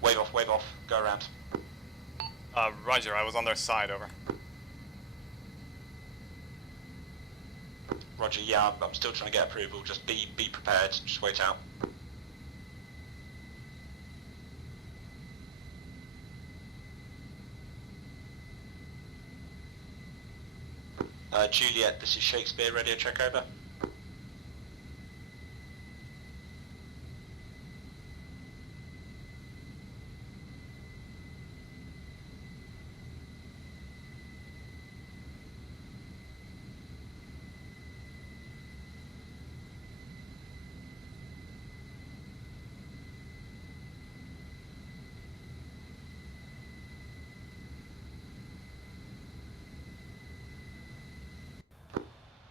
Wave off. Go around. Roger, I was on their side, over. Roger, yeah, I'm still trying to get approval. Just be prepared. Just wait out. Juliet, this is Shakespeare. Radio check over.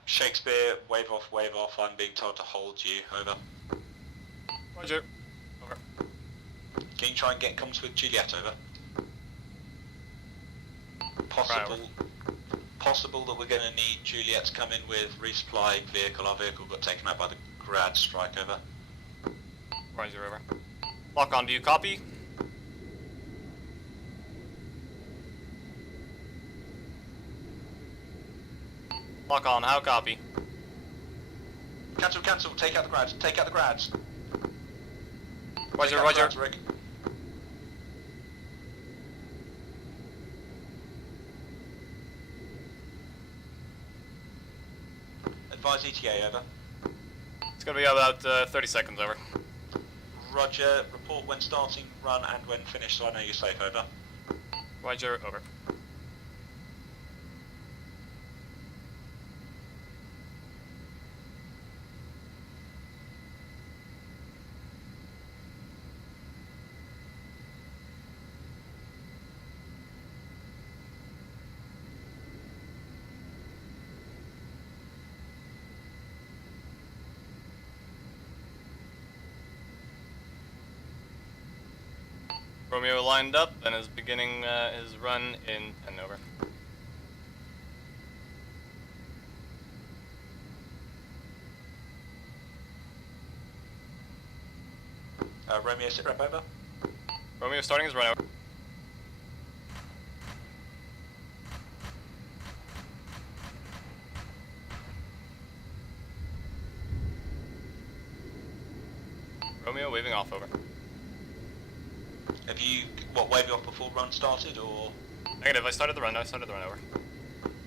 Shakespeare, wave off. I'm being told to hold you. Over. Roger. Over. Can you try and get comms with Juliet? Over. Possible that we're going to need Juliet to come in with resupply vehicle. Our vehicle got taken out by the grad strike. Over. Roger, over. Lock on, do you copy? Lock on, how copy? Cancel, take out the grads. Roger. Grads, Rick. Advise ETA, over. It's gonna be about 30 seconds, over. Roger, report when starting run and when finished so I know you're safe, over. Roger, over. Romeo lined up and is beginning his run in 10 over. Romeo, sit rep over. Romeo starting his run over. Romeo waving off, over. Have you, waving off before run started, or? Negative, I started the run, over.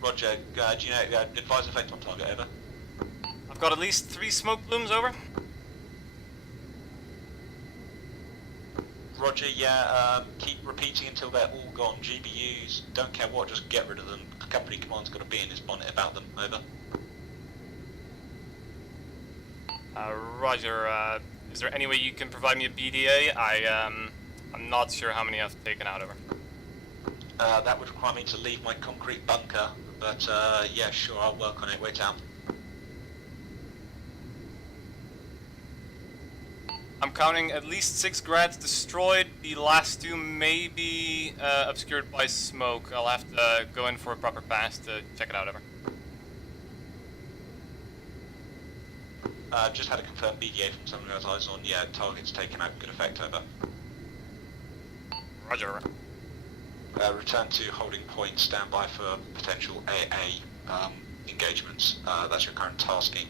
Roger, do you know, advise effect on target, over. I've got at least 3 smoke plumes, over. Roger, yeah, keep repeating until they're all gone. GBUs, don't care what, just get rid of them. Company command's got to be in his bonnet about them, over. Roger, is there any way you can provide me a BDA? I'm not sure how many I've taken out, over. That would require me to leave my concrete bunker, but yeah, sure, I'll work on it, wait out. I'm counting at least 6 grads destroyed, the last 2 may be obscured by smoke. I'll have to go in for a proper pass to check it out, over. Just had a confirmed BDA from someone who has eyes on, yeah, target's taken out, good effect, over. Roger. Return to holding point, stand by for potential AA. engagements. That's your current tasking.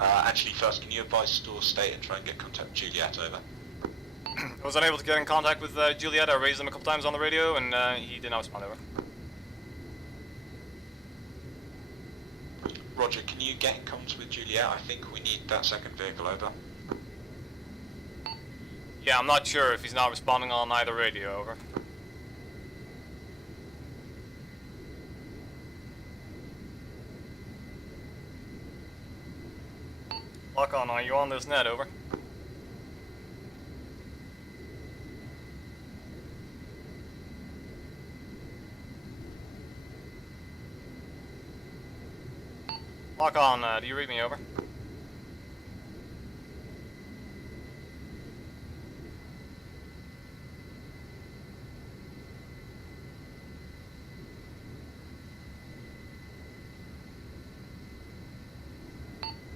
Actually, first, can you advise store state and try and get contact with Juliet, over? I was unable to get in contact with Juliet. I raised him a couple times on the radio, and he did not respond, over. Roger, can you get in contact with Juliet? I think we need that second vehicle, over. Yeah, I'm not sure if he's not responding on either radio, over. Lock on, are you on this net, over? Lock on, do you read me, over?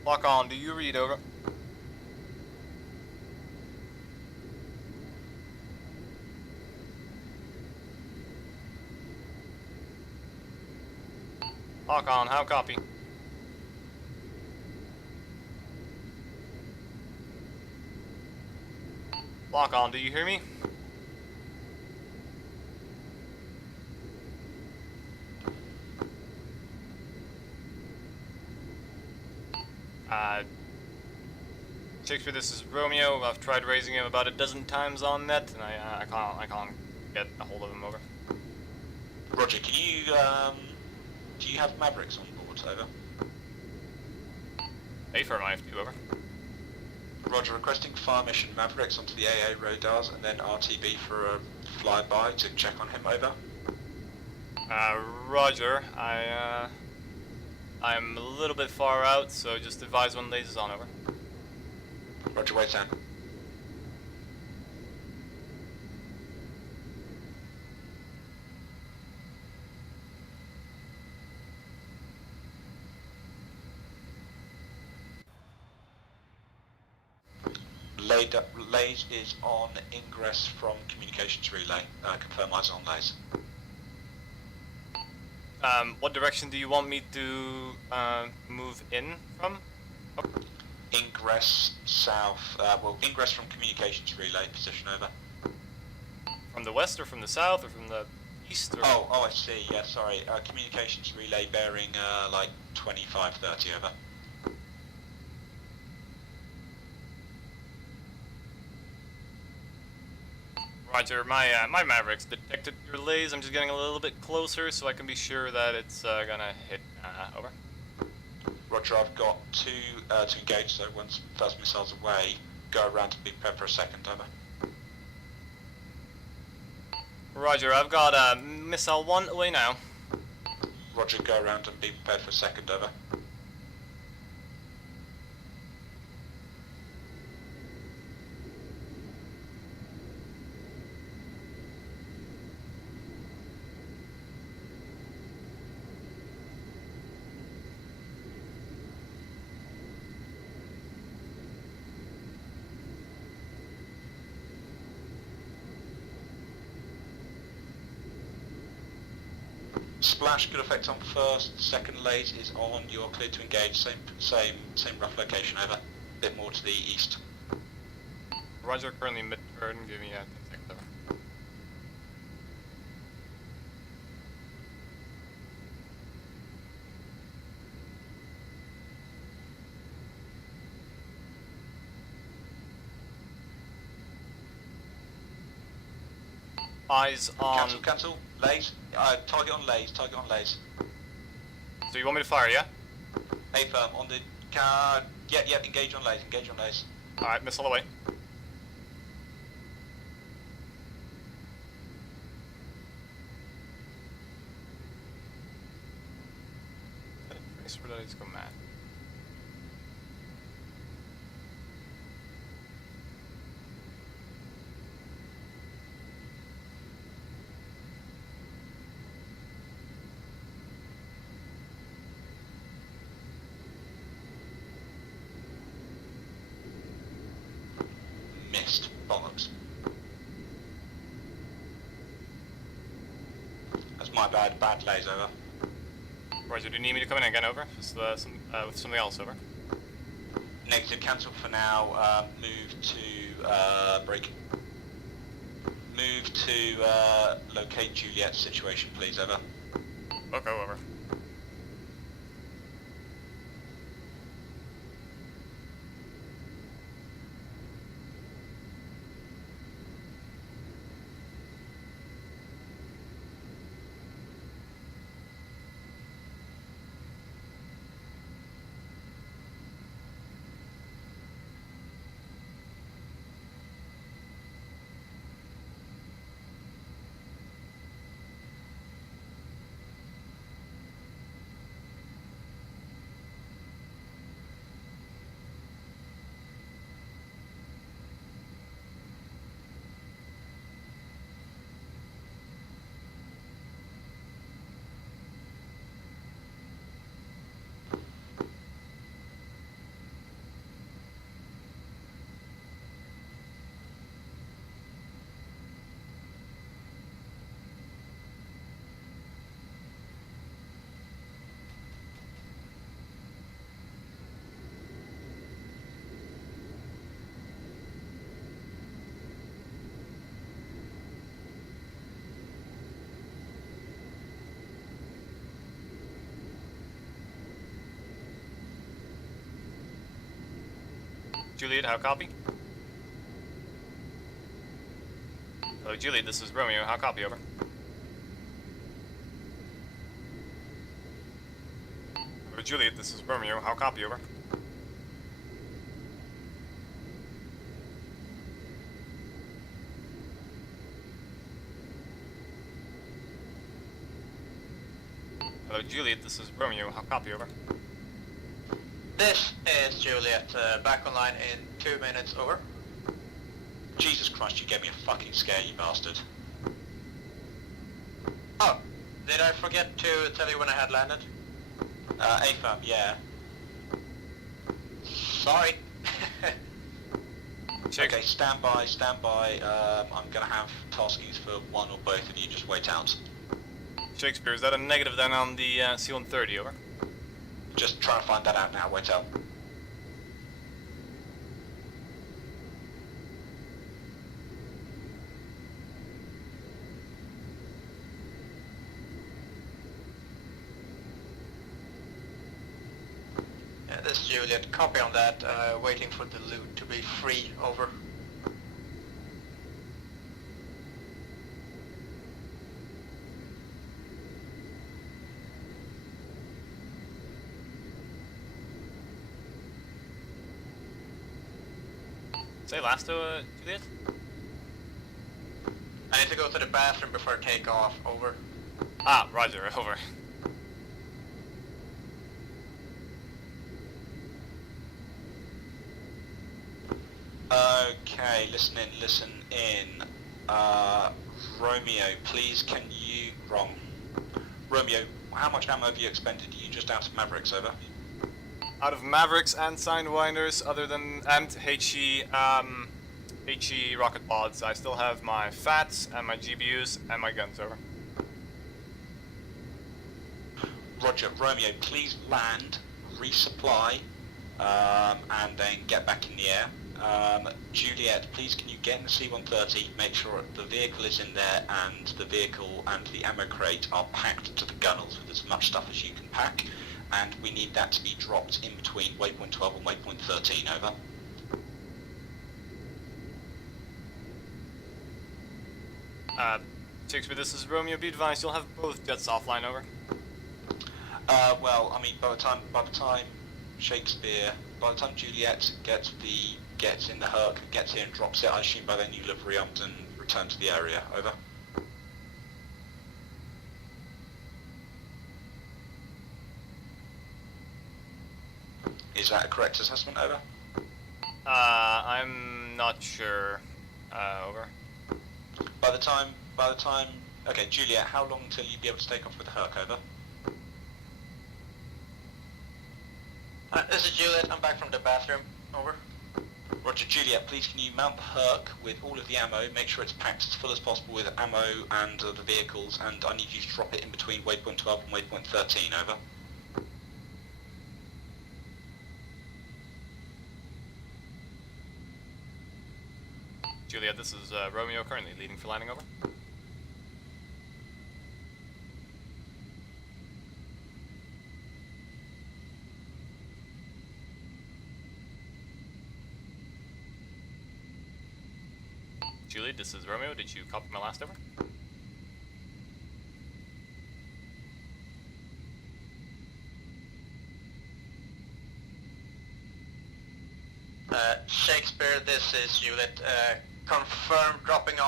Lock on, do you read, over? Lock on, how copy? Lock on, do you hear me? Shakespeare, this is Romeo. I've tried raising him about a dozen times on net, and I can't get a hold of him, over. Roger, can you, do you have Mavericks on board, over? A-firm, I have to, over. Roger, requesting fire mission Mavericks onto the AA radars and then RTB for a flyby to check on him, over. Roger. I'm a little bit far out, so just advise when lasers on, over. Roger, wait down. Lays is on ingress from communications relay. Confirm eyes on Lays. What direction do you want me to move in from? Oh. Ingress south. Well, ingress from communications relay. Position, over. From the west, or from the south, or from the east? Or... Oh, I see. Yeah, sorry. Communications relay bearing like 2530, over. Roger, my Mavericks detected your lays. I'm just getting a little bit closer so I can be sure that it's gonna hit, over. Roger, I've got two to engage, so once first missile's away, go around and be prepared for a second, over. Roger, I've got missile 1 away now. Roger, go around and be prepared for a second, over. Splash, good effect on first. Second lays is on. You're clear to engage. Same rough location, over. Bit more to the east. Roger, currently mid-turn. Give me a 10 seconds, over. Eyes on... Cancel. Lays. Target on lays. So you want me to fire, yeah? A-firm, on the... Yeah, engage on lays. Alright, missile away. Where did I just go mad? Missed. Bollocks. That's my bad lays, over. Roger, do you need me to come in again, over? Just, with something else, over. Negative, cancel for now. Move to break. Move to locate Juliet's situation, please, over. Okay, over. Juliet, how copy? Hello, Juliet, this is Romeo. How copy, over? Hello, Juliet, this is Romeo. How copy, over? Hello, Juliet, this is Romeo. How copy, over? This is Juliet, back online in 2 minutes, over. Jesus Christ, you gave me a fucking scare, you bastard. Oh, did I forget to tell you when I had landed? AFAB, yeah. Sorry. Okay, stand by. I'm gonna have taskings for one or both of you, just wait out. Shakespeare, is that a negative then on the C-130, over? Just trying to find that out now, wait out. Yeah, this is Juliet, copy on that, waiting for the loot to be free, over. Say last to Juliet? I need to go to the bathroom before takeoff, over. Ah, roger, over. Okay, listen in. Romeo, please can you... Wrong. Romeo, how much ammo have you expended? Are you just out of Mavericks, over? Out of Mavericks and Sidewinders, and HE rocket pods, I still have my FATs and my GBUs and my guns, over. Roger, Romeo, please land, resupply, and then get back in the air. Juliet, please can you get in the C-130, make sure the vehicle is in there and the vehicle and the ammo crate are packed to the gunnels with as much stuff as you can pack, and we need that to be dropped in between waypoint 12 and waypoint 13, over. Shakespeare, this is Romeo. Be advised, you'll have both jets offline, over. Well, I mean, by the time Shakespeare, by the time Juliet gets in the Herc, gets here and drops it, I assume by then you'll have re-upped and returned to the area, over. Is that a correct assessment, over? I'm not sure, over. By the time, okay, Juliet, how long until you'd be able to take off with the Herc, over? This is Juliet, I'm back from the bathroom, over. Roger, Juliet, please can you mount the Herc with all of the ammo, make sure it's packed as full as possible with ammo and the vehicles, and I need you to drop it in between waypoint 12 and waypoint 13, over. Juliet, this is Romeo currently leading for landing, over. Juliet, this is Romeo, did you copy my last over? Shakespeare, this is Juliet. Confirm dropping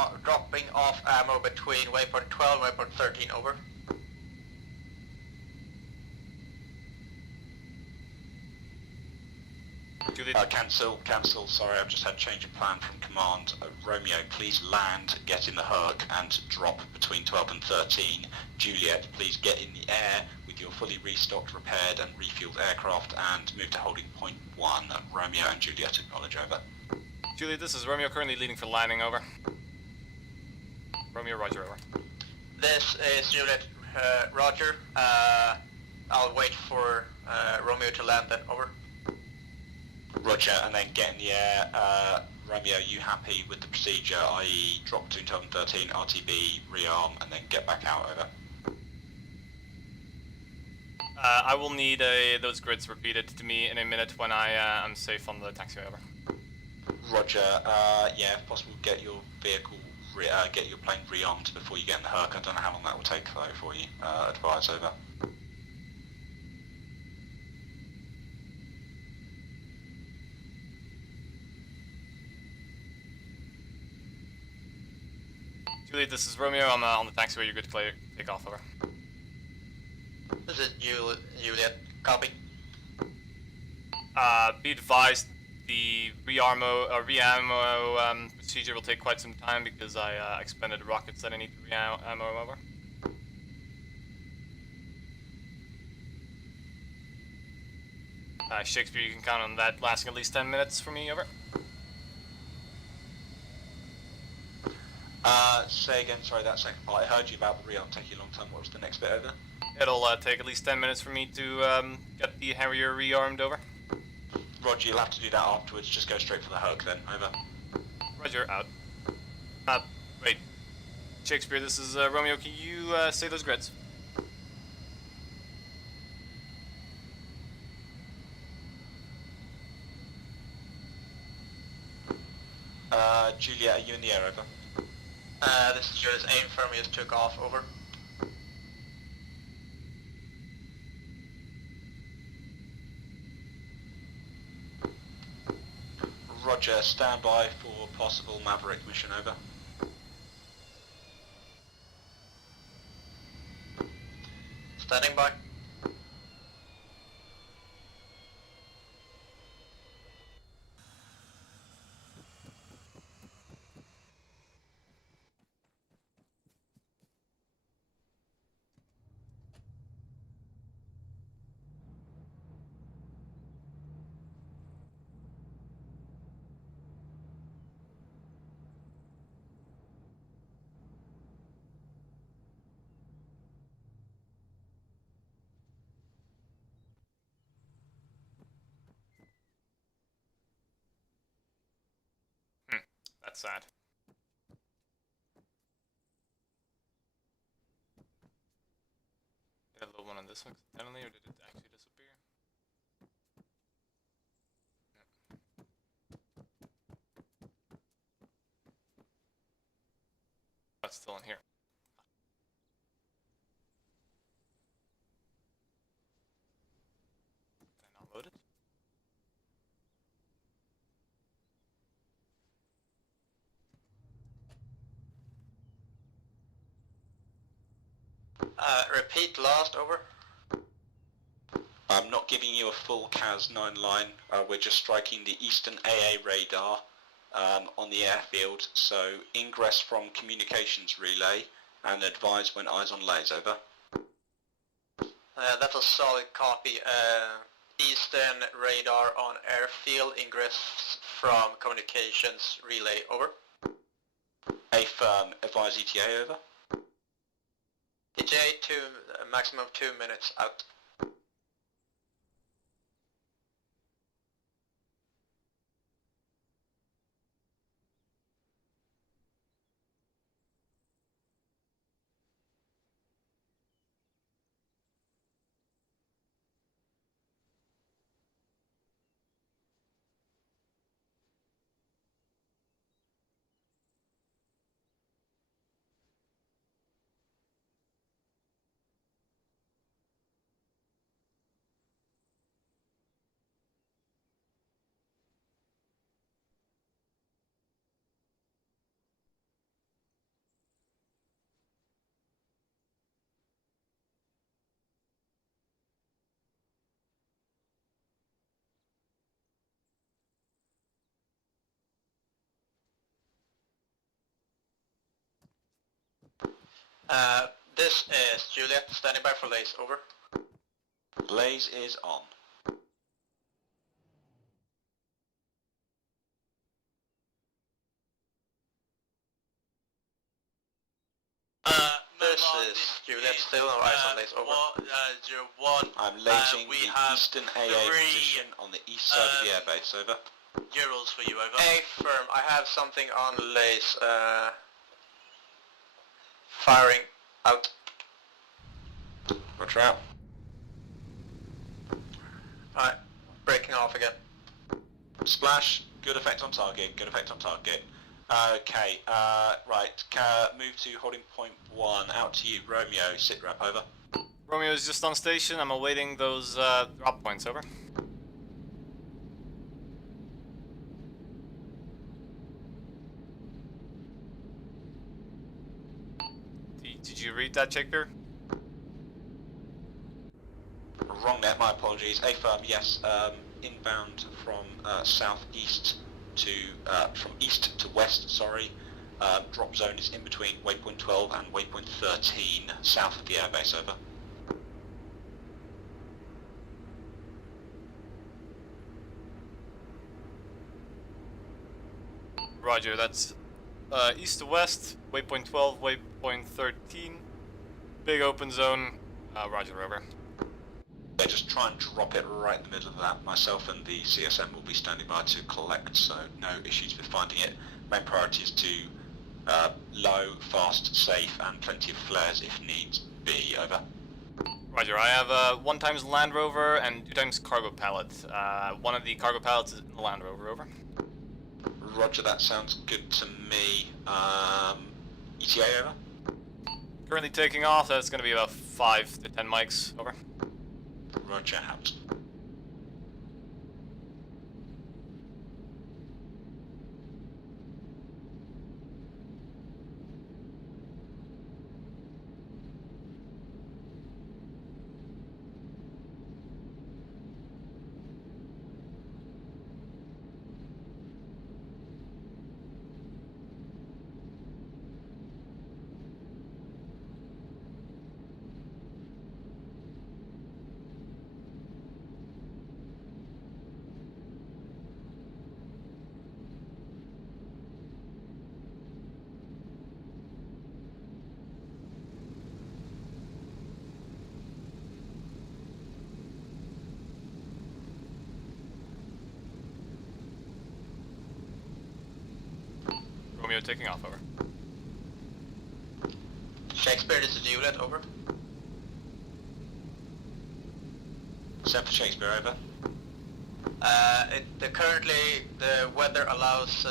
off ammo between waypoint 12 and waypoint 13, over. Cancel, sorry, I've just had a change of plan from command. Romeo, please land, get in the Herc, and drop between 12 and 13. Juliet, please get in the air with your fully restocked, repaired, and refueled aircraft, and move to holding point 1. Romeo and Juliet acknowledge, over. Juliet, this is Romeo currently leading for landing, over. Romeo, roger, over. This is Juliet, roger. I'll wait for Romeo to land then, over. Roger, and then get in the air. Romeo, you happy with the procedure, i.e. drop between 12 and 13, RTB, rearm, and then get back out, over? I will need those grids repeated to me in a minute when I'm safe on the taxiway, over. Roger, yeah, if possible, get your vehicle, get your plane rearmed before you get in the Herc. I don't know how long that will take though for you. Advise, over. Juliet, this is Romeo, I'm on the taxiway, you're good to take off, over. This is Juliet, copy. Be advised, the re-ammo procedure will take quite some time because I expended rockets that I need to re-ammo over. Shakespeare, you can count on that lasting at least 10 minutes for me, over. Say again, sorry, that second part. I heard you about the rearm taking a long time. What was the next bit, over? It'll take at least 10 minutes for me to get the Harrier rearmed, over. Roger, you'll have to do that afterwards. Just go straight for the Herc then, over. Roger, out. Wait. Shakespeare, this is Romeo. Can you say those grids? Juliet, are you in the air, over? This is Juliet's aim firm, just took off, over. Roger, stand by for possible Maverick mission, over. Standing by. That's sad. Did a little one on this one accidentally, or did it actually disappear? That's still in here. Can I not load it? Repeat last, over. I'm not giving you a full CAS-9 line. We're just striking the eastern AA radar on the airfield, so ingress from communications relay and advise when eyes on lays, over. That's a solid copy. Eastern radar on airfield, ingress from communications relay, over. A firm, advise ETA, over. ETA maximum 2 minutes, out. This is Juliet, standing by for Lace, over. Lace is on. This is Juliet, still no eyes on Lace, over. 01. I'm lacing we the have eastern AA position on the east side of the airbase, over. Euros for you, over. A firm, I have something on Lace, firing out. Roger out. Alright, breaking off again. Splash, good effect on target, good effect on target. Okay, right, move to holding point 1, out to you, Romeo, sit rep, over. Romeo is just on station, I'm awaiting those drop points, over. Did you read that, Shakespeare? Wrong net, my apologies. A firm, yes, inbound from southeast to, from east to west, sorry. Drop zone is in between waypoint 12 and waypoint 13, south of the airbase, over. Roger, that's east to west, waypoint 12, waypoint 13. Big open zone, roger, over. Yeah, just try and drop it right in the middle of that. Myself and the CSM will be standing by to collect, so no issues with finding it. Main priority is to low, fast, safe, and plenty of flares if needs be, over. Roger, I have 1 times Land Rover and 2 times cargo pallet. One of the cargo pallets is in the Land Rover, over. Roger, that sounds good to me. ETA, over. Currently taking off, that's going to be about 5 to 10 mics, over. Roger, out. Romeo taking off, over. Shakespeare, this is Juliet, over. Send for Shakespeare, over. Currently the weather allows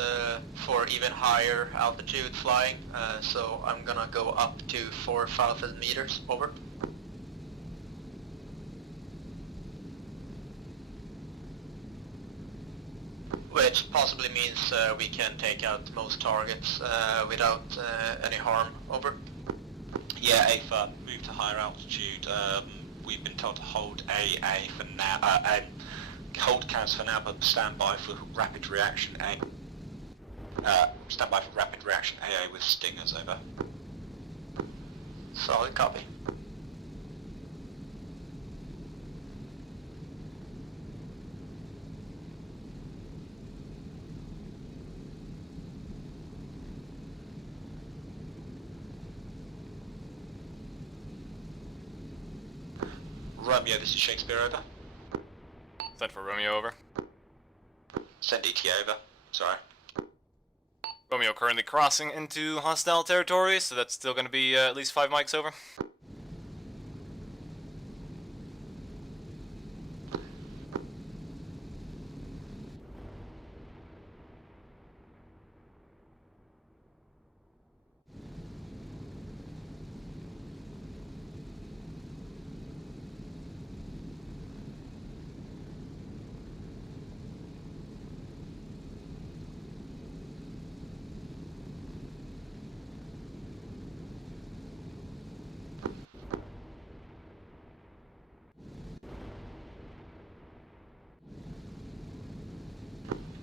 for even higher altitude flying, so I'm gonna go up to 4,000 meters, over. Which possibly means we can take out most targets without any harm, over. Yeah, A firm, move to higher altitude. We've been told to hold AA for now, hold CAS for now, but stand by for rapid reaction A. Stand by for rapid reaction AA with stingers, over. Solid copy. Romeo, this is Shakespeare, over. Send for Romeo, over. Send ETA, over. Sorry. Romeo currently crossing into hostile territory, so that's still going to be at least 5 mics, over.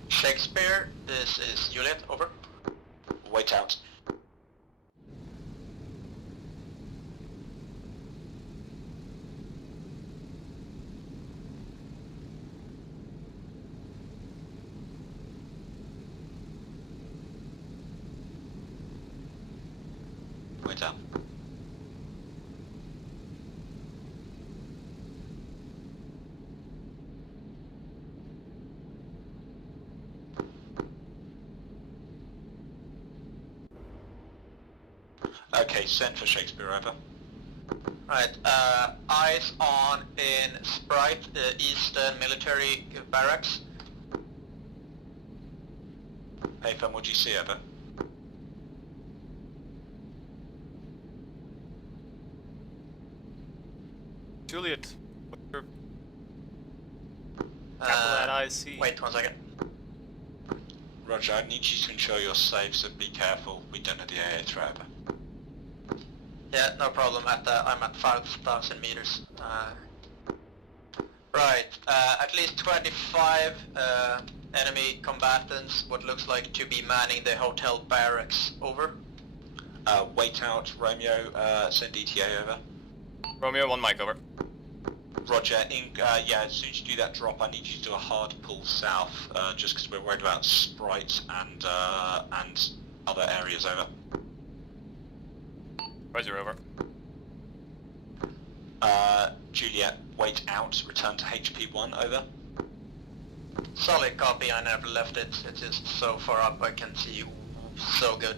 Shakespeare, this is Juliet, over. Wait out. point out. Okay, send for Shakespeare, over. Right, eyes on in Sprite, Eastern Military Barracks. Hey, fam, what do you see, over? Juliet, what's your capital IC? Wait 1 second. Roger, I need you to ensure you're safe, so be careful. We don't know the AA threat, over. Yeah, no problem. I'm at 5,000 meters. Right, at least 25 enemy combatants, what looks like to be manning the hotel barracks. Over. Wait out, Romeo, send ETA, over. Romeo, 1 mic, over. Roger, yeah, as soon as you do that drop, I need you to do a hard pull south, just because we're worried about Sprite and other areas, over. Roger, over. Juliet, wait out, return to HP1, over. Solid copy, I never left it. It's just so far up I can see so good.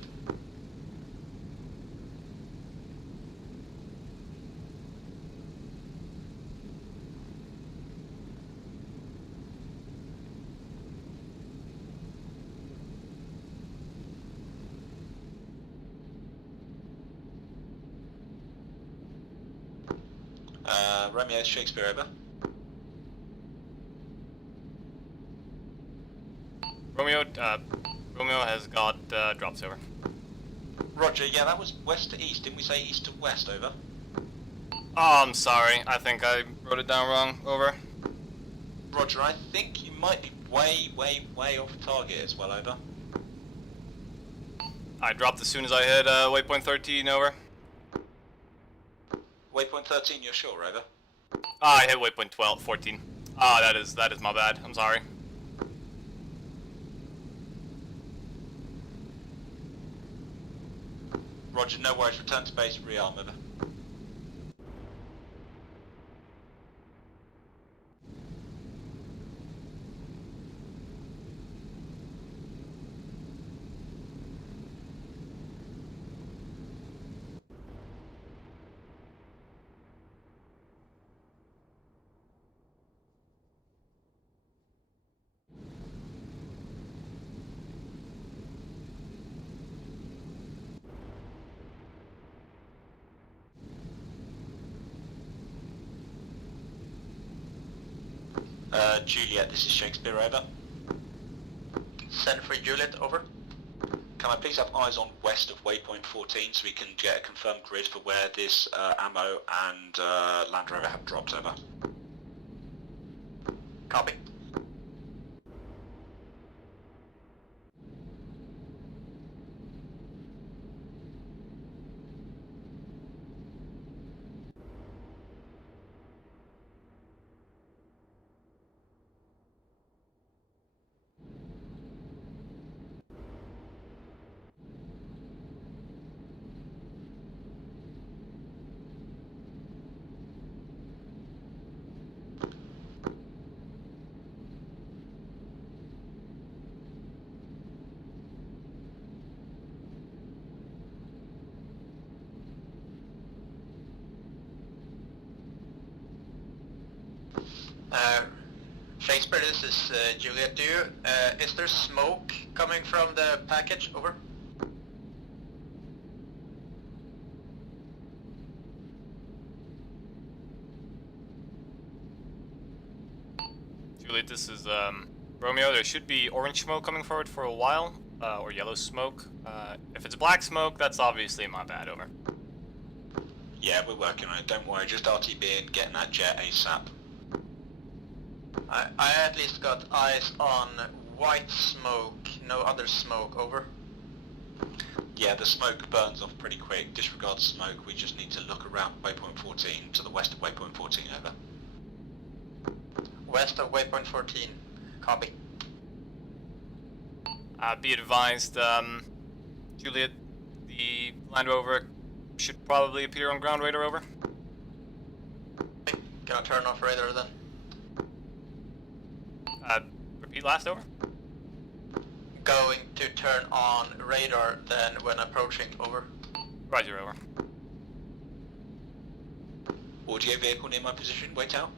Romeo, Shakespeare, over. Romeo has got drops, over. Roger, yeah, that was west to east. Didn't we say east to west, over? Oh, I'm sorry. I think I wrote it down wrong, over. Roger, I think you might be way off target as well, over. I dropped as soon as I hit waypoint 13, over. Waypoint 13, you're sure, over? I hit waypoint 14. That is my bad. I'm sorry. Roger, no worries. Return to base, rearm, over. Juliet, this is Shakespeare, over. Send for Juliet, over. Can I please have eyes on west of waypoint 14 so we can get a confirmed grid for where this ammo and Land Rover have dropped, over? Copy. Shakespeare, this is Juliet. Is there smoke coming from the package? Over. Juliet, this is Romeo. There should be orange smoke coming forward for a while, or yellow smoke. If it's black smoke, that's obviously my bad, over. Yeah, we're working on it. Don't worry, just RTB and getting that jet ASAP. I at least got eyes on white smoke, no other smoke, over. Yeah, the smoke burns off pretty quick. Disregard smoke, we just need to look around waypoint 14 to the west of waypoint 14, over. West of waypoint 14, copy. Be advised, Juliet, the Land Rover should probably appear on ground radar, over. Gonna turn off radar then. Repeat last, over. Going to turn on radar then when approaching, over. Roger, over. Audio vehicle near my position, wait out.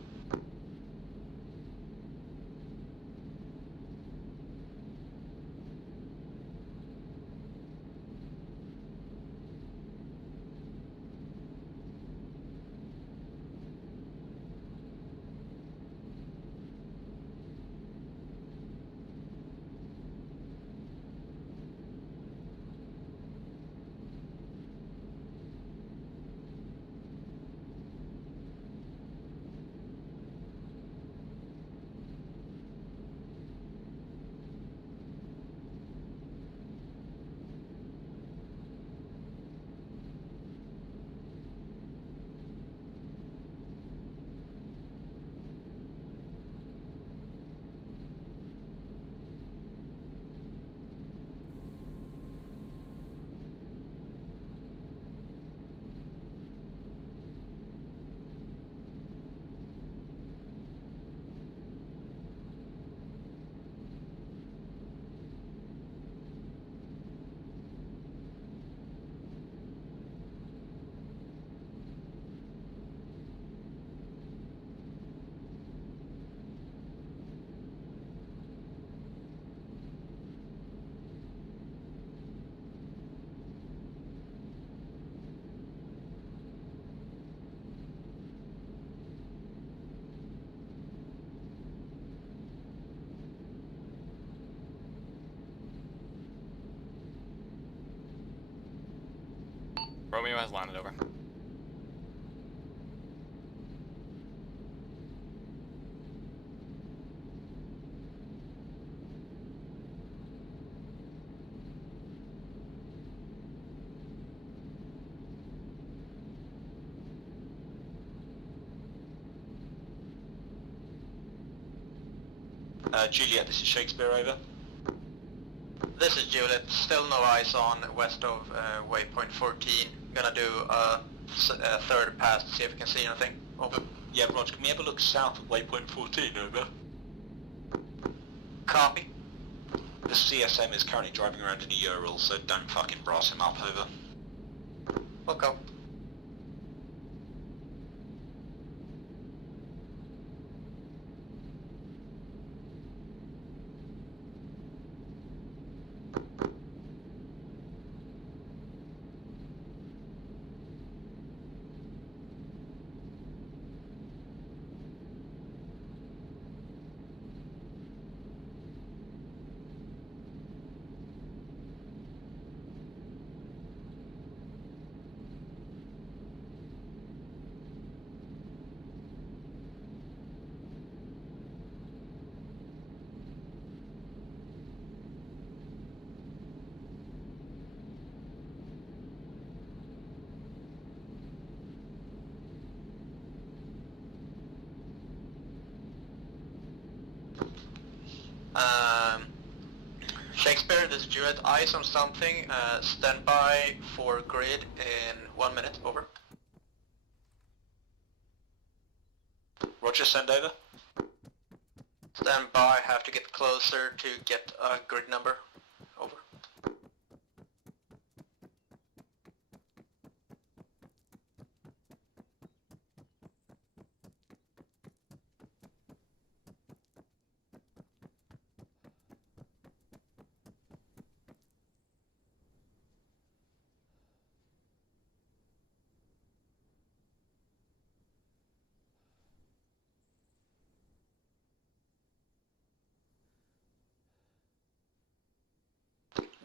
Romeo has landed, over. Juliet, this is Shakespeare, over. This is Juliet, still no eyes on west of waypoint 14. Gonna do a third pass to see if we can see anything. Over. Yeah, Roger, can we have a look south of waypoint 14, over? Copy. The CSM is currently driving around in a Ural, so don't fucking brass him up, over. We'll go. Shakespeare, this is Juliet. Eyes on something. Stand by for grid in 1 minute. Over. Roger, send over. Stand by. Have to get closer to get a grid number. Over.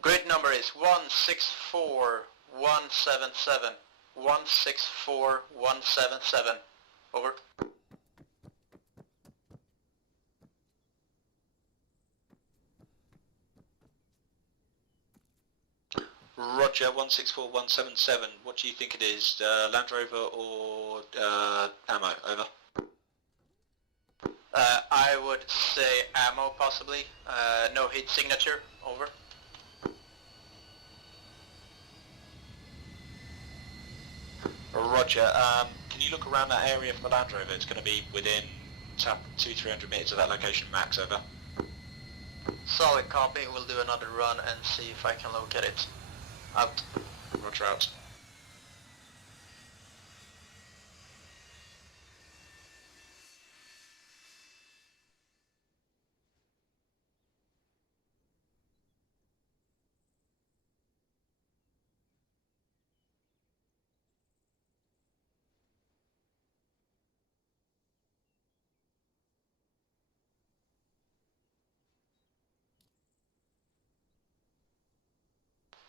Grid number is 164177. 164177. Over. Roger, 164177. What do you think it is? Land Rover or ammo? Over. I would say ammo, possibly. No heat signature. Over. Roger. Can you look around that area for the Land Rover? It's going to be within 200-300 meters of that location max, over. Solid copy. We'll do another run and see if I can locate it. Out. Roger, out.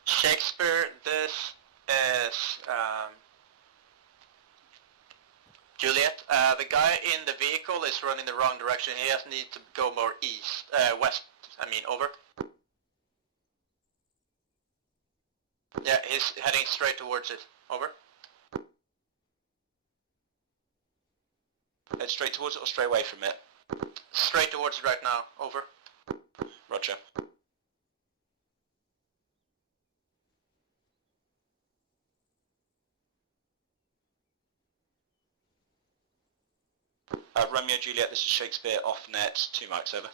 Shakespeare, this is Juliet. The guy in the vehicle is running the wrong direction. He has need to go more west. Over. Yeah, he's heading straight towards it. Over. Head straight towards it or straight away from it? Straight towards it right now. Over. Roger. Romeo Juliet, this is Shakespeare off net, 2 mics, over.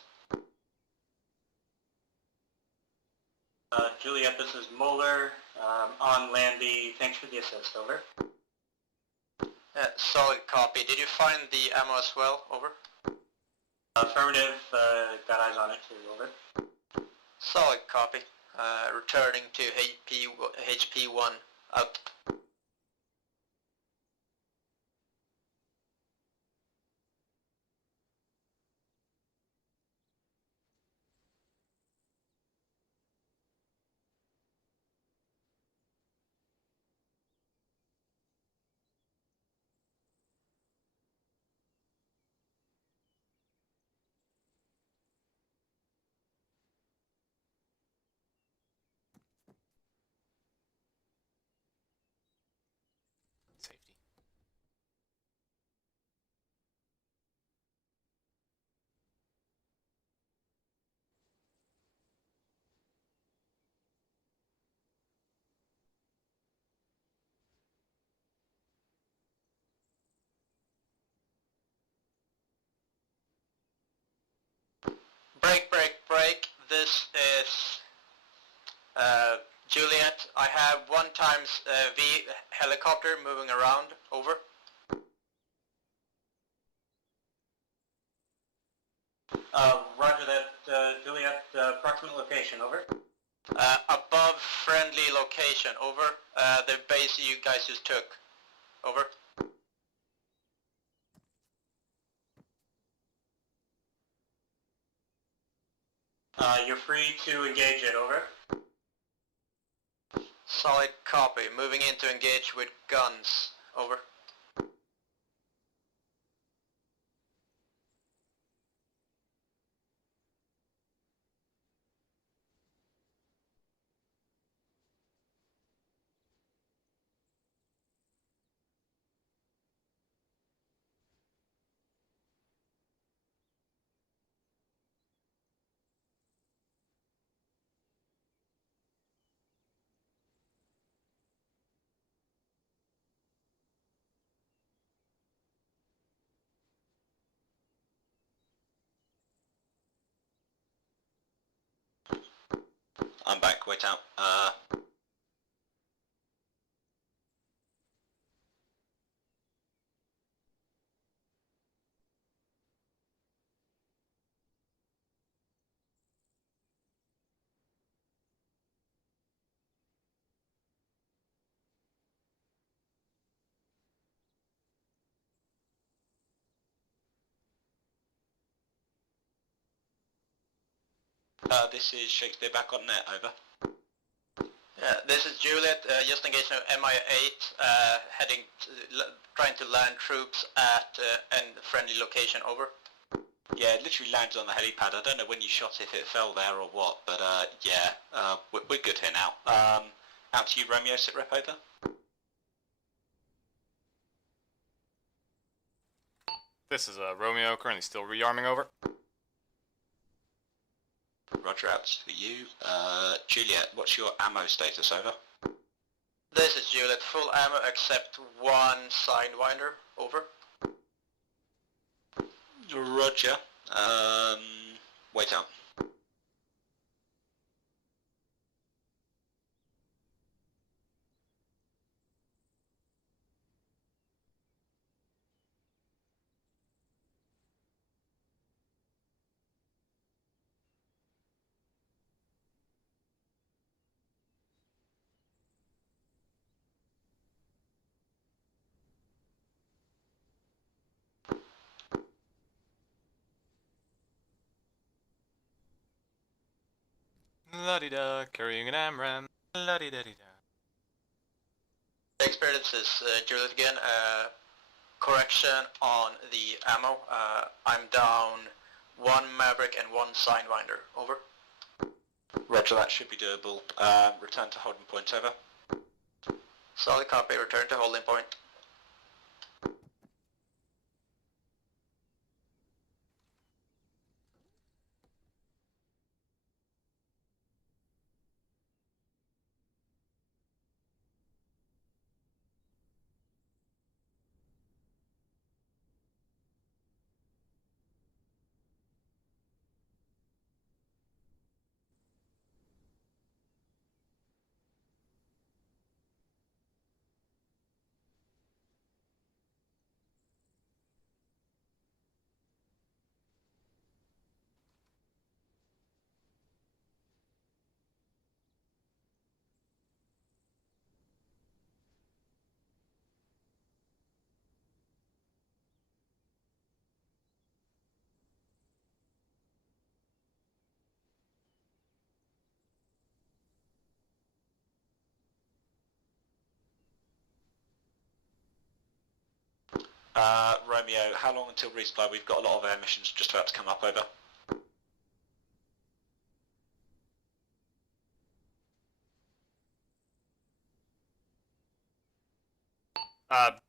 Juliet, this is Muller, on Landy, thanks for the assist, over. Solid copy. Did you find the ammo as well? Over. Affirmative, got eyes on it too, over. Solid copy. Returning to HP1, out. Safety. Break. This is Juliet. I have 1x V helicopter moving around. Over. Roger that, Juliet, approximate location, over. Above friendly location. Over. The base you guys just took. Over. You're free to engage it, over. Solid copy. Moving in to engage with guns. Over. I'm back, wait out. This is Shakespeare back on net, over. This is Juliet, just engaged on MI8, trying to land troops at a friendly location, over. Yeah, it literally landed on the helipad. I don't know when you shot if it fell there or what, but we're good here now. Out to you, Romeo, sit rep, over. This is Romeo, currently still rearming, over. Roger, out to you. Juliet, what's your ammo status, over? This is Juliet. Full ammo except one sidewinder. Over. Roger. Wait out. La-di-da, carrying an AMRAM. La-di-da-di-da. Experience is Juliet again. Correction on the ammo. I'm down one Maverick and one Sidewinder. Over. Roger, that should be doable. Return to holding point, over. Solid copy. Return to holding point. Romeo, how long until resupply? We've got a lot of air missions just about to come up, over.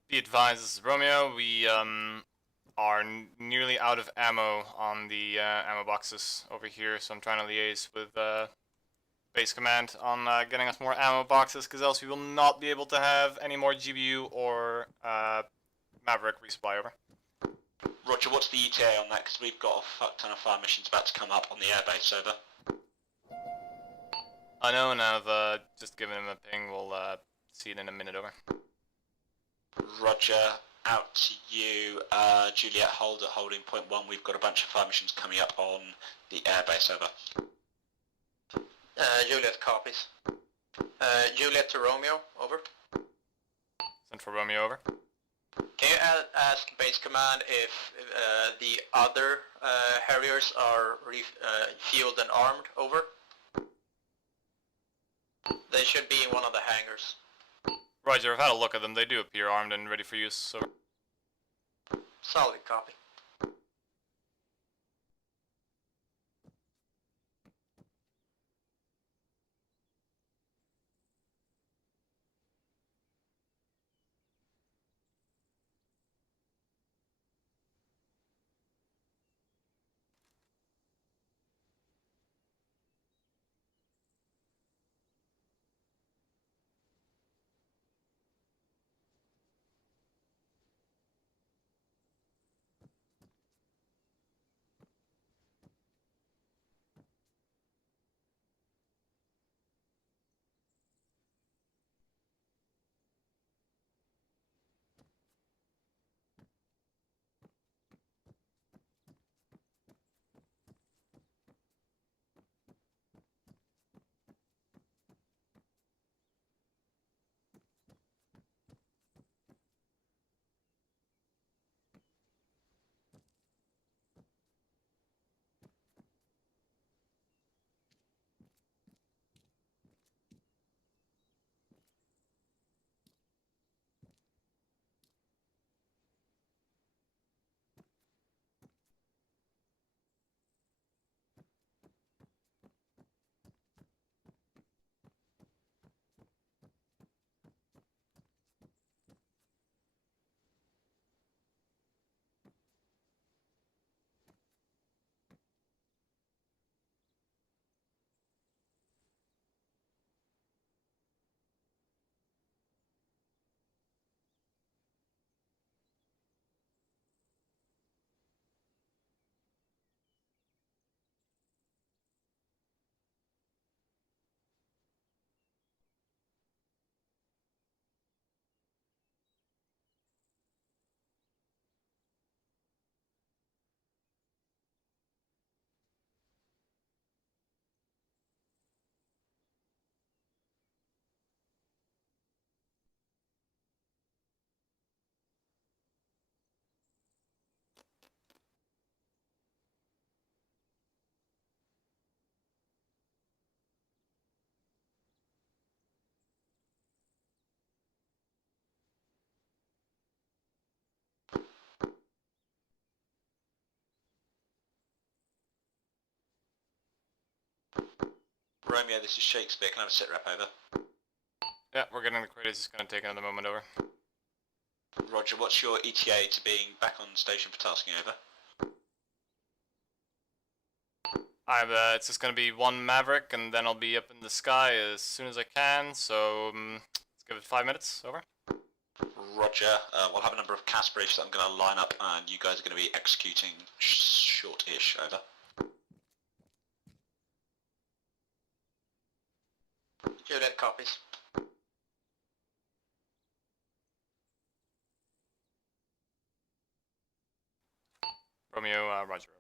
Be advised, this is Romeo. We are nearly out of ammo on the ammo boxes over here, so I'm trying to liaise with base command on getting us more ammo boxes, because else we will not be able to have any more GBU or Maverick resupply, over. Roger, what's the ETA on that? Because we've got a fuck ton of fire missions about to come up on the airbase, over. I know, and I've just given him a ping. We'll see it in a minute, over. Roger, out to you. Juliet, hold at holding point 1. We've got a bunch of fire missions coming up on the airbase, over. Juliet copies. Juliet to Romeo. Over. Central Romeo, over. Can you ask base command if the other Harriers are fueled and armed? Over. They should be in one of the hangars. Roger, I've had a look at them. They do appear armed and ready for use, over. Solid copy. Romeo, this is Shakespeare. Can I have a sit rep over? Yeah, we're getting the credits. It's gonna take another moment over. Roger, what's your ETA to being back on station for tasking over? It's just gonna be one Maverick, and then I'll be up in the sky as soon as I can. So let's give it 5 minutes. Over. Roger. We'll have a number of CAS briefs that I'm going to line up, and you guys are going to be executing short-ish. Over. Juliet copies. Romeo, Roger. Over.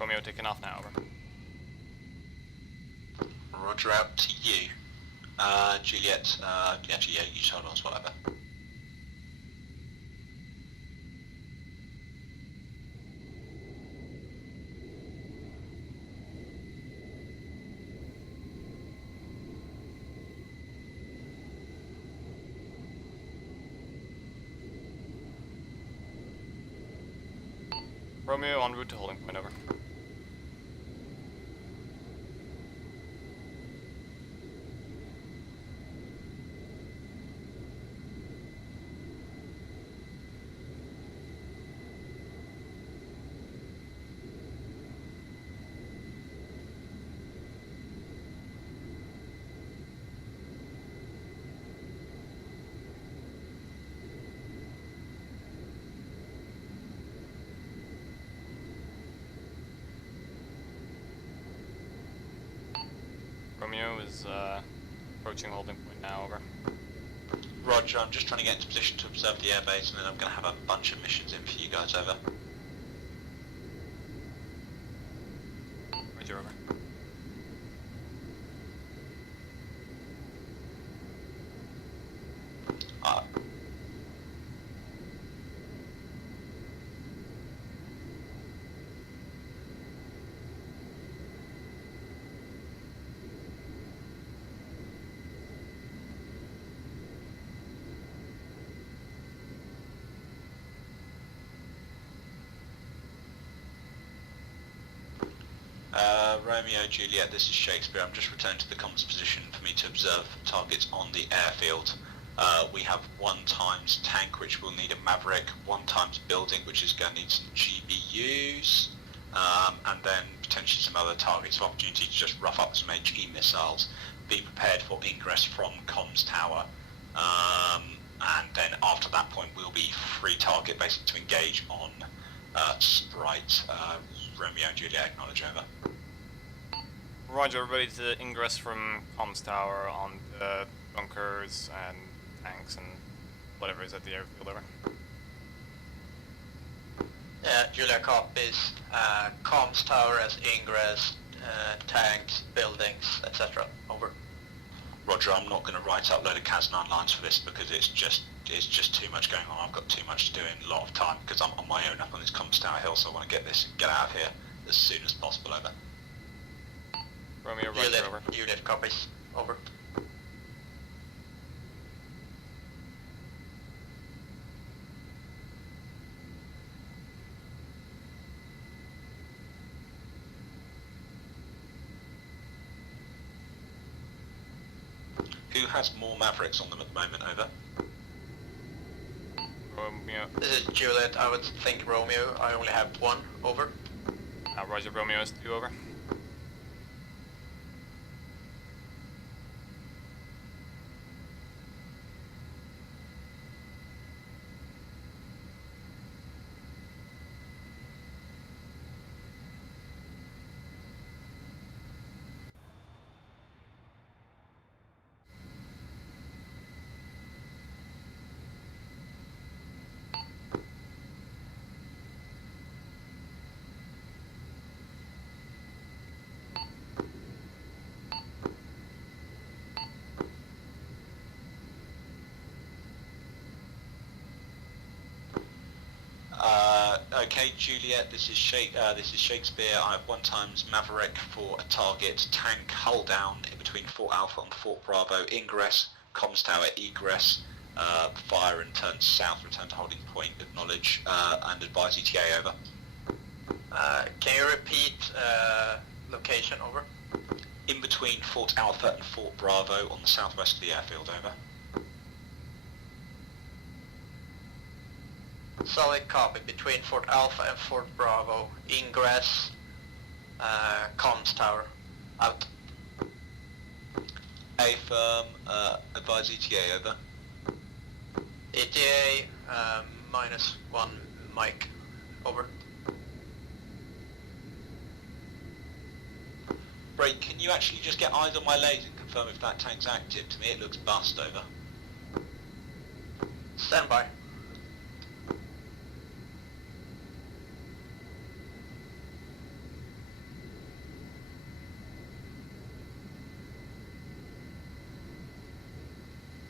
Romeo taking off now. Over. Roger, out to you. Juliet, actually, yeah, you just hold on to whatever. Romeo en route to holding point. Over. Romeo is approaching holding point now. Over. Roger, I'm just trying to get into position to observe the airbase, and then I'm going to have a bunch of missions in for you guys. Over. Roger. Over. Romeo, Juliet, this is Shakespeare. I'm just returning to the comms position for me to observe targets on the airfield. We have 1x tank, which will need a Maverick, 1x building, which is going to need some GBUs, and then potentially some other targets of opportunity to just rough up some HE missiles. Be prepared for ingress from comms tower. And then after that point, we'll be free target basically to engage on Sprite. Romeo and Juliet, acknowledge. Over. Roger, ready to ingress from comms tower on the bunkers and tanks and whatever is at the airfield. Over. Julia copies. Comms tower as ingress, tanks, buildings, etc. Over. Roger, I'm not going to write up a load of Cas9 lines for this because it's just too much going on. I've got too much to do in a lot of time because I'm on my own up on this comms tower hill, so I want to get out of here as soon as possible. Over. Romeo, Roger. Over. Unit copies. Over. Who has more Mavericks on them at the moment? Over. Romeo. This is Juliet. I would think Romeo. I only have one. Over. Roger, Romeo is 2. Over. Okay, Juliet, this is Shakespeare. I have 1 times Maverick for a target. Tank hull down in between Fort Alpha and Fort Bravo. Ingress, comms tower, egress. Fire and turn south, return to holding point, acknowledge, and advise ETA, over. Can you repeat location, over? In between Fort Alpha and Fort Bravo on the southwest of the airfield, over. Solid copy, between Fort Alpha and Fort Bravo, ingress, comms tower, out. A firm, advise ETA, over. ETA, -1 Mike, over. Break, can you actually just get eyes on my laser and confirm if that tank's active? To me it looks bust, over. Stand by.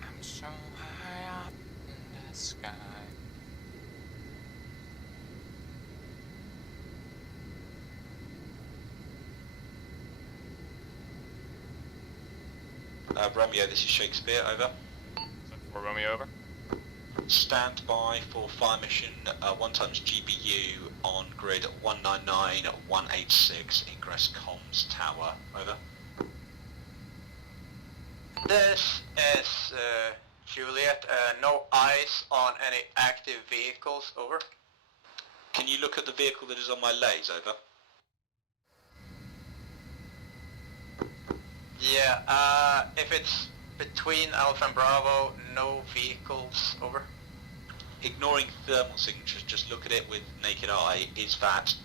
I'm so high up in the sky. Romeo, this is Shakespeare, over. For Romeo, over. Stand by for fire mission 1 times GBU on grid 199186, ingress comms tower, over. This is Juliet, no eyes on any active vehicles, over. Can you look at the vehicle that is on my lays, over? Yeah, if it's between Alpha and Bravo, no vehicles, over. Ignoring thermal signatures, just look at it with naked eye. Is that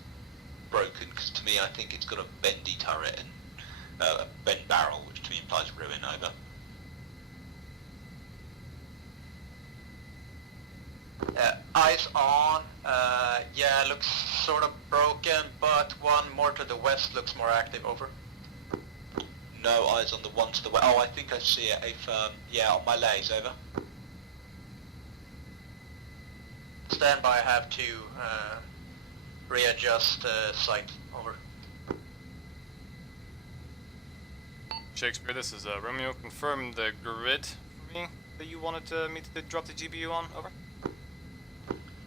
broken? Because to me I think it's got a bendy turret and a bent barrel, which to me implies ruin, over. Eyes on, yeah, looks sort of broken, but one more to the west looks more active, over. No eyes on the one to the west. Oh, I think I see it. A firm, yeah, on my lays, over. Stand by, I have to readjust sight, over. Shakespeare, this is Romeo. Confirm the grid for me that you wanted me to drop the GBU on, over.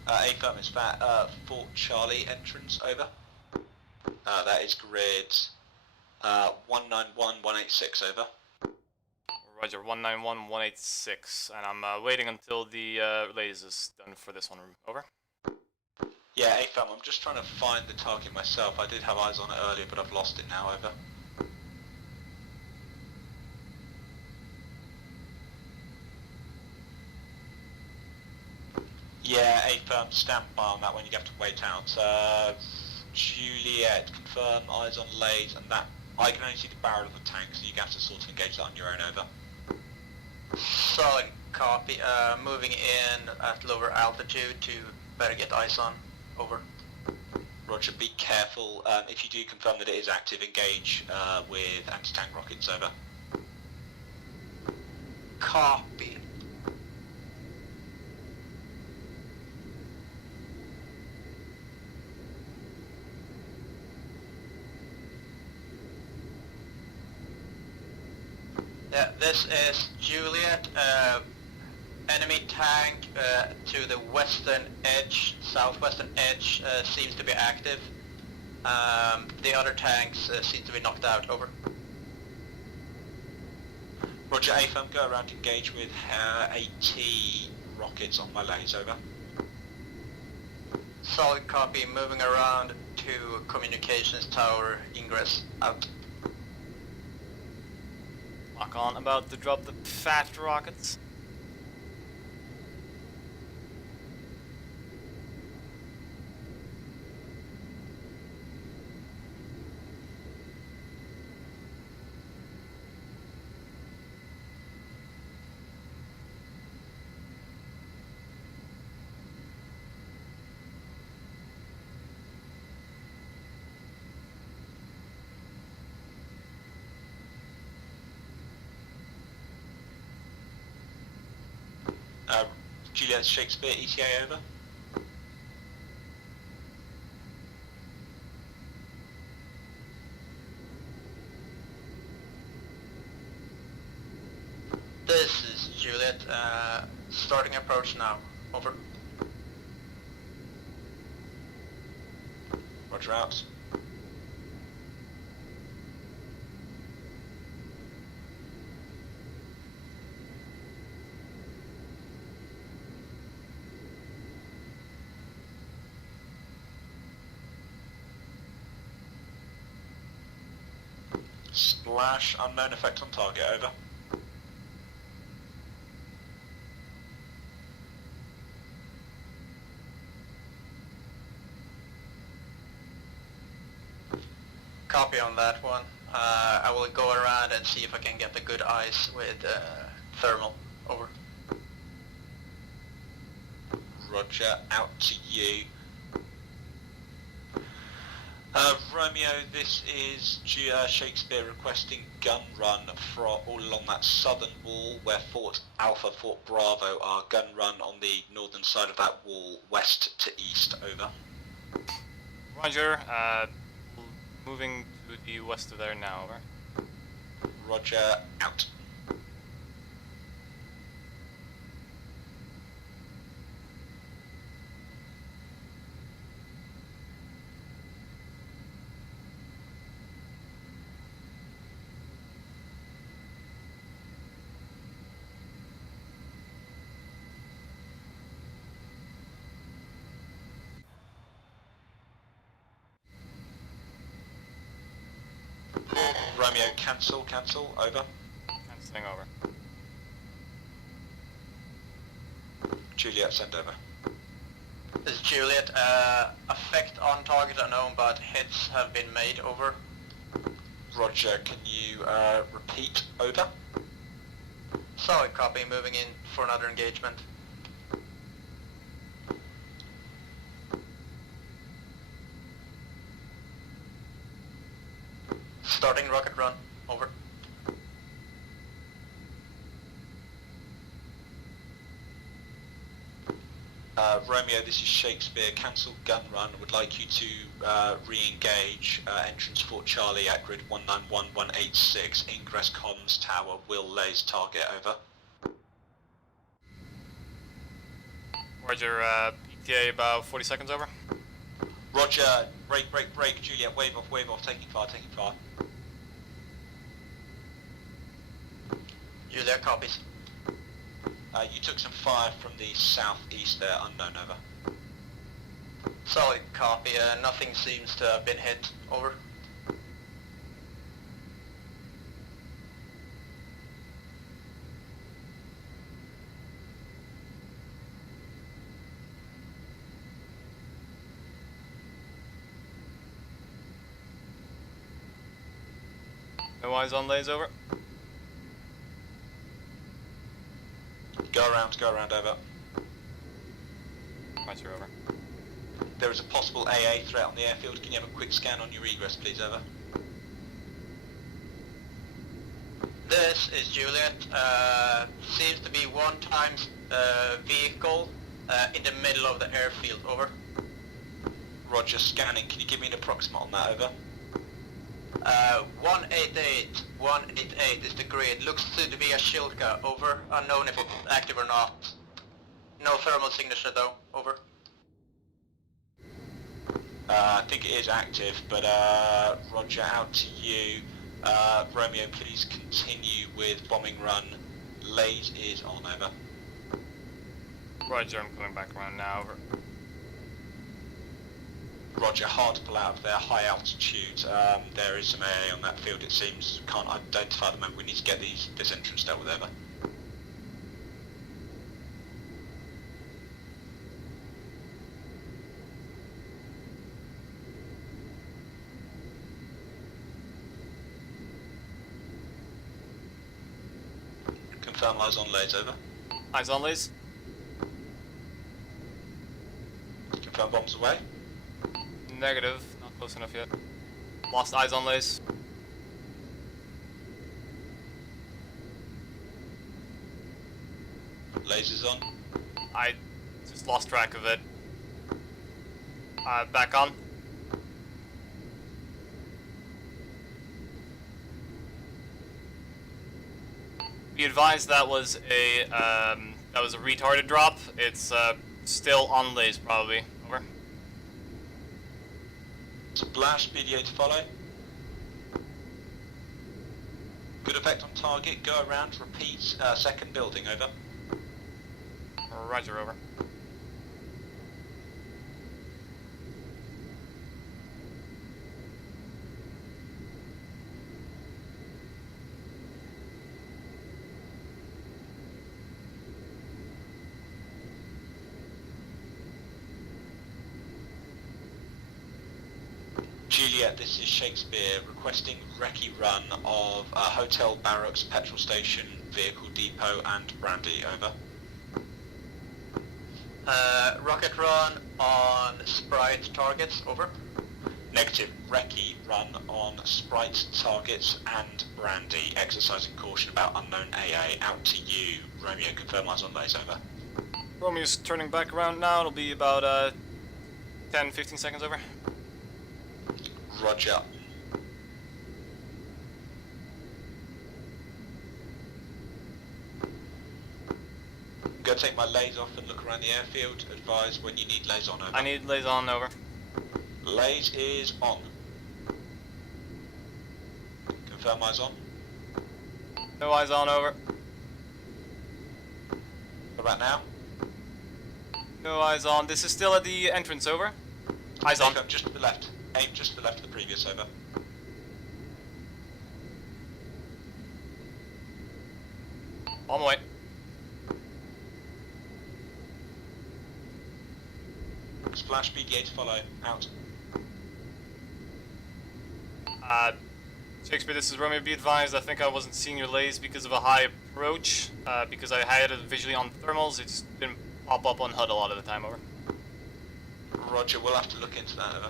A firm is that Fort Charlie entrance, over. That is grid 191186, over. Roger, 191186, and I'm waiting until the latest is done for this one, over. Yeah, A firm, I'm just trying to find the target myself. I did have eyes on it earlier, but I've lost it now, over. Yeah, A firm, stand by on that one, you have to wait out. Juliet, confirm, eyes on lays, and that, I can only see the barrel of the tank, so you have to sort of engage that on your own, over. Solid copy, moving in at lower altitude to better get eyes on, over. Roger, be careful, if you do confirm that it is active, engage with anti-tank rockets, over. Copy. Yeah, this is Juliet. Enemy tank to the western edge, southwestern edge, seems to be active. The other tanks seem to be knocked out, over. Roger, A-firm, go around, engage with AT rockets on my lays, over. Solid copy, moving around to communications tower, ingress, out. Lock on, about to drop the fat rockets. Juliet, Shakespeare, ETA, over. This is Juliet. Starting approach now. Over. Roger out. Splash, unknown effect on target, over. Copy on that one. I will go around and see if I can get the good eyes with thermal. Over. Roger, out to you. Romeo, this is Shakespeare requesting gun run for all along that southern wall where Fort Alpha, Fort Bravo are. Gun run on the northern side of that wall, west to east, over. Roger, moving to the west of there now, over. Roger, out. Romeo, cancel, over. Cancelling over. Juliet, send over. This is Juliet. Effect on target unknown, but hits have been made. Over. Roger, can you repeat, over? Solid copy, moving in for another engagement. Starting rocket run. Over. Romeo, this is Shakespeare. Cancel gun run. Would like you to re-engage entrance Fort Charlie at grid 191186. Ingress comms tower. Will lays target, over. Roger, ETA about 40 seconds, over. Roger, break. Juliet, wave off, taking fire. Juliet copies. You took some fire from the southeast there, unknown, over. Solid copy, nothing seems to have been hit. Over. No eyes on lays, over. Go around, over. Roger, over. There is a possible AA threat on the airfield. Can you have a quick scan on your egress, please, over? This is Juliet. Seems to be one times vehicle in the middle of the airfield. Over. Roger, scanning. Can you give me an approximate on that, over? 188 is the grid. Looks to be a Shilka. Over. Unknown if it's active or not. No thermal signature though. Over. I think it is active, but Roger, out to you. Romeo, please continue with bombing run. Lays is on, over. Roger, I'm coming back around now, over. Roger, hard to pull out of there, high altitude. There is some AA on that field, it seems. Can't identify the moment. We need to get this entrance dealt with, over. Confirm eyes on lays, over. Eyes on lays. Confirm bombs away. Negative, not close enough yet. Lost eyes on lays. Lasers on. I just lost track of it. Back on. Be advised that was a retarded drop. It's still on lays probably. Over. Splash, BDA to follow. Good effect on target, go around, repeat, second building, over. Roger, over. Juliet, this is Shakespeare requesting recce run of hotel, barracks, petrol station, vehicle depot and brandy, over. Rocket run on Sprite targets, over. Negative, recce run on Sprite targets and brandy, exercising caution about unknown AA, out to you. Romeo, confirm eyes on lays, over. Romeo's turning back around now, it'll be about 10-15 seconds, over. Roger. Go take my lays off and look around the airfield. Advise when you need lays on, over. I need lays on, over. Lays is on. Confirm eyes on. No eyes on, over. What about now? No eyes on. This is still at the entrance, over. Eyes on. Just to the left. Aim just to the left of the previous, over. On my way. Splash, BDA to follow. Out. Shakespeare, this is Romeo. Be advised, I think I wasn't seeing your lays because of a high approach. Because I had it visually on thermals, it's didn't pop up on HUD a lot of the time, over. Roger, we'll have to look into that, over.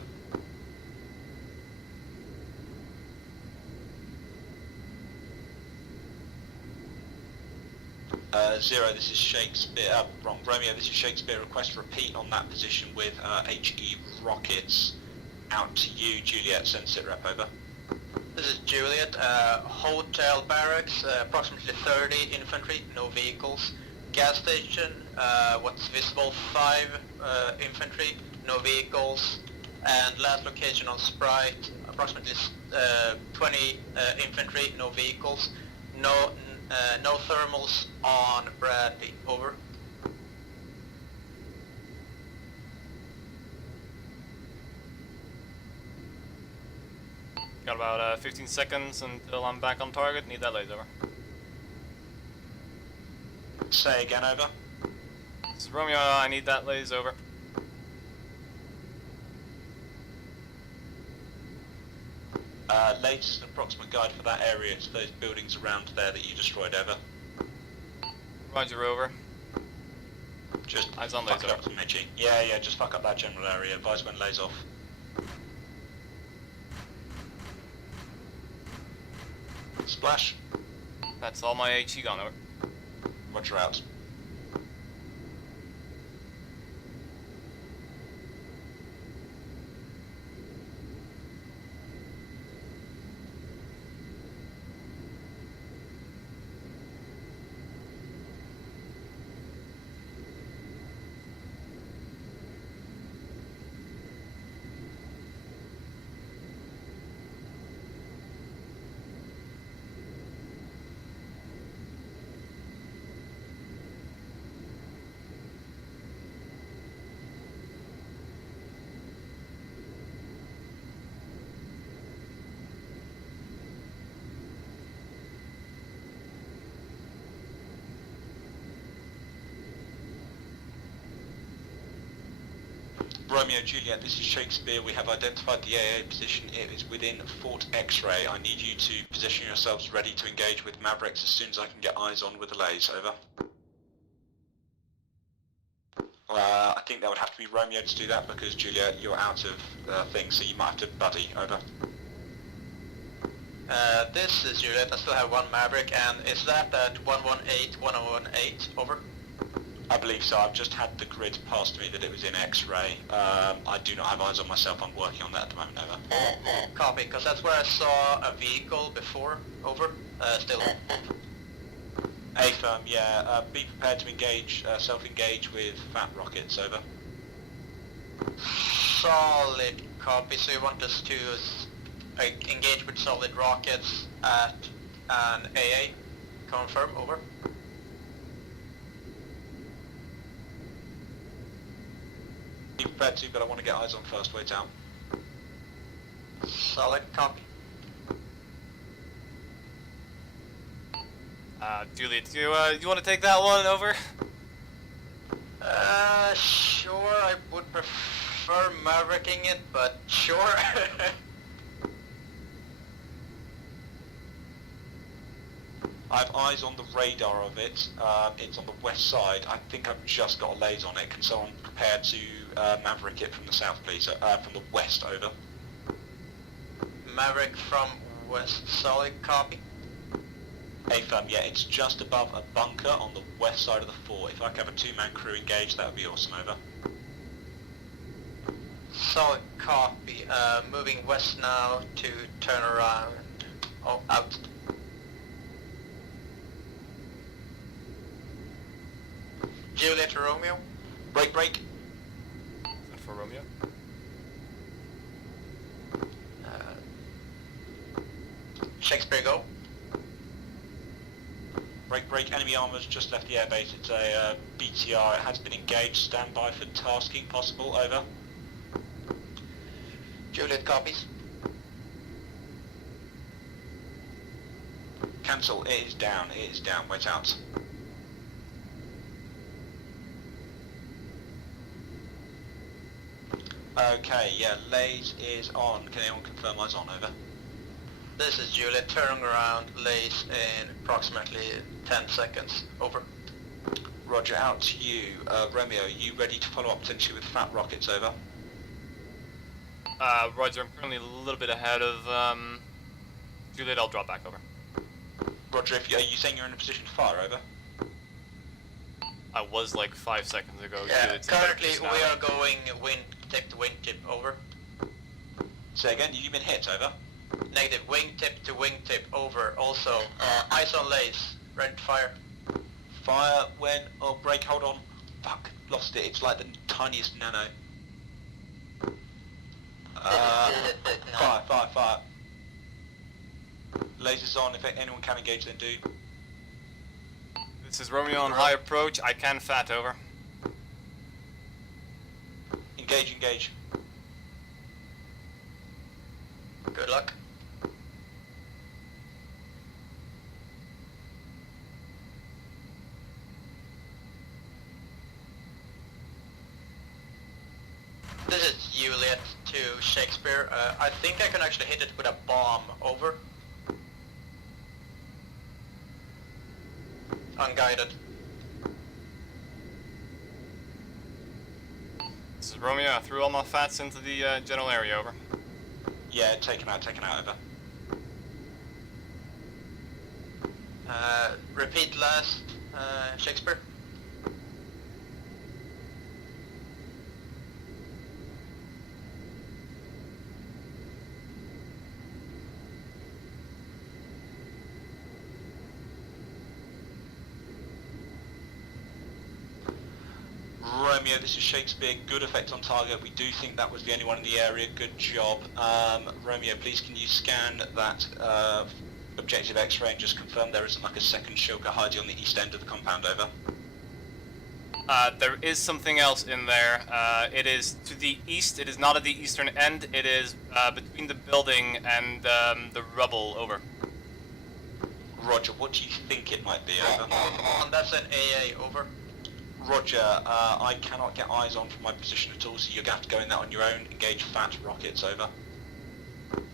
Zero, this is Shakespeare, wrong, Romeo, this is Shakespeare, request repeat on that position with HE rockets. Out to you, Juliet, send sit rep, over. This is Juliet, hotel barracks, approximately 30 infantry, no vehicles. Gas station, what's visible, 5 infantry, no vehicles. And last location on Sprite, approximately 20 infantry, no vehicles. No thermals on Bradley, over. Got about 15 seconds until I'm back on target. Need that lays, over. Say again, over. This is Romeo, I need that lays, over. Latest and approximate guide for that area, it's those buildings around there that you destroyed, over. Roger, over. Just eyes on fuck lays, it up, Midgie. Yeah, just fuck up that general area, advise when lays off. Splash. That's all my HE gone, over. Roger, out. Romeo Juliet, this is Shakespeare. We have identified the AA position. It is within Fort X-Ray. I need you to position yourselves ready to engage with Mavericks as soon as I can get eyes on with the lays, over. I think that would have to be Romeo to do that because Juliet, you're out of things, so you might have to buddy, over. This is Juliet, I still have one Maverick, and is that at 118, over? I believe so. I've just had the grid past me that it was in X-ray. I do not have eyes on myself. I'm working on that at the moment, over. Copy, because that's where I saw a vehicle before, over. Still. A firm, yeah. Be prepared to engage, self-engage with fat rockets, over. Solid copy. So you want us to engage with solid rockets at an AA? Confirm, over. Be prepared to, but I want to get eyes on first. Wait out. Solid copy. Juliet, do you want to take that one over? Sure. I would prefer mavericking it, but sure. I have eyes on the radar of it. It's on the west side. I think I've just got a laser on it. Can someone prepare to maverick it from the south, please? From the west, over. Maverick from west. Solid copy. A firm, yeah, it's just above a bunker on the west side of the fort. If I could have a two-man crew engaged, that would be awesome, over. Solid copy. Moving west now to turn around. Oh, out. Juliet to Romeo. Break, break. And for Romeo. Shakespeare, go. Break, break. Enemy armor's just left the airbase. It's a BTR. It has been engaged. Stand by for tasking possible. Over. Juliet copies. Cancel. It is down. It is down. Wait out. Okay, yeah, Lays is on. Can anyone confirm eyes on, over? This is Juliet, turning around, Lays in approximately 10 seconds, over. Roger, out to you. Romeo, you ready to follow up potentially with fat rockets, over? Roger, I'm currently a little bit ahead of, Juliet, I'll drop back over. Roger, are you saying you're in a position to fire, over? I was like 5 seconds ago. Yeah, Juliet's currently we are going wingtip to wingtip, over. Say again, you've been hit, over? Negative, wingtip to wingtip, over. Also, eyes on Lays, ready to fire. Fire when... Oh, break, hold on. Fuck, lost it. It's like the tiniest nano. Fire. Lasers on, if anyone can engage, then do. This is Romeo on high approach. I can fat, over. Engage. Good luck. This is Juliet to Shakespeare. I think I can actually hit it with a bomb, over. Unguided. This is Romeo. I threw all my fats into the general area, over. Yeah, taken out, over. Repeat last, Shakespeare. Romeo, this is Shakespeare. Good effect on target. We do think that was the only one in the area. Good job. Romeo, please can you scan that objective X-ray and just confirm there isn't like a second shulker hiding on the east end of the compound, over? There is something else in there. It is to the east. It is not at the eastern end. It is between the building and the rubble, over. Roger, what do you think it might be, over? And that's an AA, over. Roger, I cannot get eyes on from my position at all, so you're going to have to go in that on your own. Engage fat rockets, over.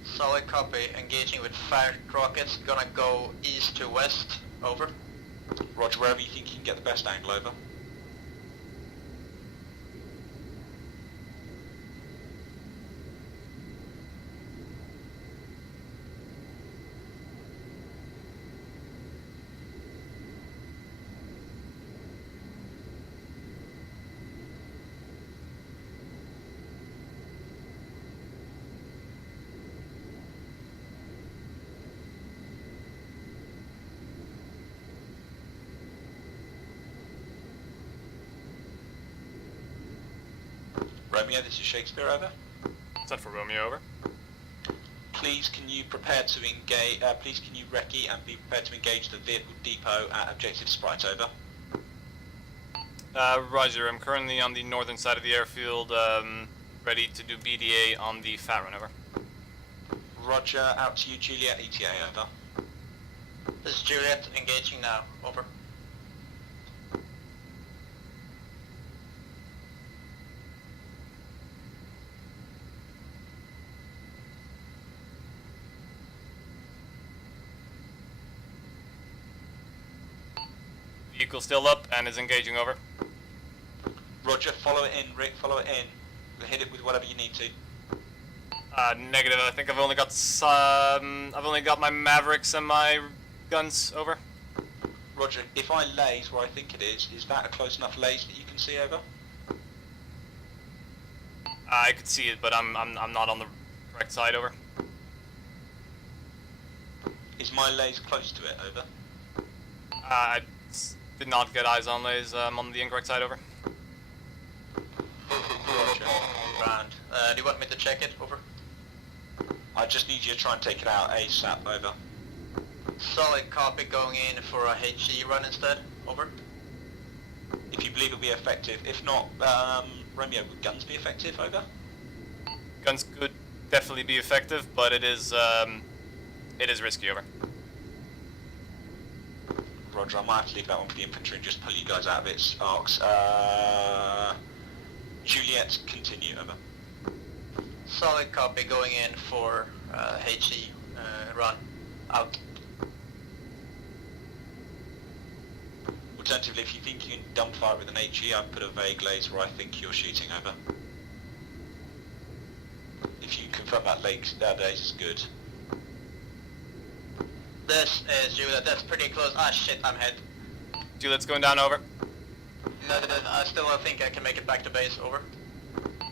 Solid copy. Engaging with fat rockets. Gonna go east to west, over. Roger, wherever you think you can get the best angle, over. Romeo, this is Shakespeare, over. Set for Romeo, over. Please can you prepare to engage, please can you recce and be prepared to engage the vehicle depot at objective Sprite, over. Roger, I'm currently on the northern side of the airfield, ready to do BDA on the fat run, over. Roger, out to you, Juliet, ETA, over. This is Juliet, engaging now, over. Vehicle still up and is engaging, over. Roger, follow it in, Rick, follow it in. Hit it with whatever you need to. Negative. I think I've only got some. I've only got my Mavericks and my guns, over. Roger, if I laze where I think it is that a close enough laze that you can see, over? I could see it, but I'm not on the correct side, over. Is my laze close to it, over? I did not get eyes on lays. I'm on the incorrect side, over. Roger. Grand. Do you want me to check it, over? I just need you to try and take it out ASAP, over. Solid copy, going in for a HE run instead, over. If you believe it'll be effective. If not, Romeo, would guns be effective, over? Guns could definitely be effective, but it is risky, over. Roger, I might have to leave that one for the infantry and just pull you guys out of its arcs. Juliet, continue, over. Solid copy, going in for HE run, out. Alternatively, if you think you can dump fire with an HE, I've put a vague laser where I think you're shooting, over. If you confirm that laser is good. This is Juliet, that's pretty close. Ah shit, I'm hit. Juliet's going down, over. No, I still don't think I can make it back to base, over.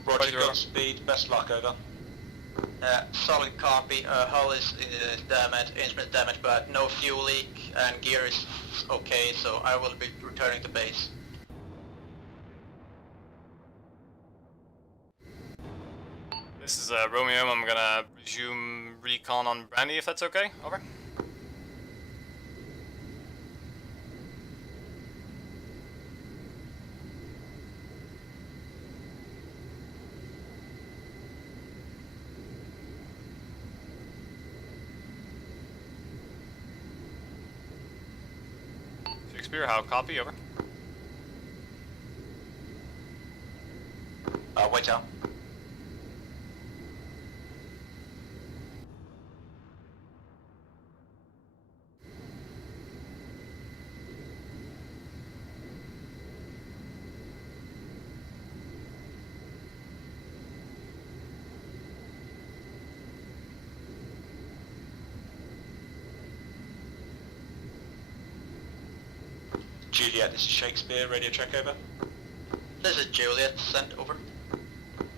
Roger, Godspeed, best luck, over. Solid copy, hull is damaged, instrument damaged, but no fuel leak, and gear is okay, so I will be returning to base. This is Romeo. I'm gonna resume recon on Brandy, if that's okay, over. Shakespeare, how copy, over. Wait out. Juliet, this is Shakespeare, radio check, over. This is Juliet, sent over.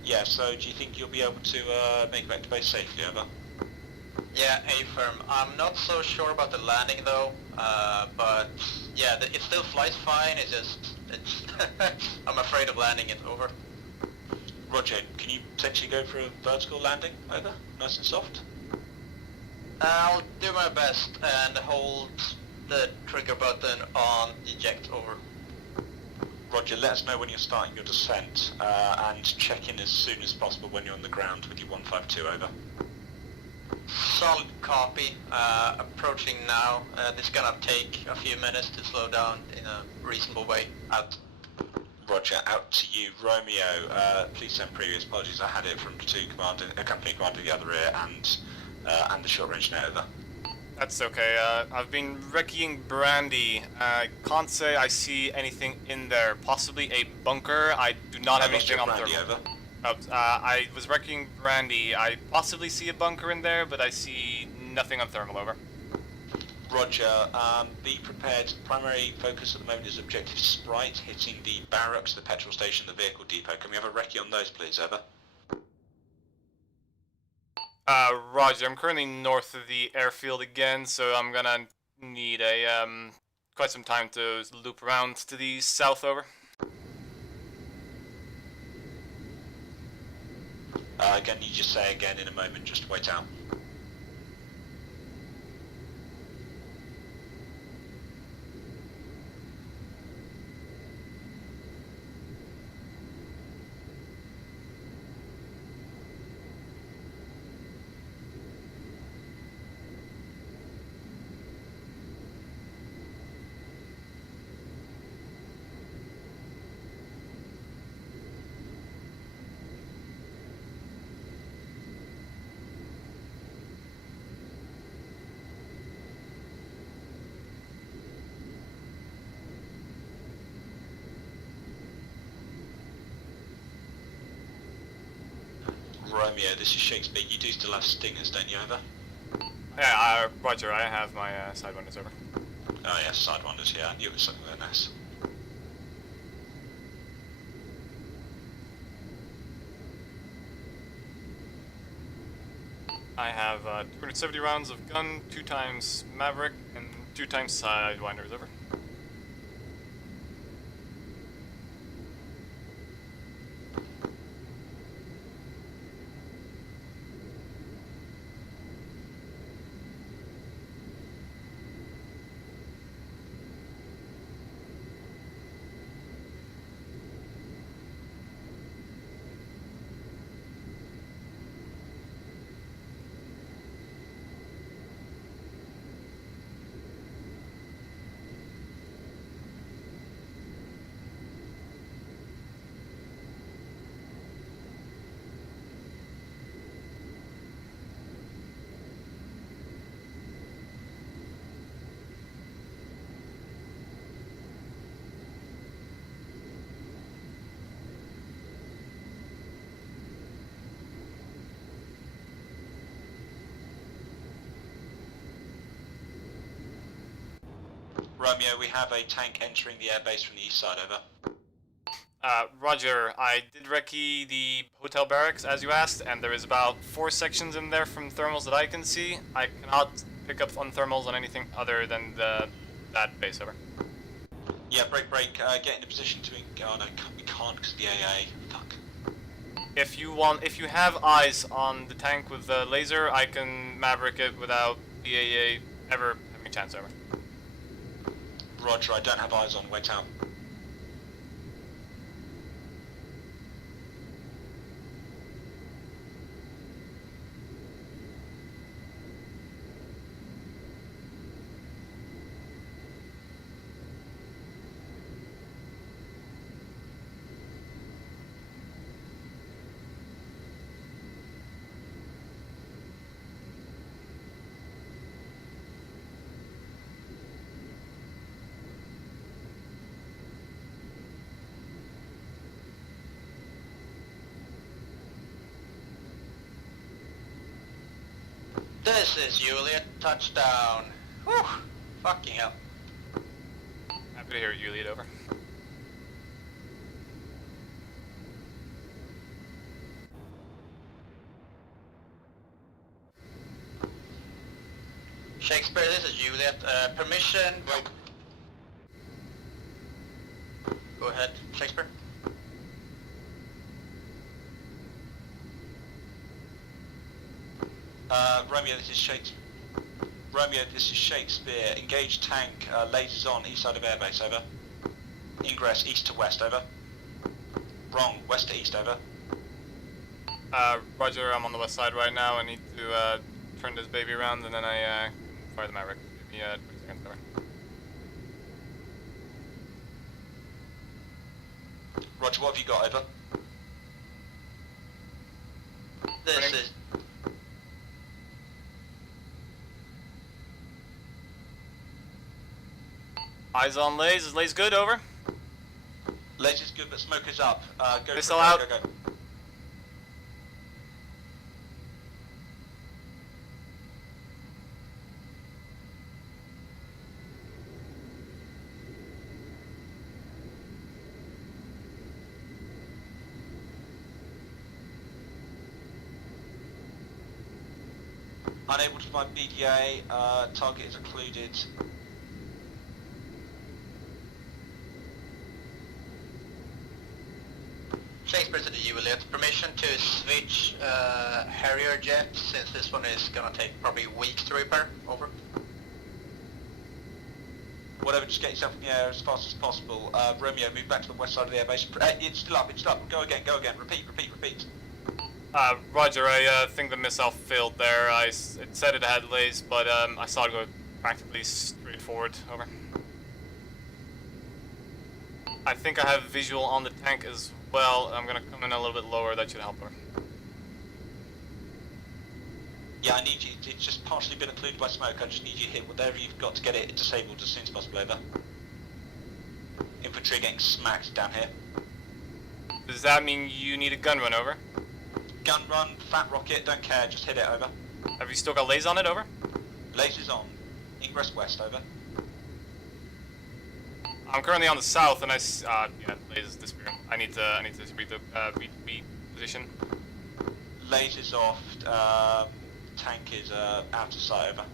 Yeah, so do you think you'll be able to make it back to base safely, over? Yeah, A-firm. I'm not so sure about the landing though, but yeah, it still flies fine, it's I'm afraid of landing it, over. Roger, can you potentially go for a vertical landing, over? Nice and soft? I'll do my best and hold the trigger button on eject, over. Roger, let us know when you're starting your descent, and check in as soon as possible when you're on the ground with your 152, over. Solid copy, approaching now. This is gonna take a few minutes to slow down in a reasonable way, out. Roger, out to you. Romeo, please send previous apologies. I had it from company commander the other ear, and the short range net, over. That's okay. I've been recceing Brandy. Can't say I see anything in there. Possibly a bunker. I do not have anything on Brandy, thermal. over. I was recceing Brandy. I possibly see a bunker in there, but I see nothing on thermal, over. Roger, be prepared. Primary focus at the moment is objective Sprite, hitting the barracks, the petrol station, the vehicle depot. Can we have a recce on those, please, over? Roger, I'm currently north of the airfield again, so I'm gonna need a, quite some time to loop around to the south, over. Again, you just say again in a moment, just wait out. Romeo, this is Shakespeare. You do still have stingers, don't you, over? Yeah, Roger, I have my sidewinders over. Oh yes, sidewinders, yeah, you were something very nice. I have 270 rounds of gun, 2 times Maverick, and 2 times sidewinders over. Romeo, we have a tank entering the airbase from the east side, over. Roger, I did recce the hotel barracks as you asked, and there is about 4 sections in there from thermals that I can see. I cannot pick up on thermals on anything other than that base, over. Yeah, break, get in a position to... Oh no, we can't because of the AA. Fuck. If you have eyes on the tank with the laser, I can Maverick it without the AA ever having a chance, over. Roger, I don't have eyes on, wait out. This is Juliet, touchdown. Whew, fucking hell. Happy to hear you lead, over. Shakespeare, this is Juliet. Permission. Right. Go ahead, Shakespeare. Romeo, this is Shakespeare. Engage tank, lasers on, east side of airbase, over. Ingress east to west, over. Wrong, west to east, over. Roger, I'm on the west side right now. I need to turn this baby around and then I fire the Maverick. Give me 20 seconds, over. Roger, what have you got, over? This is... Eyes on Lays. Is Lays good, over? Lays is good, but smoke is up. Go Missile for it, out. go. Unable to find BDA, target is occluded. Takes precedent, Juliet. Permission to switch Harrier jet, since this one is gonna take probably weeks to repair. Over. Whatever, just get yourself in the air as fast as possible. Romeo, move back to the west side of the airbase. It's still up, Go again. Repeat. Roger, I think the missile failed there. It said it had lays, but I saw it go practically straight forward. Over. I think I have visual on the tank as well. I'm gonna come in a little bit lower. That should help her. Yeah, I need you. It's just partially been occluded by smoke. I just need you to hit whatever you've got to get it disabled as soon as possible. Over. Infantry getting smacked down here. Does that mean you need a gun run? Over. Gun run, fat rocket, don't care. Just hit it. Over. Have you still got lays on it? Over. Lasers on. Ingress west. Over. I'm currently on the south, and yeah, lasers disappearing. I need to read the position. Lasers off. Tank is out of sight. Over.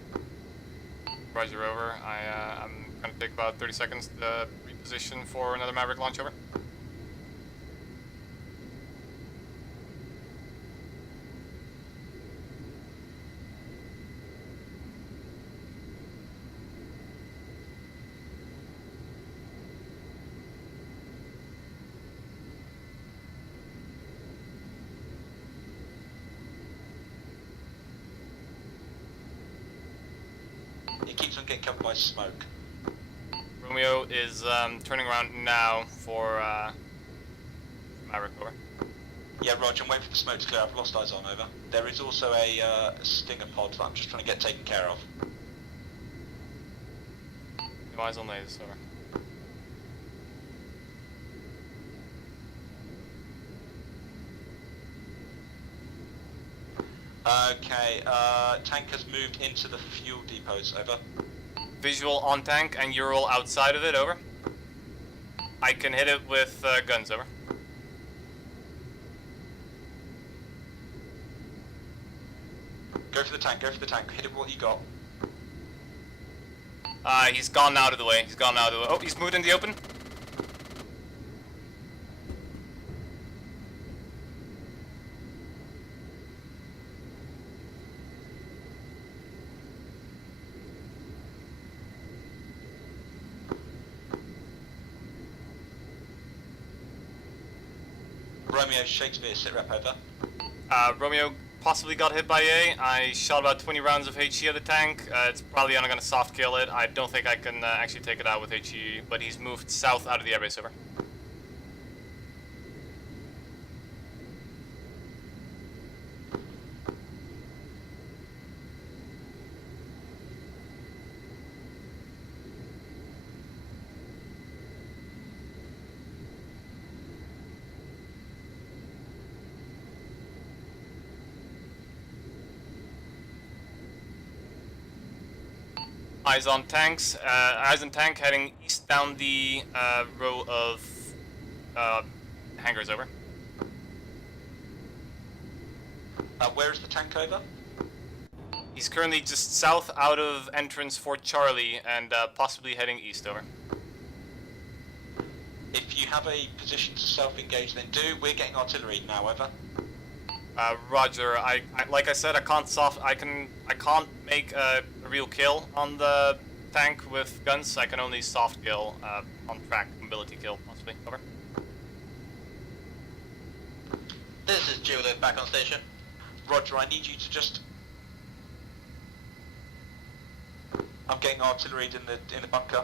Roger, over. I'm gonna take about 30 seconds to reposition for another Maverick launch. Over. It keeps on getting covered by smoke. Romeo is turning around now for Maverick. Over. Yeah, Roger, I'm waiting for the smoke to clear. I've lost eyes on. Over. There is also a stinger pod that I'm just trying to get taken care of. No eyes on lasers. Over. Okay, tank has moved into the fuel depots. Over. Visual on tank and Ural outside of it. Over. I can hit it with guns. Over. Go for the tank, hit it with what you got. He's gone out of the way. Oh, he's moved in the open. Romeo, Shakespeare, sit rep. Over. Romeo possibly got hit by A. I shot about 20 rounds of HE at the tank. It's probably only going to soft kill it. I don't think I can actually take it out with HE, but he's moved south out of the airbase. Over. Eyes on tanks. Eyes on tank heading east down the row of hangars. Over. Where is the tank? Over. He's currently just south out of entrance for Charlie and possibly heading east. Over. If you have a position to self-engage, then do. We're getting artillery now. Over. Roger. I like I said, I can't make a real kill on the tank with guns. I can only soft kill on track, mobility kill, possibly. Over. This is Juliet back on station. Roger, I need you to just... I'm getting artillery in the bunker.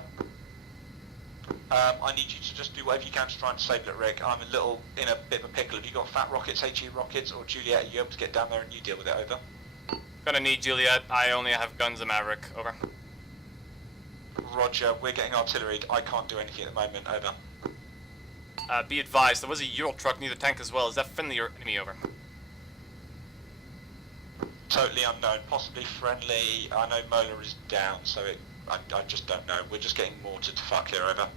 I need you to just do whatever you can to try and disable it, Rick. I'm in a bit of a pickle. Have you got fat rockets, HE rockets, or Juliet? Are you able to get down there and you deal with it? Over. Gonna need Juliet. I only have guns and Maverick. Over. Roger, we're getting artillery. I can't do anything at the moment. Over. Be advised, there was a Ural truck near the tank as well. Is that friendly or enemy? Over. Totally unknown. Possibly friendly. I know Mola is down, so I just don't know. We're just getting mortared to fuck here. Over.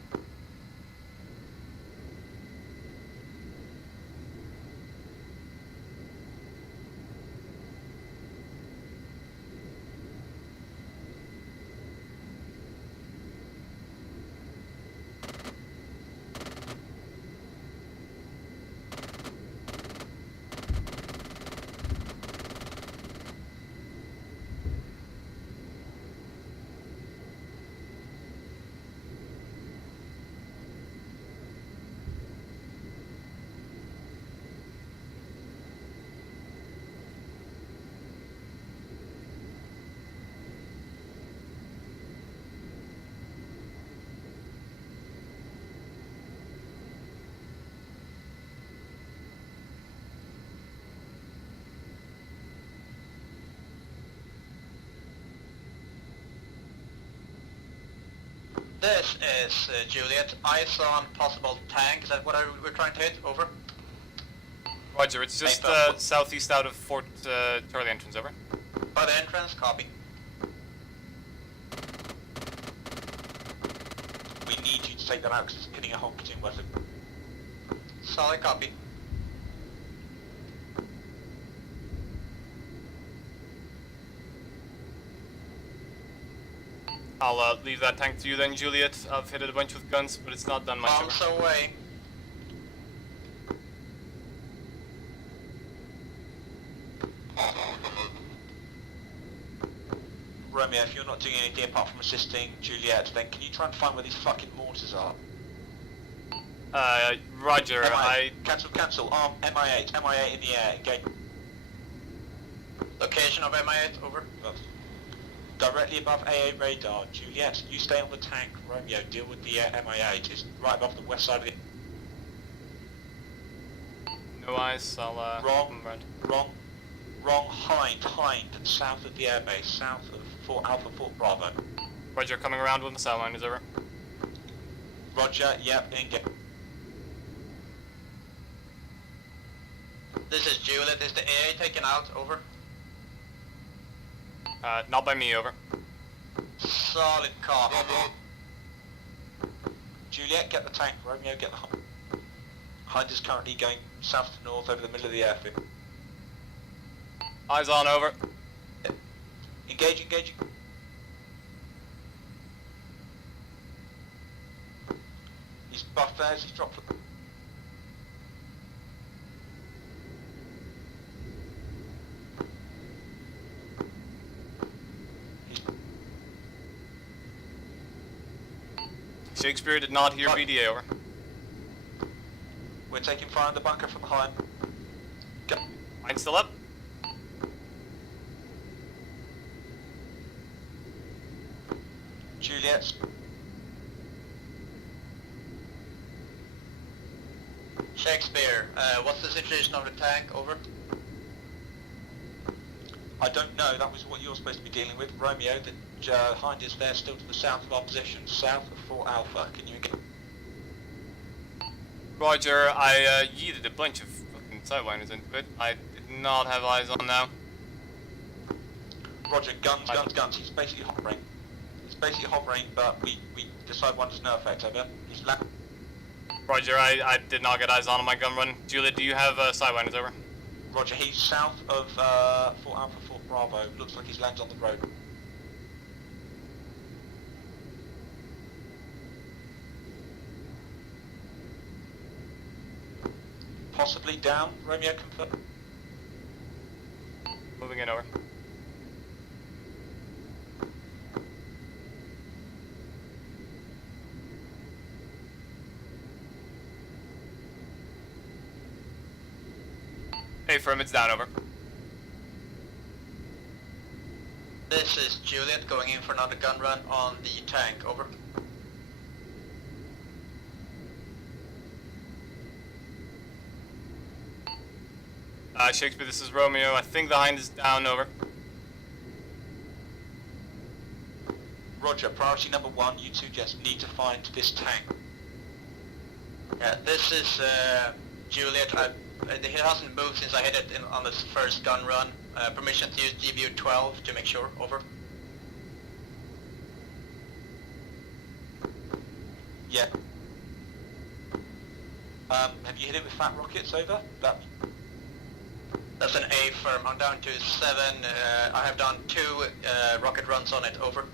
This is Juliet. Eyes on possible tank. Is that what we're trying to hit? Over. Roger, it's just southeast out of Fort Charlie entrance, over. By the entrance, copy. We need you to take that out because it's hitting a Hawking weapon. Solid copy. I'll leave that tank to you then, Juliet. I've hit it a bunch with guns, but it's not done much. Bombs away. Romeo, if you're not doing anything apart from assisting Juliet, then can you try and find where these fucking mortars are? Roger, Cancel, arm, MI8 in the air, engage. Location of MI8, over. Directly above AA radar. Juliet, you stay on the tank. Romeo, deal with the MI8. It's right above the west side of the... No eyes, I'll Wrong, Hind, south of the airbase, south of Alpha Fort Bravo. Roger, coming around with the sideline, is over. Roger, yep, engage. This is Juliet. Is the AA taken out? Over. Not by me, over. Solid copy. Juliet, get the tank. Romeo, get the Hind. Hind is currently going south to north over the middle of the airfield. Eyes on, over. Engaging. He's buffed there, he's dropped. Shakespeare did not hear BDA, over. We're taking fire on the bunker from behind. Go. Mine's still up. Juliet. Shakespeare, what's the situation of the tank? Over. I don't know, that was what you're supposed to be dealing with. Romeo, the Hind is there still to the south of our position, south of Fort Alpha. Can you engage? Roger, I yeeted a bunch of fucking sidewinders into it. I did not have eyes on now. Roger, guns. He's basically hovering. But we decide one does no effect, over. He's Roger, I did not get eyes on my gun run. Juliet, do you have sidewinders, over? Roger, he's south of Fort Alpha, Fort Bravo. Looks like he's landed on the road. Possibly down. Romeo, confirm. Moving in, over. Hey, firm, it's down, over. This is Juliet going in for another gun run on the tank, over. Shakespeare, this is Romeo. I think the Hind is down, over. Roger, priority number 1, you two just need to find this tank. Yeah, this is Juliet. He hasn't moved since I hit it on this first gun run. Permission to use GBU 12 to make sure, over. Yeah. Have you hit it with fat rockets, over? That's an A firm. I'm down to 7. I have done 2 rocket runs on it, over.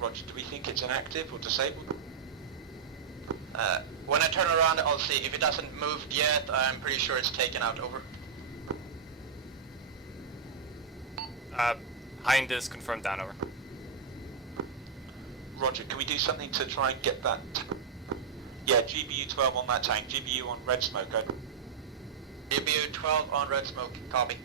Roger, do we think it's inactive or disabled? When I turn around, I'll see. If it hasn't moved yet, I'm pretty sure it's taken out, over. Hind is confirmed down, over. Roger, can we do something to try and get that? Yeah, GBU 12 on that tank. GBU on red smoke, over. GBU 12 on red smoke, copy.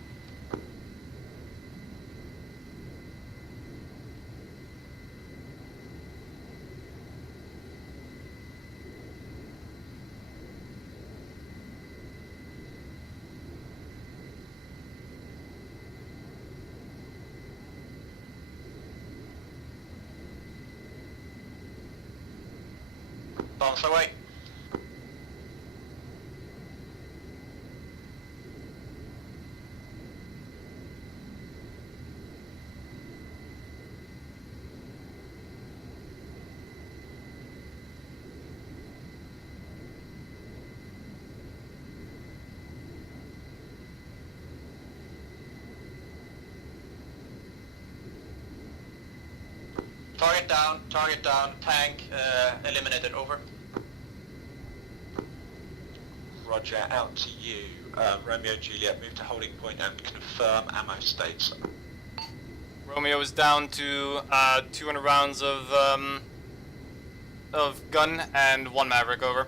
Bombs away. Target down, tank eliminated, over. Roger, out to you. Romeo Juliet, move to holding point and confirm ammo states. Romeo is down to 200 rounds of gun and 1 Maverick, over.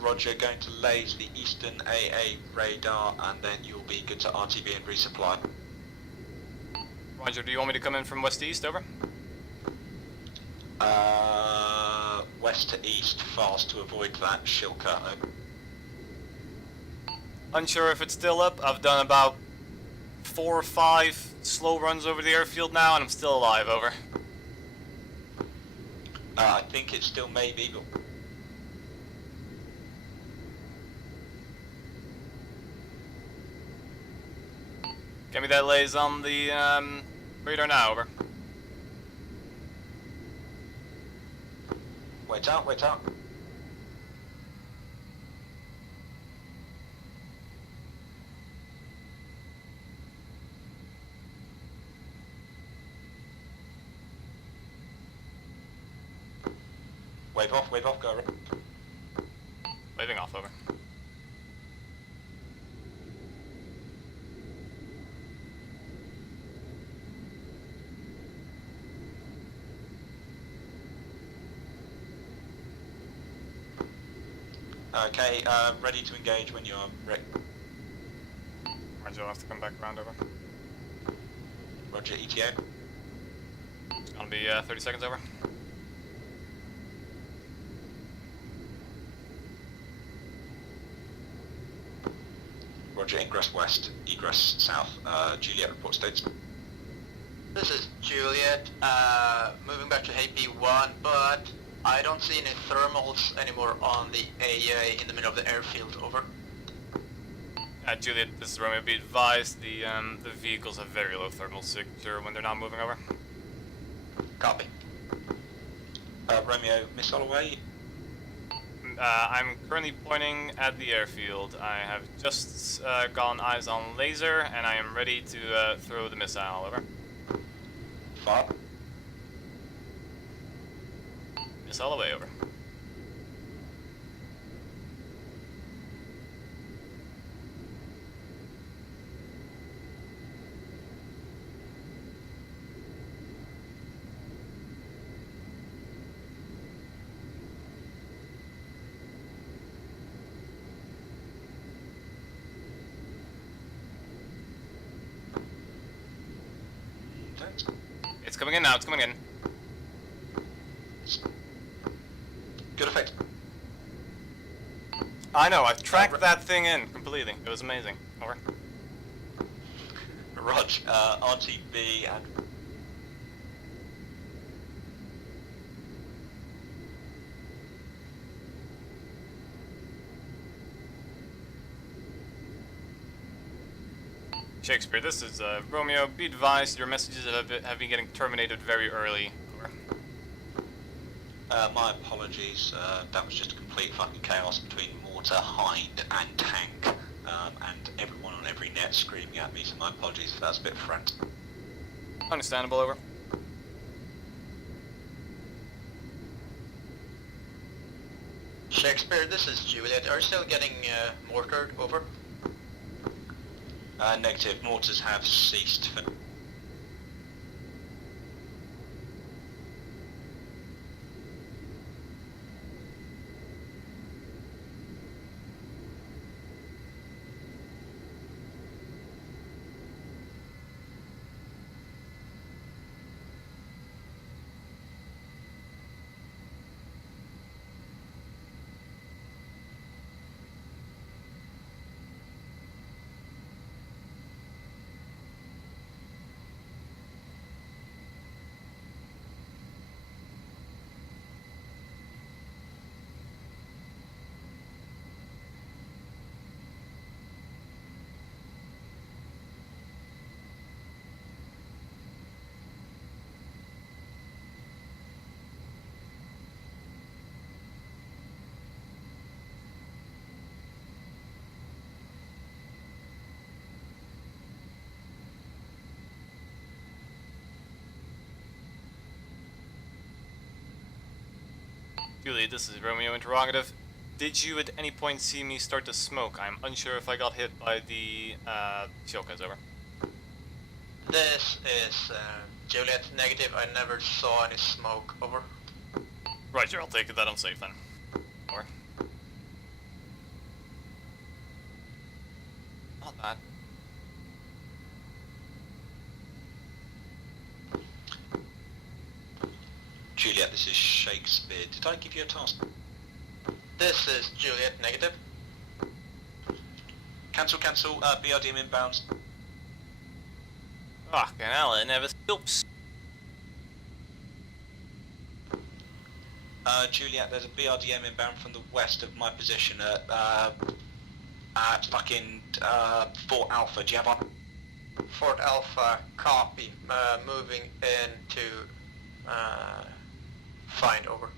Roger, going to laze the eastern AA radar and then you'll be good to RTB and resupply. Roger, do you want me to come in from west to east, over? West to east, fast to avoid that Shilka. Unsure if it's still up. I've done about 4 or 5 slow runs over the airfield now and I'm still alive, over. I think it's still maybe, but... Get me that lays on the radar now, over. Wait out, wait out. Wave off, go. Waving off, over. Okay, ready to engage when you are ready. Roger, I'll have to come back around, over. Roger, ETA. It's gonna be 30 seconds, over. Roger, ingress west, egress south. Juliet, report states. This is Juliet, moving back to AP1, but I don't see any thermals anymore on the AA in the middle of the airfield, over. Juliet, this is Romeo. Be advised, the vehicles have very low thermal signature when they're not moving, over. Copy. Romeo, missile away. I'm currently pointing at the airfield. I have just gotten eyes on laser, and I am ready to throw the missile, over. Fire. Missile away, over. It's coming in now, it's coming in. Good effect. I know, I tracked that thing in completely. It was amazing. Over. Rog, RTB and... Shakespeare, this is Romeo. Be advised, your messages have been getting terminated very early. Over. My apologies, that was just a complete fucking chaos between mortar, hind and tank, and everyone on every net screaming at me, so my apologies if that's a bit frantic. Understandable, over. Shakespeare, this is Juliet. Are you still getting mortared, over? Negative, mortars have ceased for... Juliet, this is Romeo interrogative. Did you at any point see me start to smoke? I'm unsure if I got hit by the shotguns, over. This is Juliet, negative. I never saw any smoke, over. Roger, I'll take it that I'm safe then. Over. Not bad. Juliet, this is Shakespeare. Did I give you a task? This is Juliet, negative. Cancel, BRDM inbounds. Fucking hell, it never stops. Juliet, there's a BRDM inbound from the west of my position at fucking Fort Alpha. Do you have one? Fort Alpha, copy. Moving into find, over.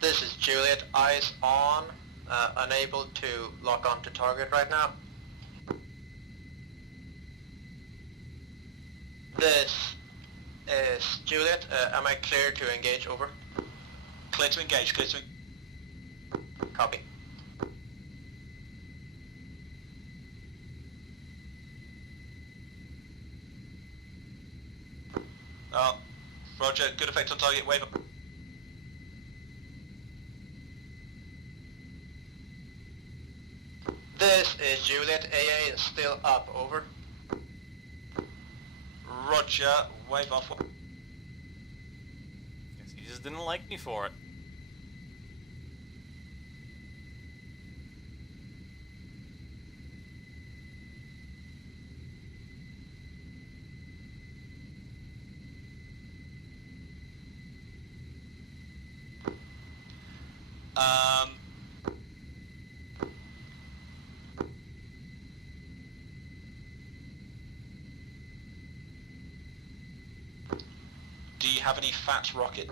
This is Juliet, eyes on, unable to lock onto target right now. This is Juliet, am I clear to engage, over? Clear to engage, Copy. Roger, good effect on target, wave up. This is Juliet, AA is still up, over. Roger, wave off. Guess he just didn't like me for it. Do you have any fat rocket?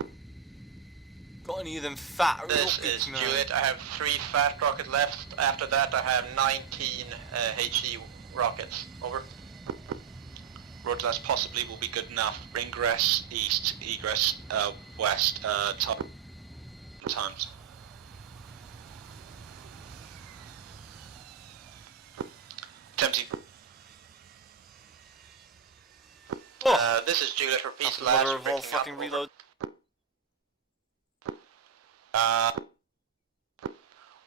Got any of them fat This rockets, is man? Juliet, I have 3 fat rocket left. After that I have 19 HE rockets, over. Roger, that's possibly will be good enough. Ingress east, egress west, times. Tempting. This is Juliet, repeats Mother last of all fucking up, reload.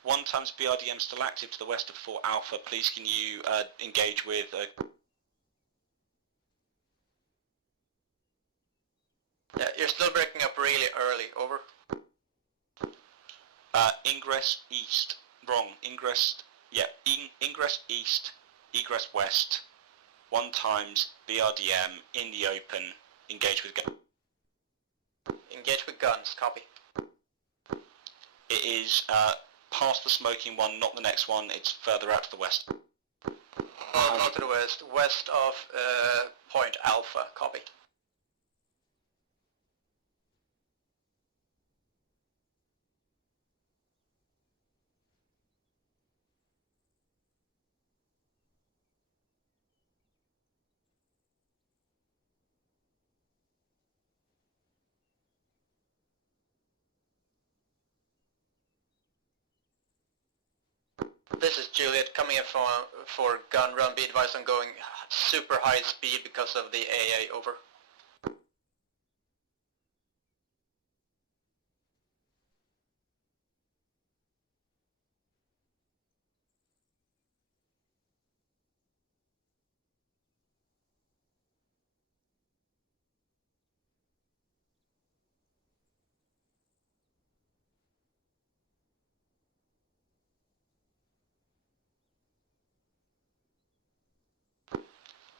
1 times BRDM still active to the west of Fort Alpha. Please can you engage with Yeah, you're still breaking up really early, over. ingress east. Wrong. Ingress. Yeah. Ingress east. Egress west. 1 times BRDM in the open. Engage with gun. Engage with guns, copy. It is past the smoking one, not the next one. It's further out to the west. Not to the west. West of Point Alpha, copy. This is Juliet coming in for gun run. Be advised I'm going super high speed because of the AA, over.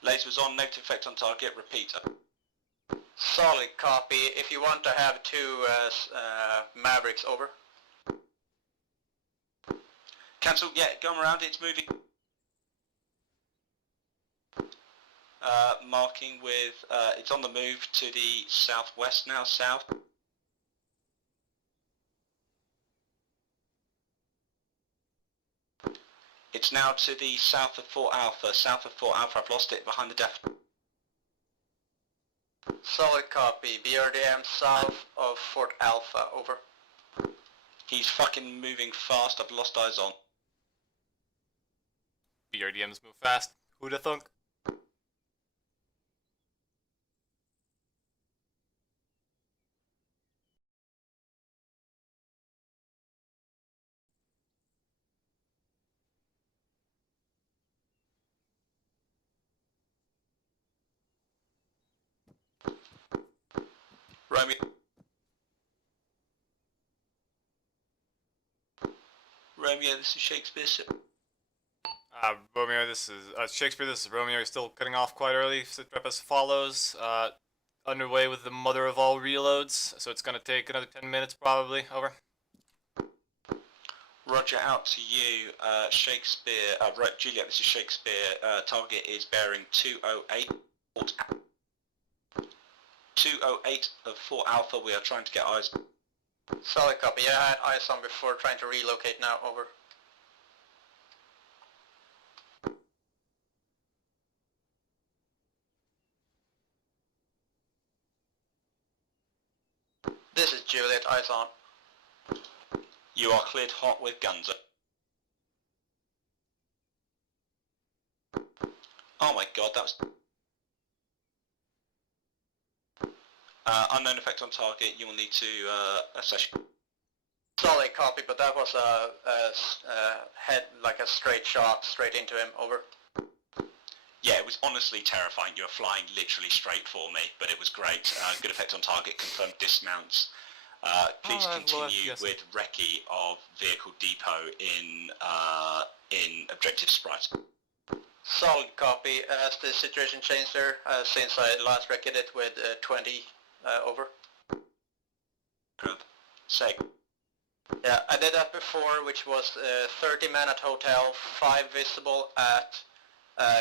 Lasers on, negative effect on target. Repeat. Solid copy. If you want to have 2 Mavericks, over. Cancel. Yeah, going around. It's moving. Marking with, it's on the move to the southwest now, south. It's now to the south of Fort Alpha. South of Fort Alpha, I've lost it behind the def. Solid copy. BRDM south of Fort Alpha, over. He's fucking moving fast, I've lost eyes on. BRDMs move fast. Who'da thunk? Romeo. Romeo, this is Shakespeare. Romeo, this is Shakespeare. This is Romeo. You're still cutting off quite early. Sit rep as follows. Underway with the mother of all reloads, so it's gonna take another 10 minutes probably. Over. Roger, out to you. Shakespeare. Right, Juliet, this is Shakespeare. Target is bearing 208. 208 of Fort Alpha. We are trying to get eyes. Solid copy. Yeah, I had eyes on before, trying to relocate now, over. This is Juliet, eyes on. You are cleared hot with guns. Oh my god, that was... unknown effect on target, you will need to assess... Solid copy, but that was a head, like a straight shot, straight into him, over. Yeah, it was honestly terrifying. You were flying literally straight for me, but it was great. Good effect on target, confirmed dismounts. Please continue with recce of vehicle depot in objective sprite. Solid copy. Has the situation changed there since I last recorded it with 20 over? Good. Say. Yeah, I did that before, which was 30 men at hotel, 5 visible at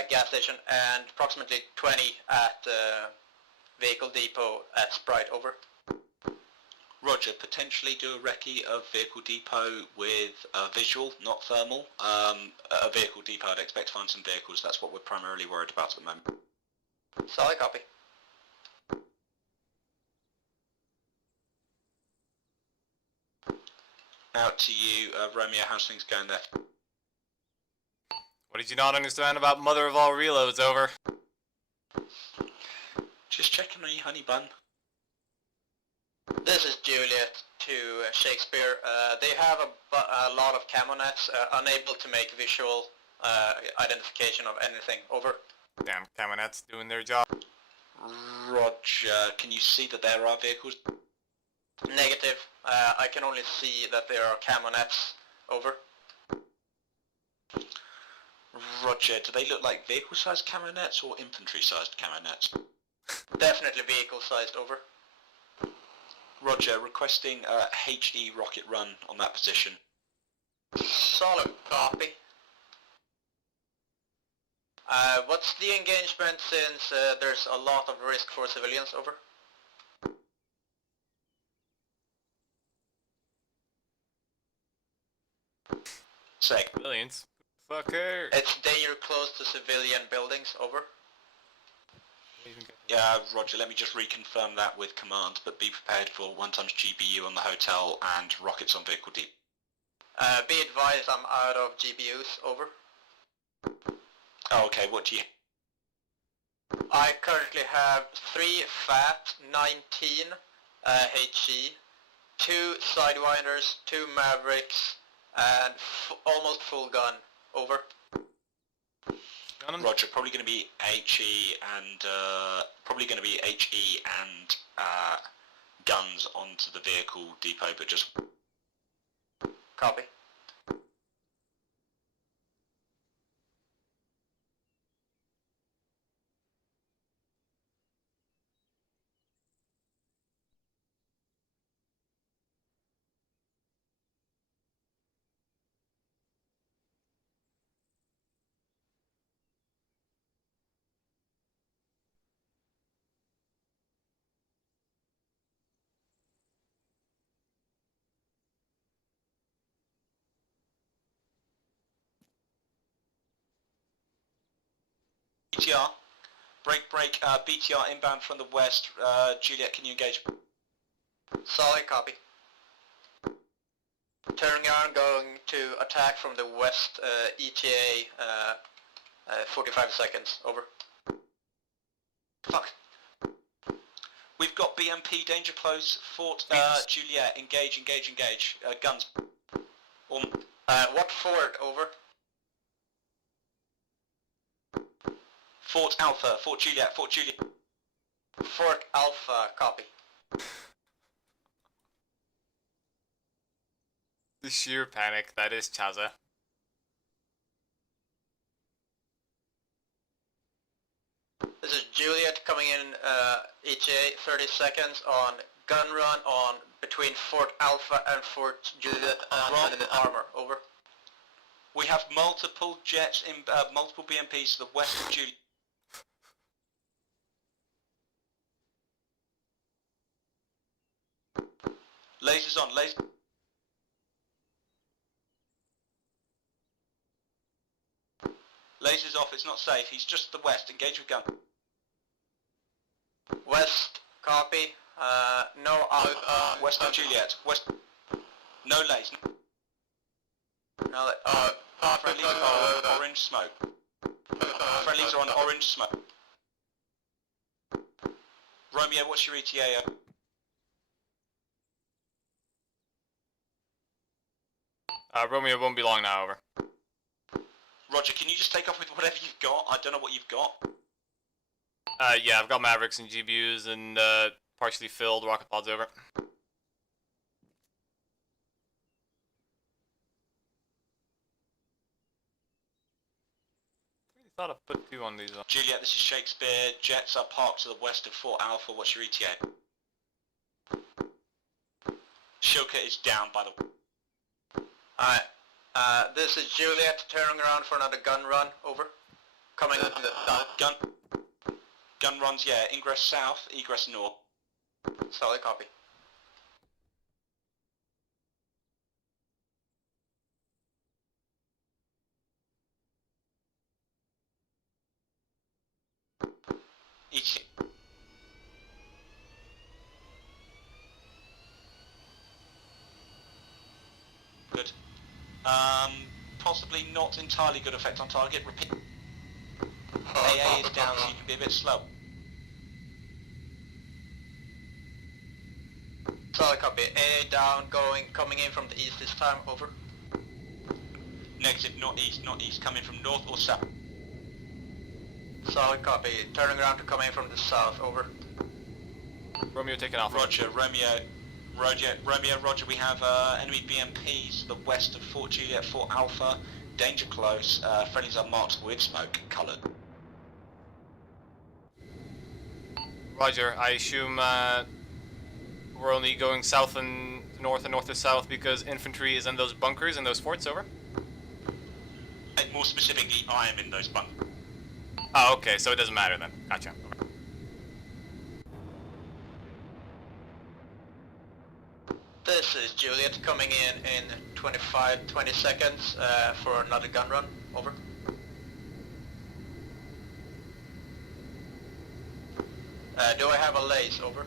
gas station, and approximately 20 at vehicle depot at Sprite, over. Roger, potentially do a recce of vehicle depot with visual, not thermal. A vehicle depot, I'd expect to find some vehicles. That's what we're primarily worried about at the moment. Solid copy. Out to you, Romeo, how's things going there? What did you not understand about mother of all reloads? Over. Just checking on you, honey bun. This is Juliet to Shakespeare. They have a lot of camo nets, unable to make visual identification of anything, over. Damn camo nets doing their job. Roger, can you see that there are vehicles? Negative. I can only see that there are camo nets, over. Roger, do they look like vehicle-sized camo nets or infantry-sized camo nets? Definitely vehicle-sized, over. Roger, requesting HE rocket run on that position. Solid copy. What's the engagement since there's a lot of risk for civilians, over? Say. Civilians? Fucker. It's danger close to civilian buildings, over. Yeah, Roger, let me just reconfirm that with command, but be prepared for 1 times GBU on the hotel and rockets on vehicle deep. Be advised I'm out of GBUs, over. Oh, okay, what do you... I currently have 3 FAT, 19 HE, 2 Sidewinders, 2 Mavericks, and almost full gun, over. Roger, probably going to be HE and guns onto the vehicle depot, but just... Copy. BTR. Break, BTR inbound from the west. Juliet, can you engage? Solid copy. Turning around, going to attack from the west, ETA, 45 seconds, over. Fuck. We've got BMP, danger close, Fort, Juliet, engage, guns. What fort, over? Fort Alpha, Fort Juliet. Fort Alpha, copy. The sheer panic that is Chaza. This is Juliet coming in, ETA 30 seconds on gun run on between Fort Alpha and Fort Juliet in the armor, over. We have multiple jets in, multiple BMPs to the west of Juliet. Lasers on, lasers. Lasers off, it's not safe. He's just to the west. Engage with gun. West, copy. No, west of Juliet. West. No laser. No, friendlies are on orange smoke. Friendlies are on orange smoke. Romeo, what's your ETA? Romeo won't be long now, over. Roger, can you just take off with whatever you've got? I don't know what you've got. Yeah, I've got Mavericks and GBUs and partially filled rocket pods, over. I thought I put 2 on these. Juliet, this is Shakespeare. Jets are parked to the west of Fort Alpha. What's your ETA? Shilka is down, by the way. Alright. This is Juliet turning around for another gun run, over. Coming in the gun runs, yeah. Ingress south, egress north. Solid copy. Each. Good. Possibly not entirely good effect on target. Repeat. AA is down, so you can be a bit slow. Solid copy. AA down, coming in from the east this time, over. Negative, not east, coming from north or south. Solid copy. Turning around to come in from the south, over. Romeo taking off. Roger, Roger, we have enemy BMPs to the west of Fort Juliet, Fort Alpha, danger close, friendlies are marked with smoke, coloured. Roger, I assume we're only going south and north to south because infantry is in those bunkers and those forts, over? And more specifically, I am in those bunkers. Oh, okay, so it doesn't matter then. Gotcha. This is Juliet coming in 20 seconds for another gun run, over. Do I have a lace, over?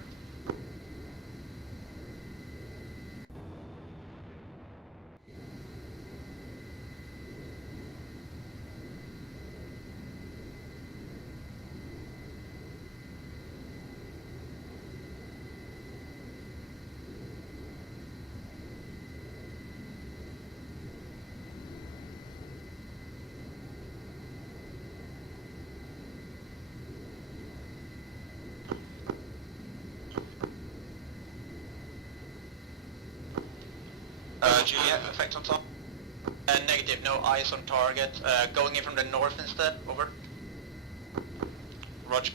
Juliet, effect on top? Negative, no eyes on target. Going in from the north instead, over. Roger.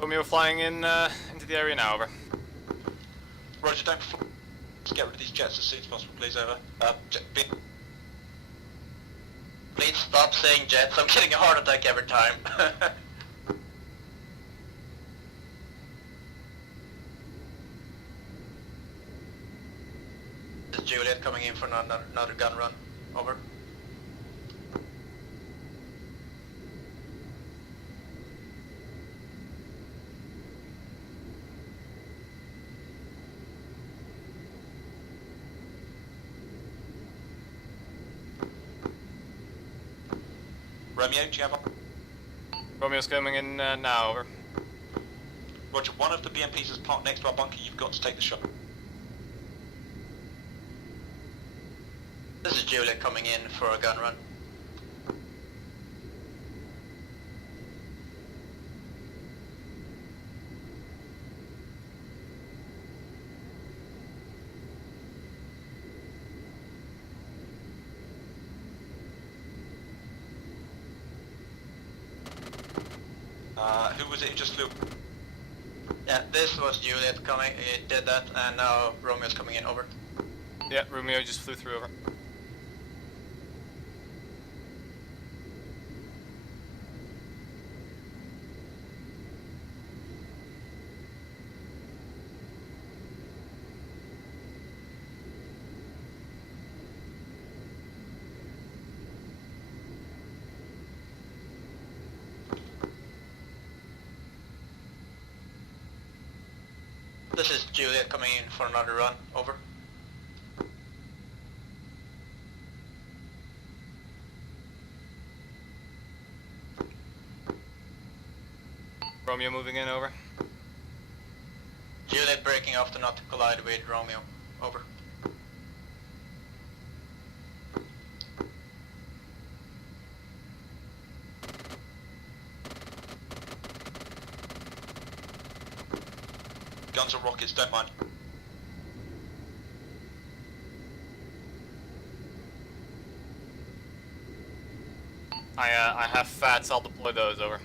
Romeo flying in into the area now, over. Roger, don't let's get rid of these jets as soon as possible, please, over. Please stop saying jets, I'm getting a heart attack every time. Juliet coming in for another gun run. Over. Romeo, do you have a... Romeo's coming in now, over. Roger, one of the BMPs is parked next to our bunker. You've got to take the shot. This is Juliet coming in for a gun run. Who was it who just flew? Yeah, this was Juliet coming, it did that, and now Romeo's coming in, over. Yeah, Romeo just flew through, over. This is Juliet coming in for another run, over. Romeo moving in, over. Juliet breaking off to not to collide with Romeo, over. Guns or rockets, don't mind. I have fats, I'll deploy those, over.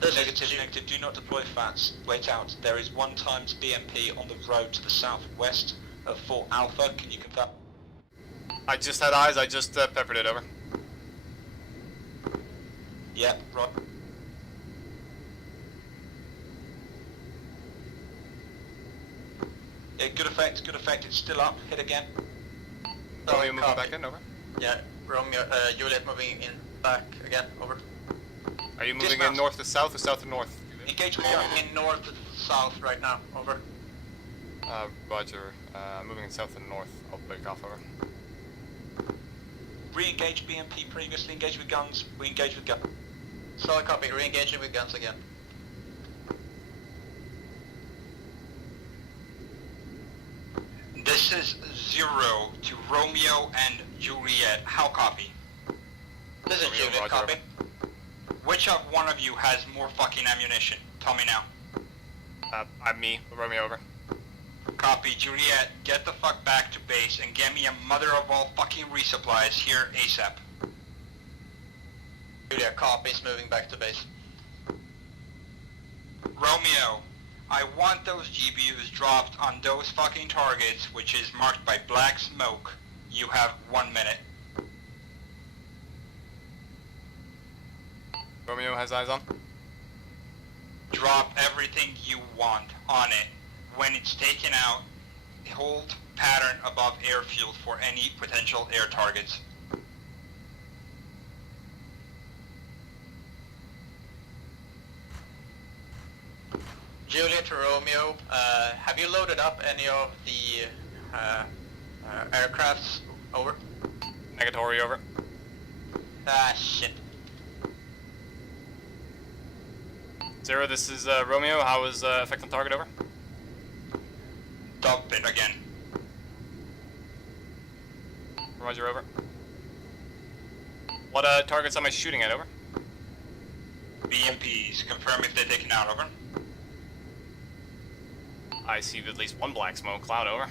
Negative, do not deploy fats. Wait out. There is 1 times BMP on the road to the southwest of Fort Alpha. Can you confirm? I just had eyes, I just peppered it, over. Yep, right. Yeah, good effect, it's still up. Hit again. Romeo moving back in, over. Yeah, Romeo, Juliet moving in back again, over. Are you moving in north to south or south to north? Engage with gun in north to south right now, over. Roger. I'm moving in south and north. I'll break off, over. Re-engage BMP previously, engage with guns, re-engage with guns. Solid copy, re-engaging with guns again. This is 0 to Romeo and Juliet. How copy? This is Romeo, Juliet, Roger, copy. Which of one of you has more fucking ammunition? Tell me now. I'm me, Romeo, over. Copy, Juliet. Get the fuck back to base and get me a mother of all fucking resupplies here ASAP. Juliet, copies, moving back to base. Romeo, I want those GBUs dropped on those fucking targets, which is marked by black smoke. You have 1 minute. Romeo has eyes on. Drop everything you want on it. When it's taken out, hold pattern above airfield for any potential air targets. Juliet to Romeo, have you loaded up any of the aircrafts? Over. Negatory, over. Ah, shit. 0, this is Romeo. How is effect on target, over? Dog pit again. Roger, over. What targets am I shooting at, over? BMPs, confirm if they're taken out, over. I see at least 1 black smoke cloud, over.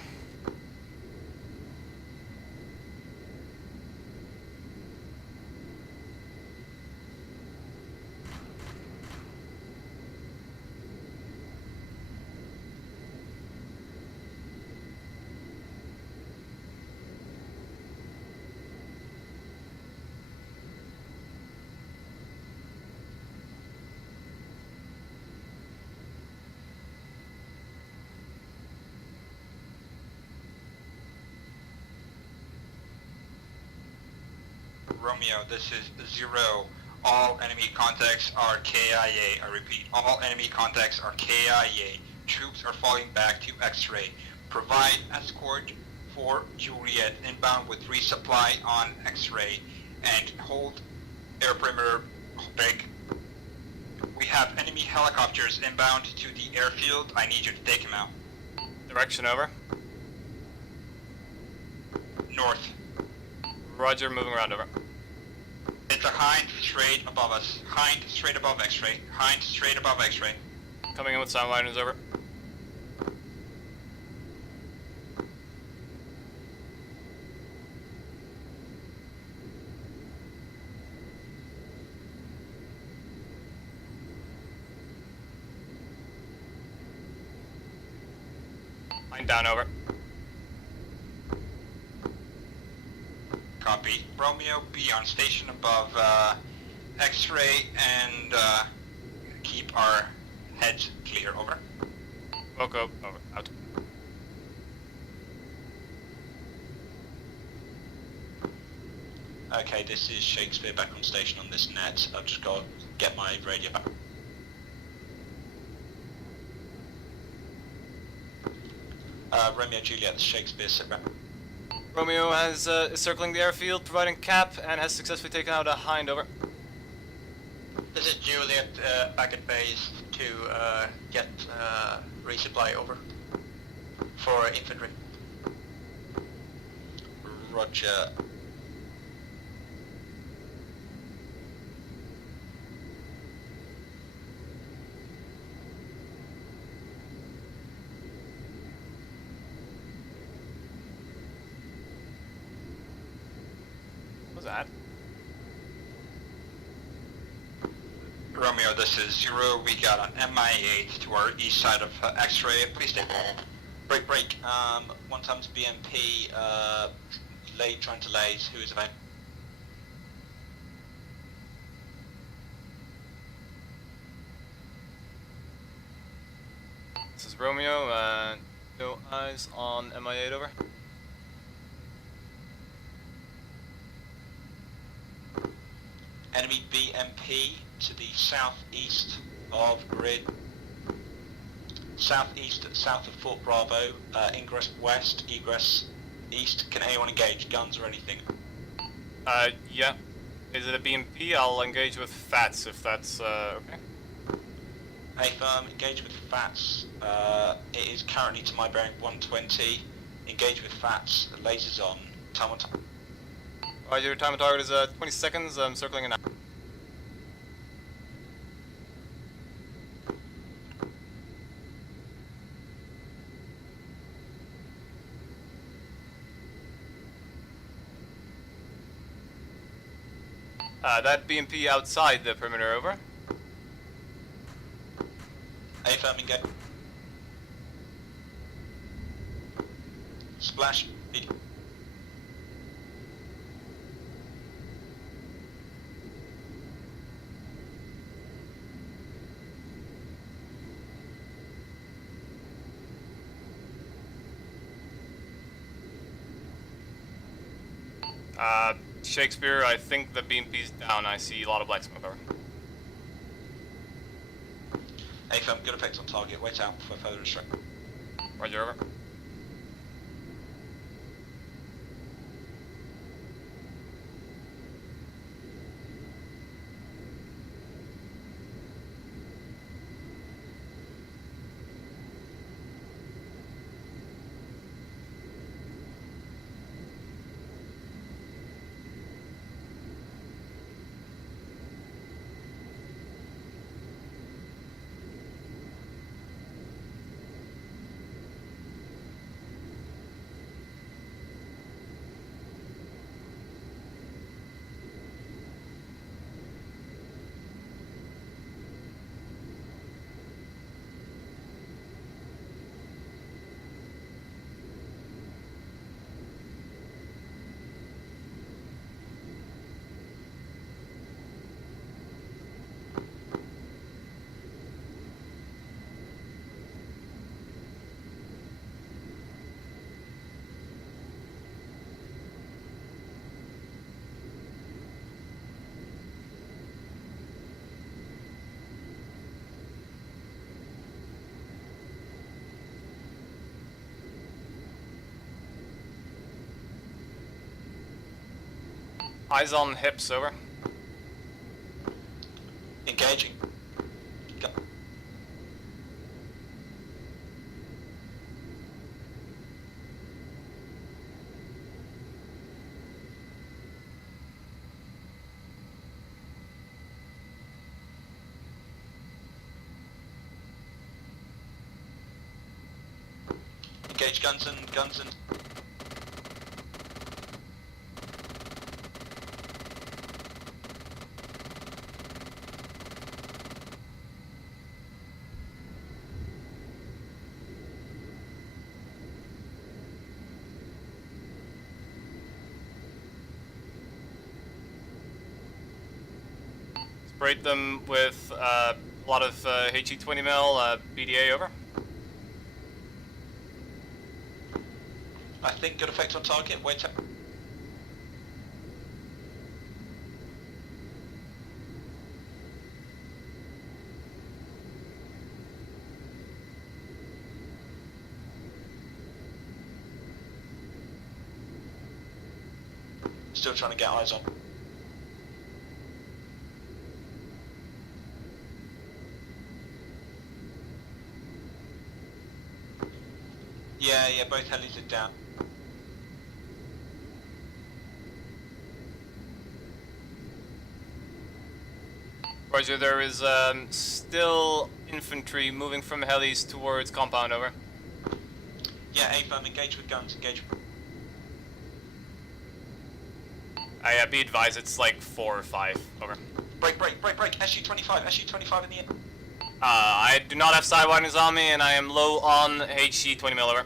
Romeo, this is 0. All enemy contacts are KIA. I repeat, all enemy contacts are KIA. Troops are falling back to X-ray. Provide escort for Juliet inbound with resupply on X-ray and hold air perimeter break. We have enemy helicopters inbound to the airfield. I need you to take them out. Direction over. North. Roger, moving around over. It's a hind straight above us. Hind straight above X-ray. Hind straight above X-ray. Coming in with soundliners over. Line down over. Copy. Romeo, be on station above X-ray and keep our heads clear. Over. Wilco, over. Out. Okay, this is Shakespeare back on station on this net. I've just got to get my radio back. Romeo Juliet, Shakespeare, sit back. Romeo is circling the airfield, providing cap, and has successfully taken out a hind. Over. This is Juliet back at base to get resupply over for infantry. Roger. What was that? Romeo, this is 0. We got an MI8 to our east side of X-ray. Please stay. Break, break. One times BMP, late, trying to late. Who is available? This is Romeo, no eyes on MI8, over. Enemy BMP to the southeast of grid. Southeast, south of Fort Bravo. Ingress west, egress east. Can anyone engage? Guns or anything? Yeah. Is it a BMP? I'll engage with FATS if that's, okay. Hey firm, engage with FATS. It is currently to my bearing 120. Engage with FATS. The lasers on. Time on time. Your time on target is 20 seconds. I'm circling in now. That BMP outside the perimeter, over. Hey firm, engage. Splash. Shakespeare, I think the BMP's down. I see a lot of black smoke, over. Hey firm, good effect on target. Wait out for further instruction. Roger, over. Eyes on hips, over. Engaging. Go. Engage guns and Sprayed them with a lot of HE 20 mil BDA, over. I think good effect on target. Wait. Still trying to get eyes on. Yeah, both helis are down. Roger, there is still infantry moving from helis towards compound, over. Yeah, A-firm, engage with guns, engage. Be advised, it's like 4 or 5, over. Break, SU-25 in the air. I do not have sidewinders on me, and I am low on HE 20 mil, over.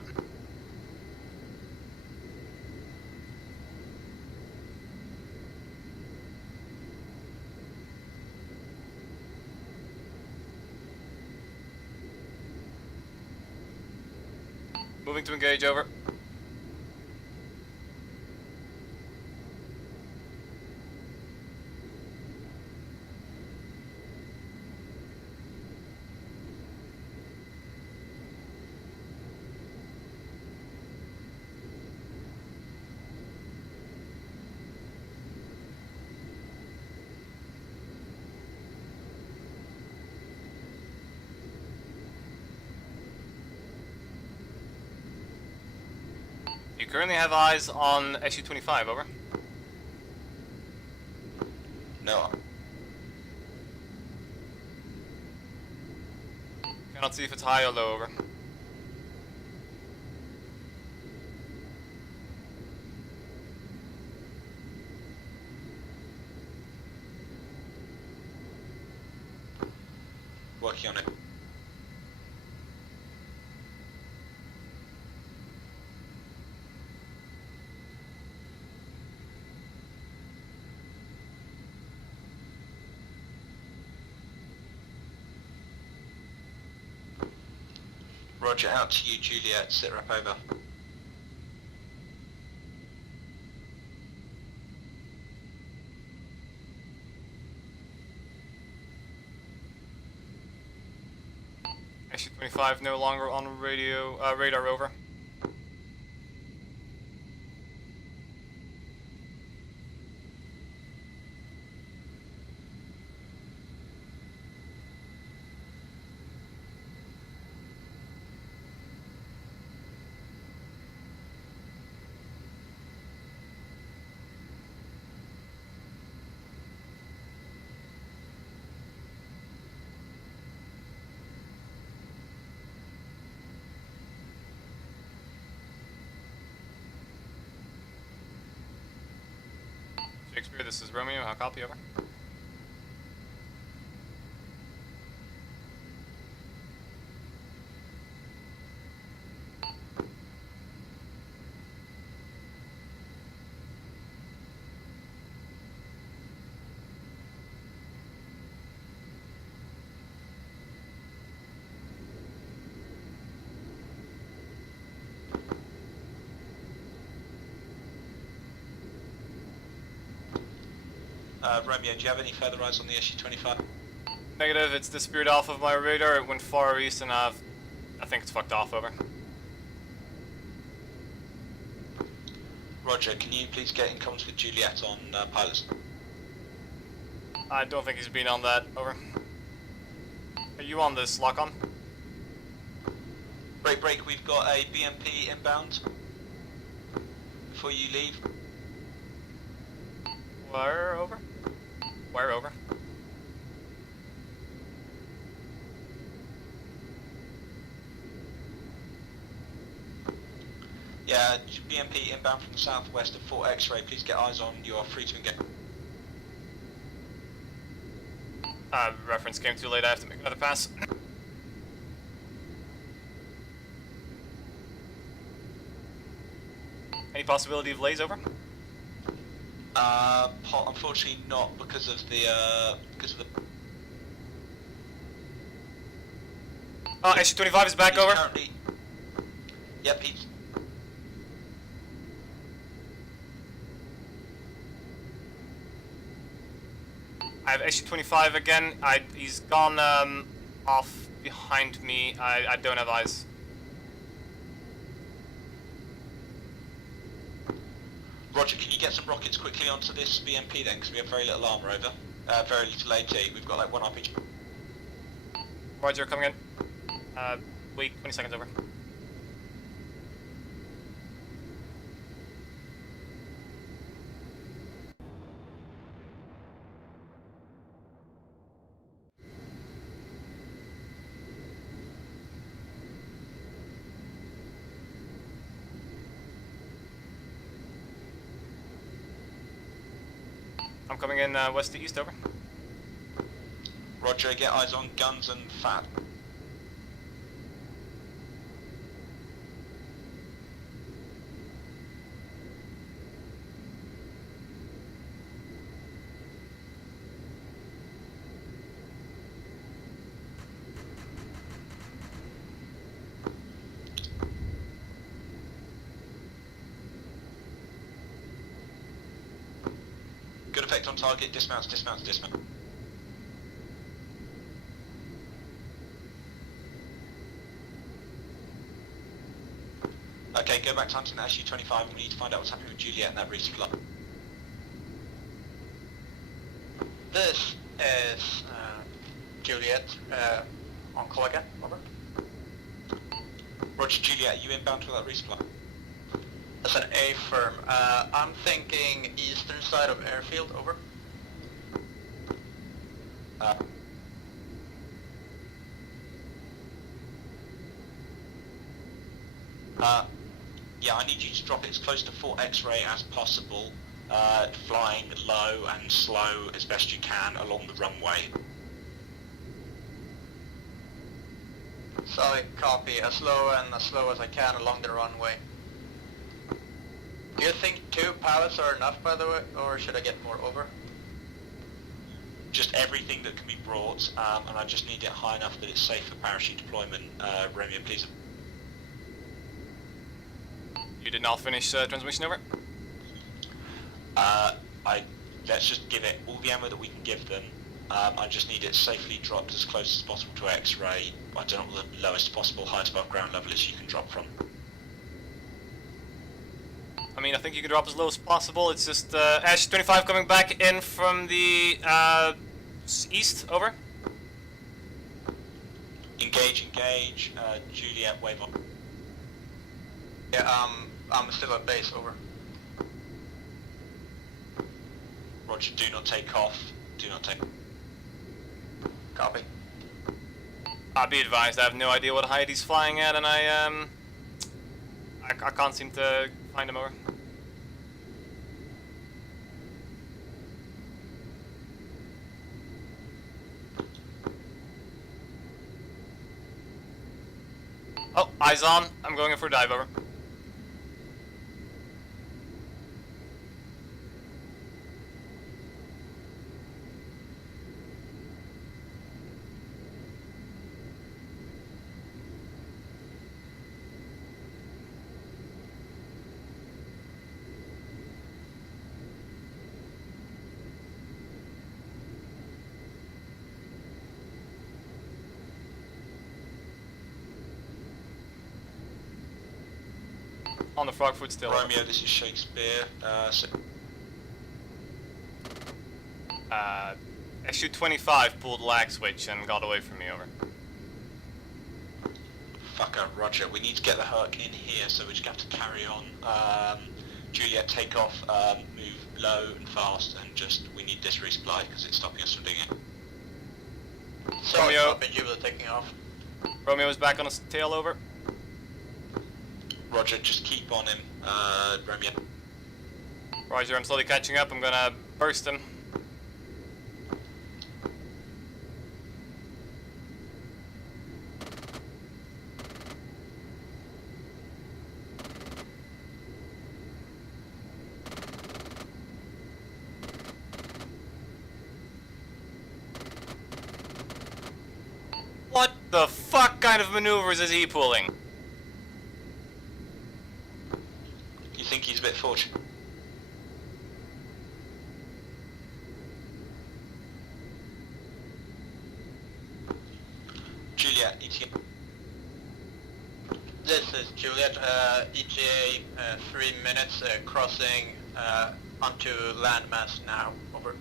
Moving to engage, over. You currently have eyes on SU-25, over. No. Cannot see if it's high or low, over. Working on it. Roger, out to you, Juliet. Sit rep over. SU-25 no longer on radio, radar, over. Shakespeare, this is Romeo. How copy, over? Romeo, do you have any further eyes on the SU-25? Negative, it's disappeared off of my radar. It went far east and I think it's fucked off, over. Roger, can you please get in contact with Juliet on pilots? I don't think he's been on that. Over. Are you on this lock-on? Break, we've got a BMP inbound. Before you leave. Wire over? Wire over. Yeah, BMP inbound from the southwest of Fort X-Ray. Please get eyes on. You are free to engage. Reference came too late. I have to make another pass. Any possibility of lays over? Unfortunately not because of the Oh, SU-25 is back over. Currently, yep, he's. I have SU-25 again. He's gone off behind me. I don't have eyes. Roger, can you get some rockets quickly onto this BMP then? Because we have very little armor over. Very little AT. We've got like one RPG. Roger, coming in. Wait, 20 seconds over. I'm coming in west to east, over. Roger, get eyes on guns and fat. Good effect on target, dismounts. Okay, go back to hunting that SU-25 and we need to find out what's happening with Juliet and that resupply. This is Juliet, on call again, over. Roger, Juliet, you inbound to that resupply? That's an A firm. I'm thinking eastern side of airfield, over. Yeah, I need you to drop it as close to Fort X-Ray as possible, flying low and slow as best you can along the runway. Solid copy, as low as I can along the runway. Do you think 2 pallets are enough, by the way, or should I get more, over? Just everything that can be brought, and I just need it high enough that it's safe for parachute deployment. Romeo, please. You did not finish transmission, over? Let's just give it all the ammo that we can give them. I just need it safely dropped as close as possible to X-ray. I don't know what the lowest possible height above ground level is you can drop from. I mean, I think you can drop as low as possible. It's just SU-25 coming back in from the east, over. Engage. Juliet, wave on. Yeah, I'm still at base, over. Roger, do not take off. Copy. I'll be advised, I have no idea what height he's flying at, and I can't seem to find him, over. Oh, eyes on. I'm going in for a dive, over. On the frog foot still. Romeo, this is Shakespeare. SU-25 pulled lag switch and got away from me, over. Fucker, roger. We need to get the Herc in here, so we just have to carry on. Juliet, take off, move low and fast, and we need this resupply because it's stopping us from doing it. Sorry, Romeo. Juliet taking off. Romeo is back on his tail, over. Roger, just keep on him, Romeo. Roger, I'm slowly catching up. I'm gonna burst him. What the fuck kind of maneuvers is he pulling? You think he's a bit fortunate? Juliet, ETA. This is Juliet, ETA 3 minutes, crossing onto landmass now, over.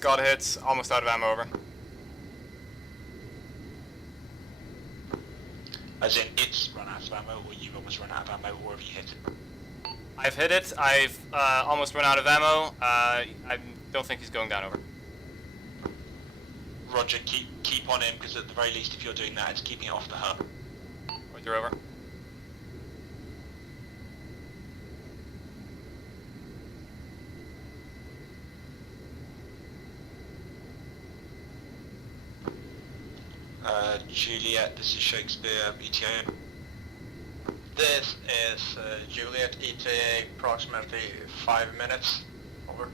Got hits, almost out of ammo, over. As in, it's run out of ammo, or you've almost run out of ammo, or have you hit it? I've hit it, I've almost run out of ammo. I don't think he's going down, over. Roger, keep on him, because at the very least, if you're doing that, it's keeping it off the hub. Roger, over. Juliet, this is Shakespeare, ETA. This is Juliet, ETA approximately 5 minutes, over.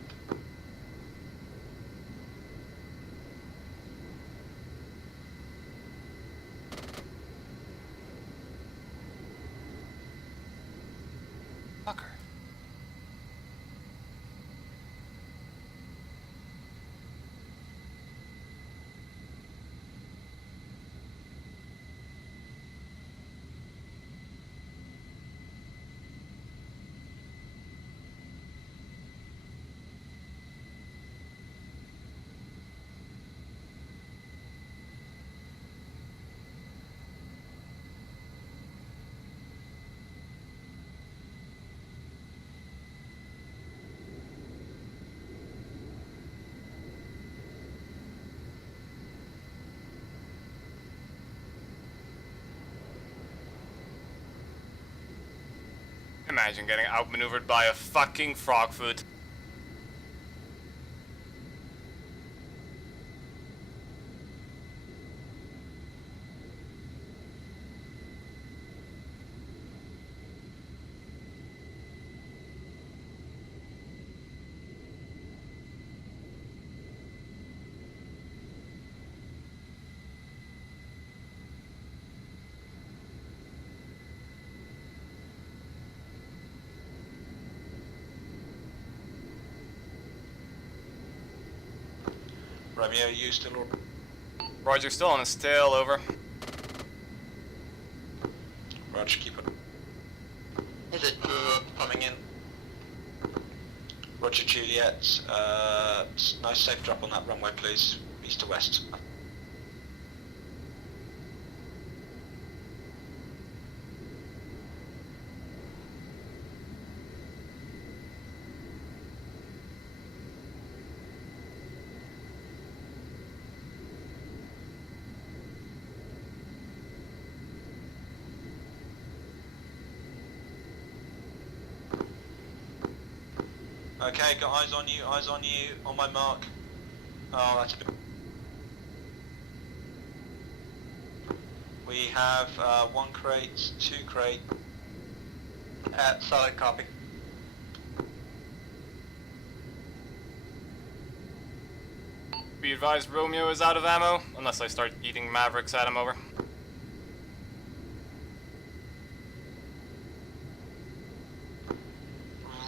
Fucker. Imagine getting outmaneuvered by a fucking frog foot. Romeo, you still on? Roger, still on his tail, over. Roger, keep it. Is it coming in? Roger, Juliet, nice safe drop on that runway, please. East to west. Okay, got eyes on you, on my mark. Oh, that's a bit... We have 1 crate, 2 crate. Solid copy. Be advised, Romeo is out of ammo, unless I start eating Mavericks at him over.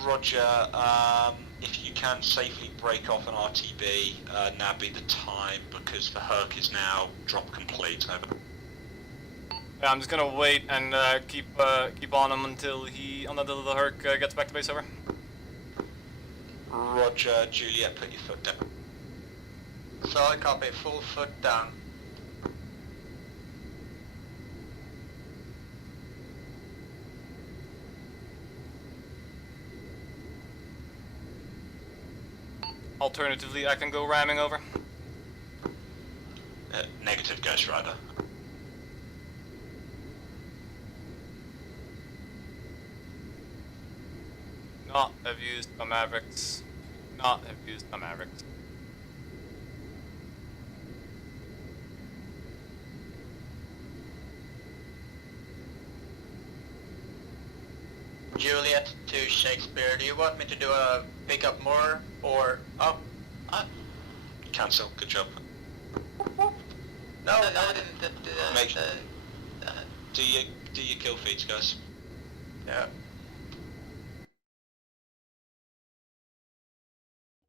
Roger, if you can safely break off an RTB, now be the time, because the Herc is now drop complete. Over. Yeah, I'm just gonna wait and keep on him until the Herc gets back to base, over. Roger, Juliet, put your foot down. Solid copy, full foot down. Alternatively, I can go ramming, over. Negative, Ghost Rider. Not have used my Mavericks. Not have used my Mavericks. Juliet to Shakespeare, do you want me to do a pick up more, or... Oh, Cancel, good job. No, I didn't... Do your kill feeds, guys. Yeah.